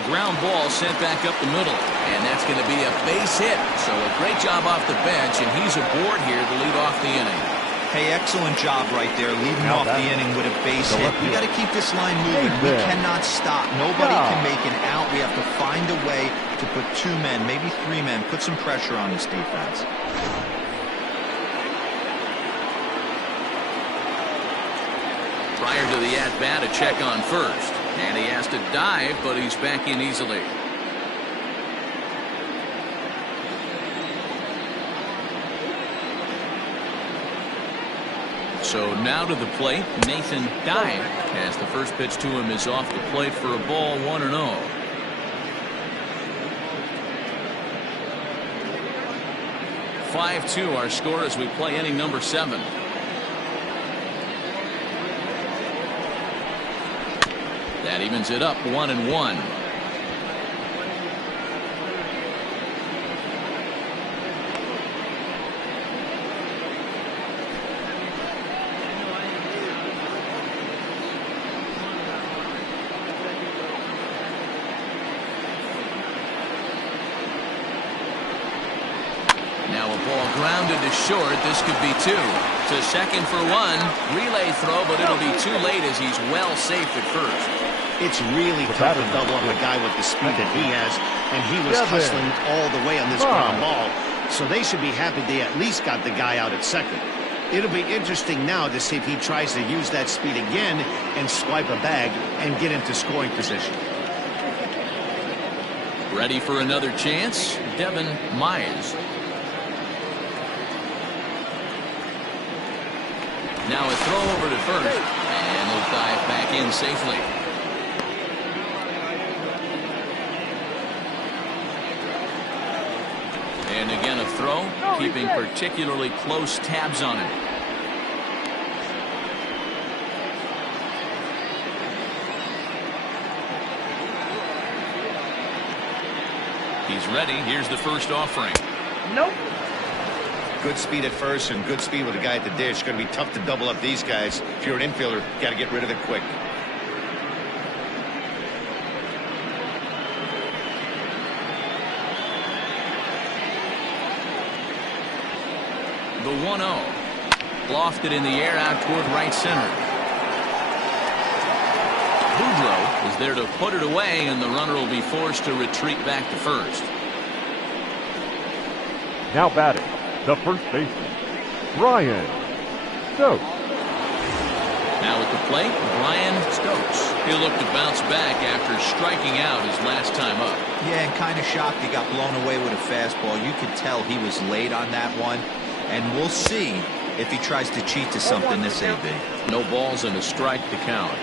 ground ball sent back up the middle. And that's going to be a base hit. So a great job off the bench, and he's aboard here to lead off the inning. Hey, excellent job right there, leading off the inning with a base hit. We got to keep this line moving. We cannot stop. Nobody can make an out. We have to find a way to put 2 men, maybe 3 men, put some pressure on this defense. Prior to the at-bat, a check on first. And he has to dive, but he's back in easily. So now to the plate, Nathan Dye, as the first pitch to him is off the plate for a ball, 1-0. (5-2) our score as we play inning number 7. That evens it up 1-1. Now a ball grounded to short. This could be 2. To second for 1. Relay throw, but it'll be too late as he's well safe at first. It's really tough to double up a guy with the speed that he has, and he was hustling all the way on this ground ball. So they should be happy they at least got the guy out at second. It'll be interesting now to see if he tries to use that speed again and swipe a bag and get into scoring position. Ready for another chance, Devin Mize. Now a throw over to first, and he'll dive back in safely. And again a throw, keeping particularly close tabs on him. He's ready. Here's the first offering. Nope. Good speed at first and good speed with a guy at the dish. It's going to be tough to double up these guys. If you're an infielder, you got to get rid of it quick. The 1-0. Lofted in the air out toward right center. Boudreaux is there to put it away, and the runner will be forced to retreat back to first. Now batting, the first baseman, Brian Stokes. Now at the plate, Brian Stokes. He'll look to bounce back after striking out his last time up. Yeah, and kind of shocked he got blown away with a fastball. You could tell he was late on that one. And we'll see if he tries to cheat to something this AB. No balls and a strike to count.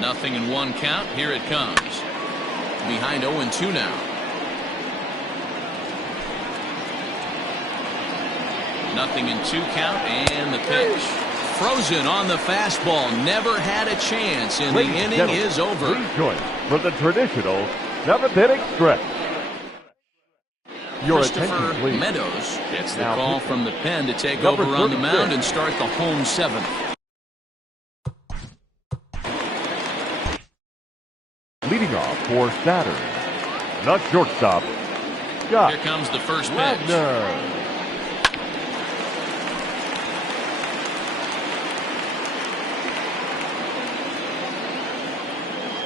Nothing in 1 count. Here it comes. Behind 0-2 now. Nothing in 2 count, and the pitch. Frozen on the fastball. Never had a chance, and the inning is over. Please join for the traditional 7th inning stretch. Your Christopher attention, please. Meadows gets the Now, call from the pen to take number over on the 36. mound and start the home 7th. Leading off for Saturn, the shortstop, Scott Here comes the first pitch. Wagner.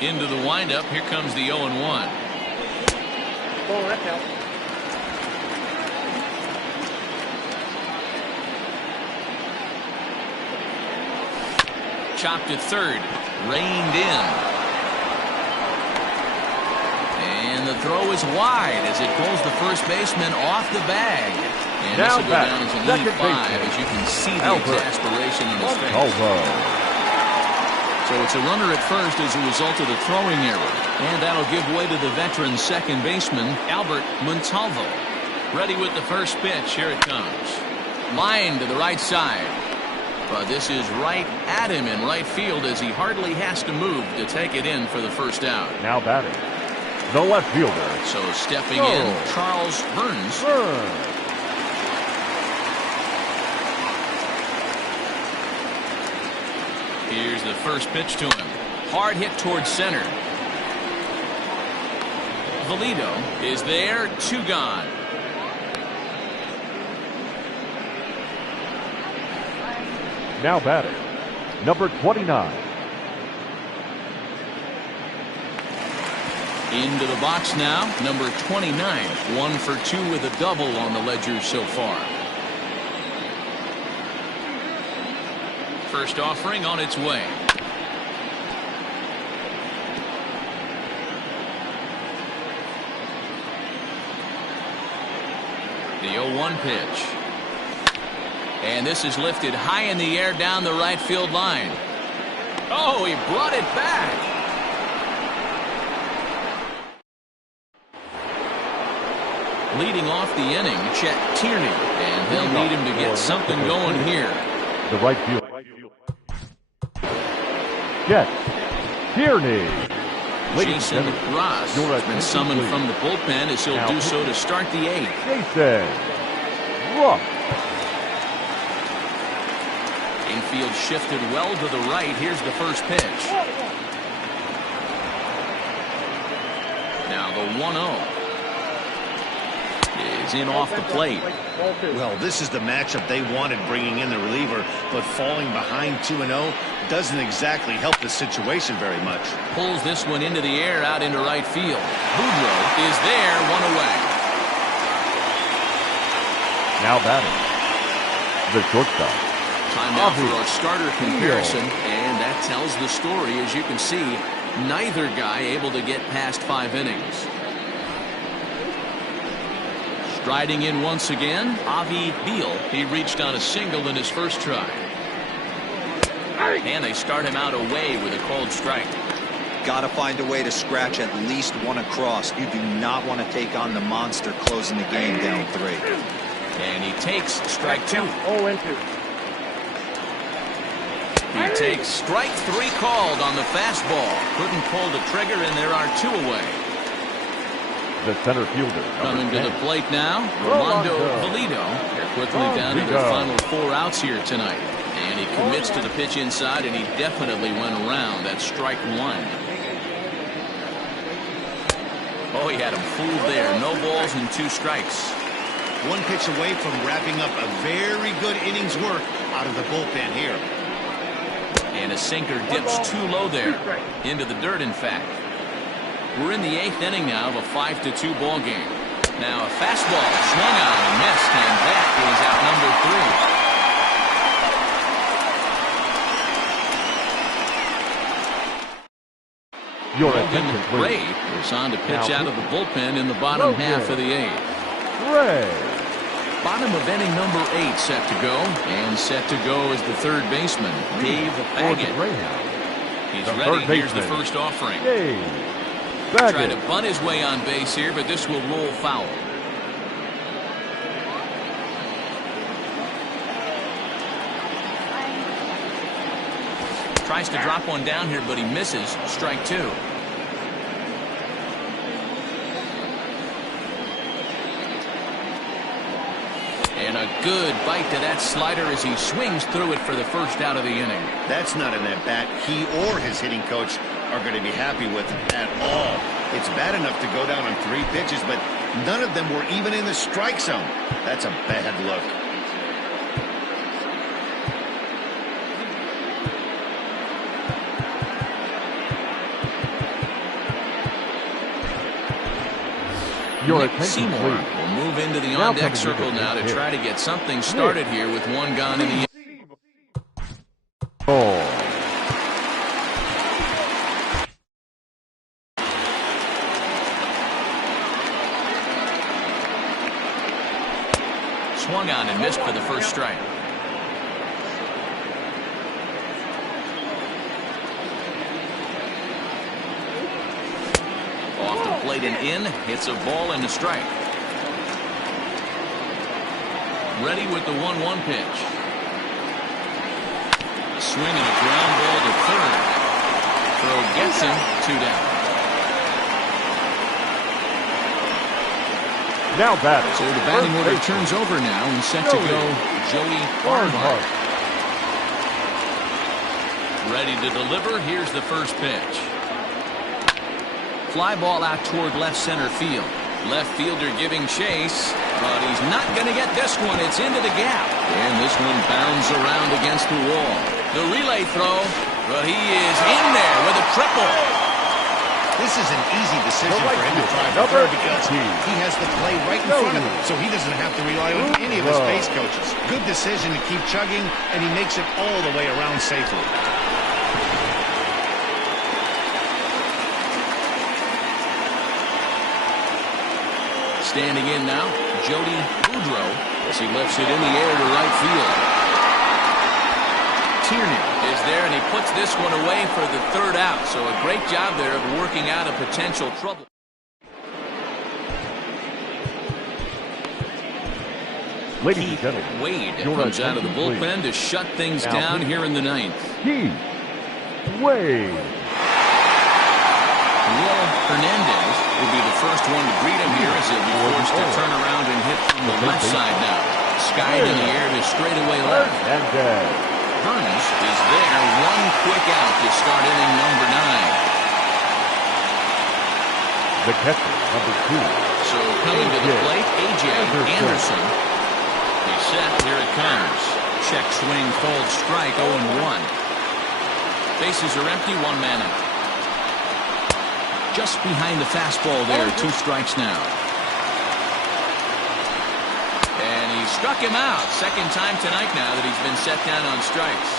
Into the windup. Here comes the 0-1. Oh, that helps. Chopped at third. Reined in. And the throw is wide as it pulls the first baseman off the bag. And Now this will go back, down as a second lead 5 baseman, as you can see the Albert. exasperation in his face. Alvo. So it's a runner at first as a result of the throwing error. And that'll give way to the veteran second baseman, Albert Montalvo. Ready with the first pitch. Here it comes. Line to the right side. But this is right at him in right field as he hardly has to move to take it in for the first out. Now batting, the left fielder, So stepping in, Charles Burns. Here's the first pitch to him. Hard hit towards center. Valito is there, 2 gone. Now batting, number 29. Into the box now, number 29. 1 for 2 with a double on the ledger so far. First offering on its way. The 0-1 pitch. And this is lifted high in the air down the right field line. Oh, he brought it back. Leading off the inning, Chet Tierney, and they'll need him to get something going here. The right field. Chet Tierney. Jason Ross has been summoned from the bullpen as he'll do so to start the 8th. Jason Ross. Infield shifted well to the right. Here's the first pitch. Now the 1-0 is in off the plate. Well, this is the matchup they wanted, bringing in the reliever, but falling behind 2-0 doesn't exactly help the situation very much. Pulls this one into the air out into right field. Boudreaux is there, 1 away. Now batting, the shortstop. Time now for our starter comparison, and that tells the story. As you can see, neither guy able to get past 5 innings. Striding in once again, Avi Beal. He reached on a single in his first try. And they start him out away with a called strike. Got to find a way to scratch at least 1 across. You do not want to take on the monster closing the game down 3. And he takes strike 2. 0-2. He takes strike 3 called on the fastball. Couldn't pull the trigger, and there are 2 away. The center fielder. Coming to the plate now, Rolando Valito. They're quickly down to their final 4 outs here tonight. And he commits to the pitch inside, and he definitely went around. That's strike 1. Oh, he had him fooled there. No balls and 2 strikes. 1 pitch away from wrapping up a very good innings work out of the bullpen here. And a sinker dips too low there. Into the dirt, in fact. We're in the 8th inning now of a 5-2 ball game. Now a fastball swung on and missed, and that is out number 3. Logan Gray is on to pitch out of the bullpen in the bottom half of the 8th. Gray. Bottom of inning number 8 set to go, and set to go is the third baseman, Dave Baggett. He's ready. Here's the first offering. Trying to bunt his way on base here, but this will roll foul. Tries to drop one down here, but he misses. Strike 2. And a good bite to that slider as he swings through it for the first out of the inning. That's not an at-bat he or his hitting coach are going to be happy with at all. It's bad enough to go down on 3 pitches, but none of them were even in the strike zone. That's a bad look. Nick Seymour will move into the on-deck circle now to try to get something started here with 1 gone in the inning. Swung on and missed for the first strike. Off the plate and in, hits a ball and a strike. Ready with the 1-1 pitch. A swing and a ground ball to third. Throw gets him, 2 down. Now batting. So the batting order turns over now and set to go Joey Barnhart. Ready to deliver. Here's the first pitch. Fly ball out toward left center field. Left fielder giving chase, but he's not going to get this one. It's into the gap. And this one bounds around against the wall. The relay throw, but he is in there with a triple. This is an easy decision for him to try for third because he has the play right in front of him, so he doesn't have to rely on any of his base coaches. Good decision to keep chugging, and he makes it all the way around safely. Standing in now, Jody Boudreau as he lifts it in the air to right field. Tierney is there, and he puts this one away for the third out. So a great job there of working out a potential trouble. Ladies and gentlemen, Wade comes out of the bullpen to shut things down here in the ninth. Keith Wade. Will Hernandez will be the first one to greet him here as he'll be forced to turn around and hit from the left side now. Skied in the air to straightaway left. Burns is there. One quick out to start inning number 9. The catcher, number 2. So coming to the plate, A.J. Anderson. He's set. Here it comes. Check swing, called strike, 0-1. Bases are empty, one man out. Just behind the fastball there, 2 strikes now. And he struck him out. Second time tonight now that he's been set down on strikes.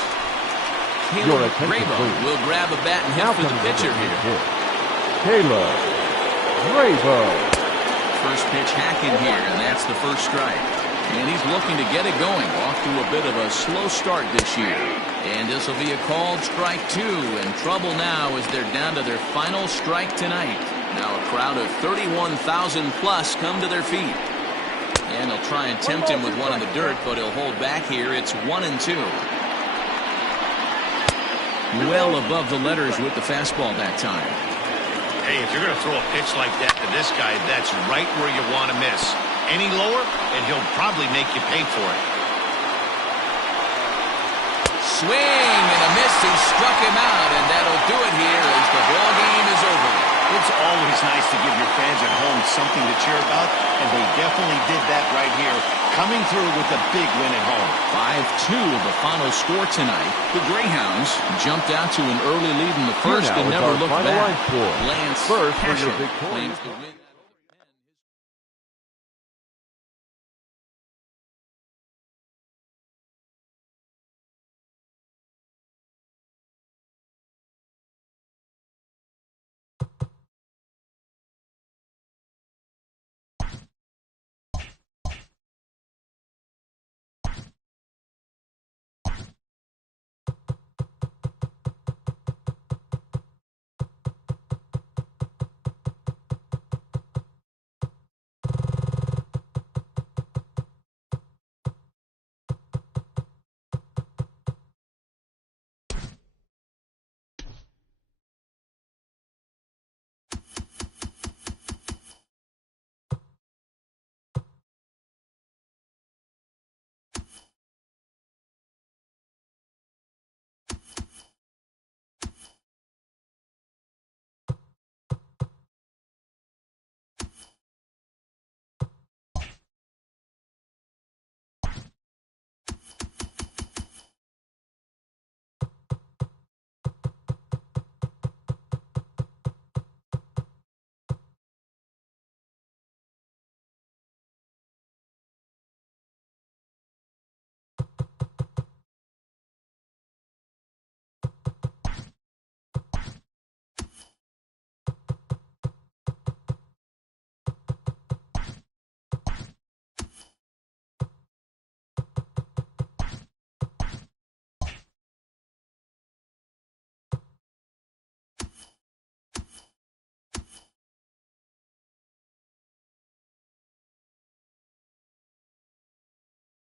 Caleb Grabo will grab a bat and hit for the pitcher here. Caleb Grabo. First pitch hacking here, and that's the first strike. And he's looking to get it going. Off to a bit of a slow start this year. And this will be a called strike 2. And trouble now as they're down to their final strike tonight. Now a crowd of 31,000 plus come to their feet. And they'll try and tempt him with one in the dirt, but he'll hold back here. It's 1-2. Well above the letters with the fastball that time. Hey, if you're going to throw a pitch like that to this guy, that's right where you want to miss. Any lower, and he'll probably make you pay for it. Swing and a miss. He struck him out, and that'll do it here as the ball game is over. It's always nice to give your fans at home something to cheer about, and they definitely did that right here, coming through with a big win at home. 5-2 the final score tonight. The Greyhounds jumped out to an early lead in the first and never looked back. Lance Passion claims the win.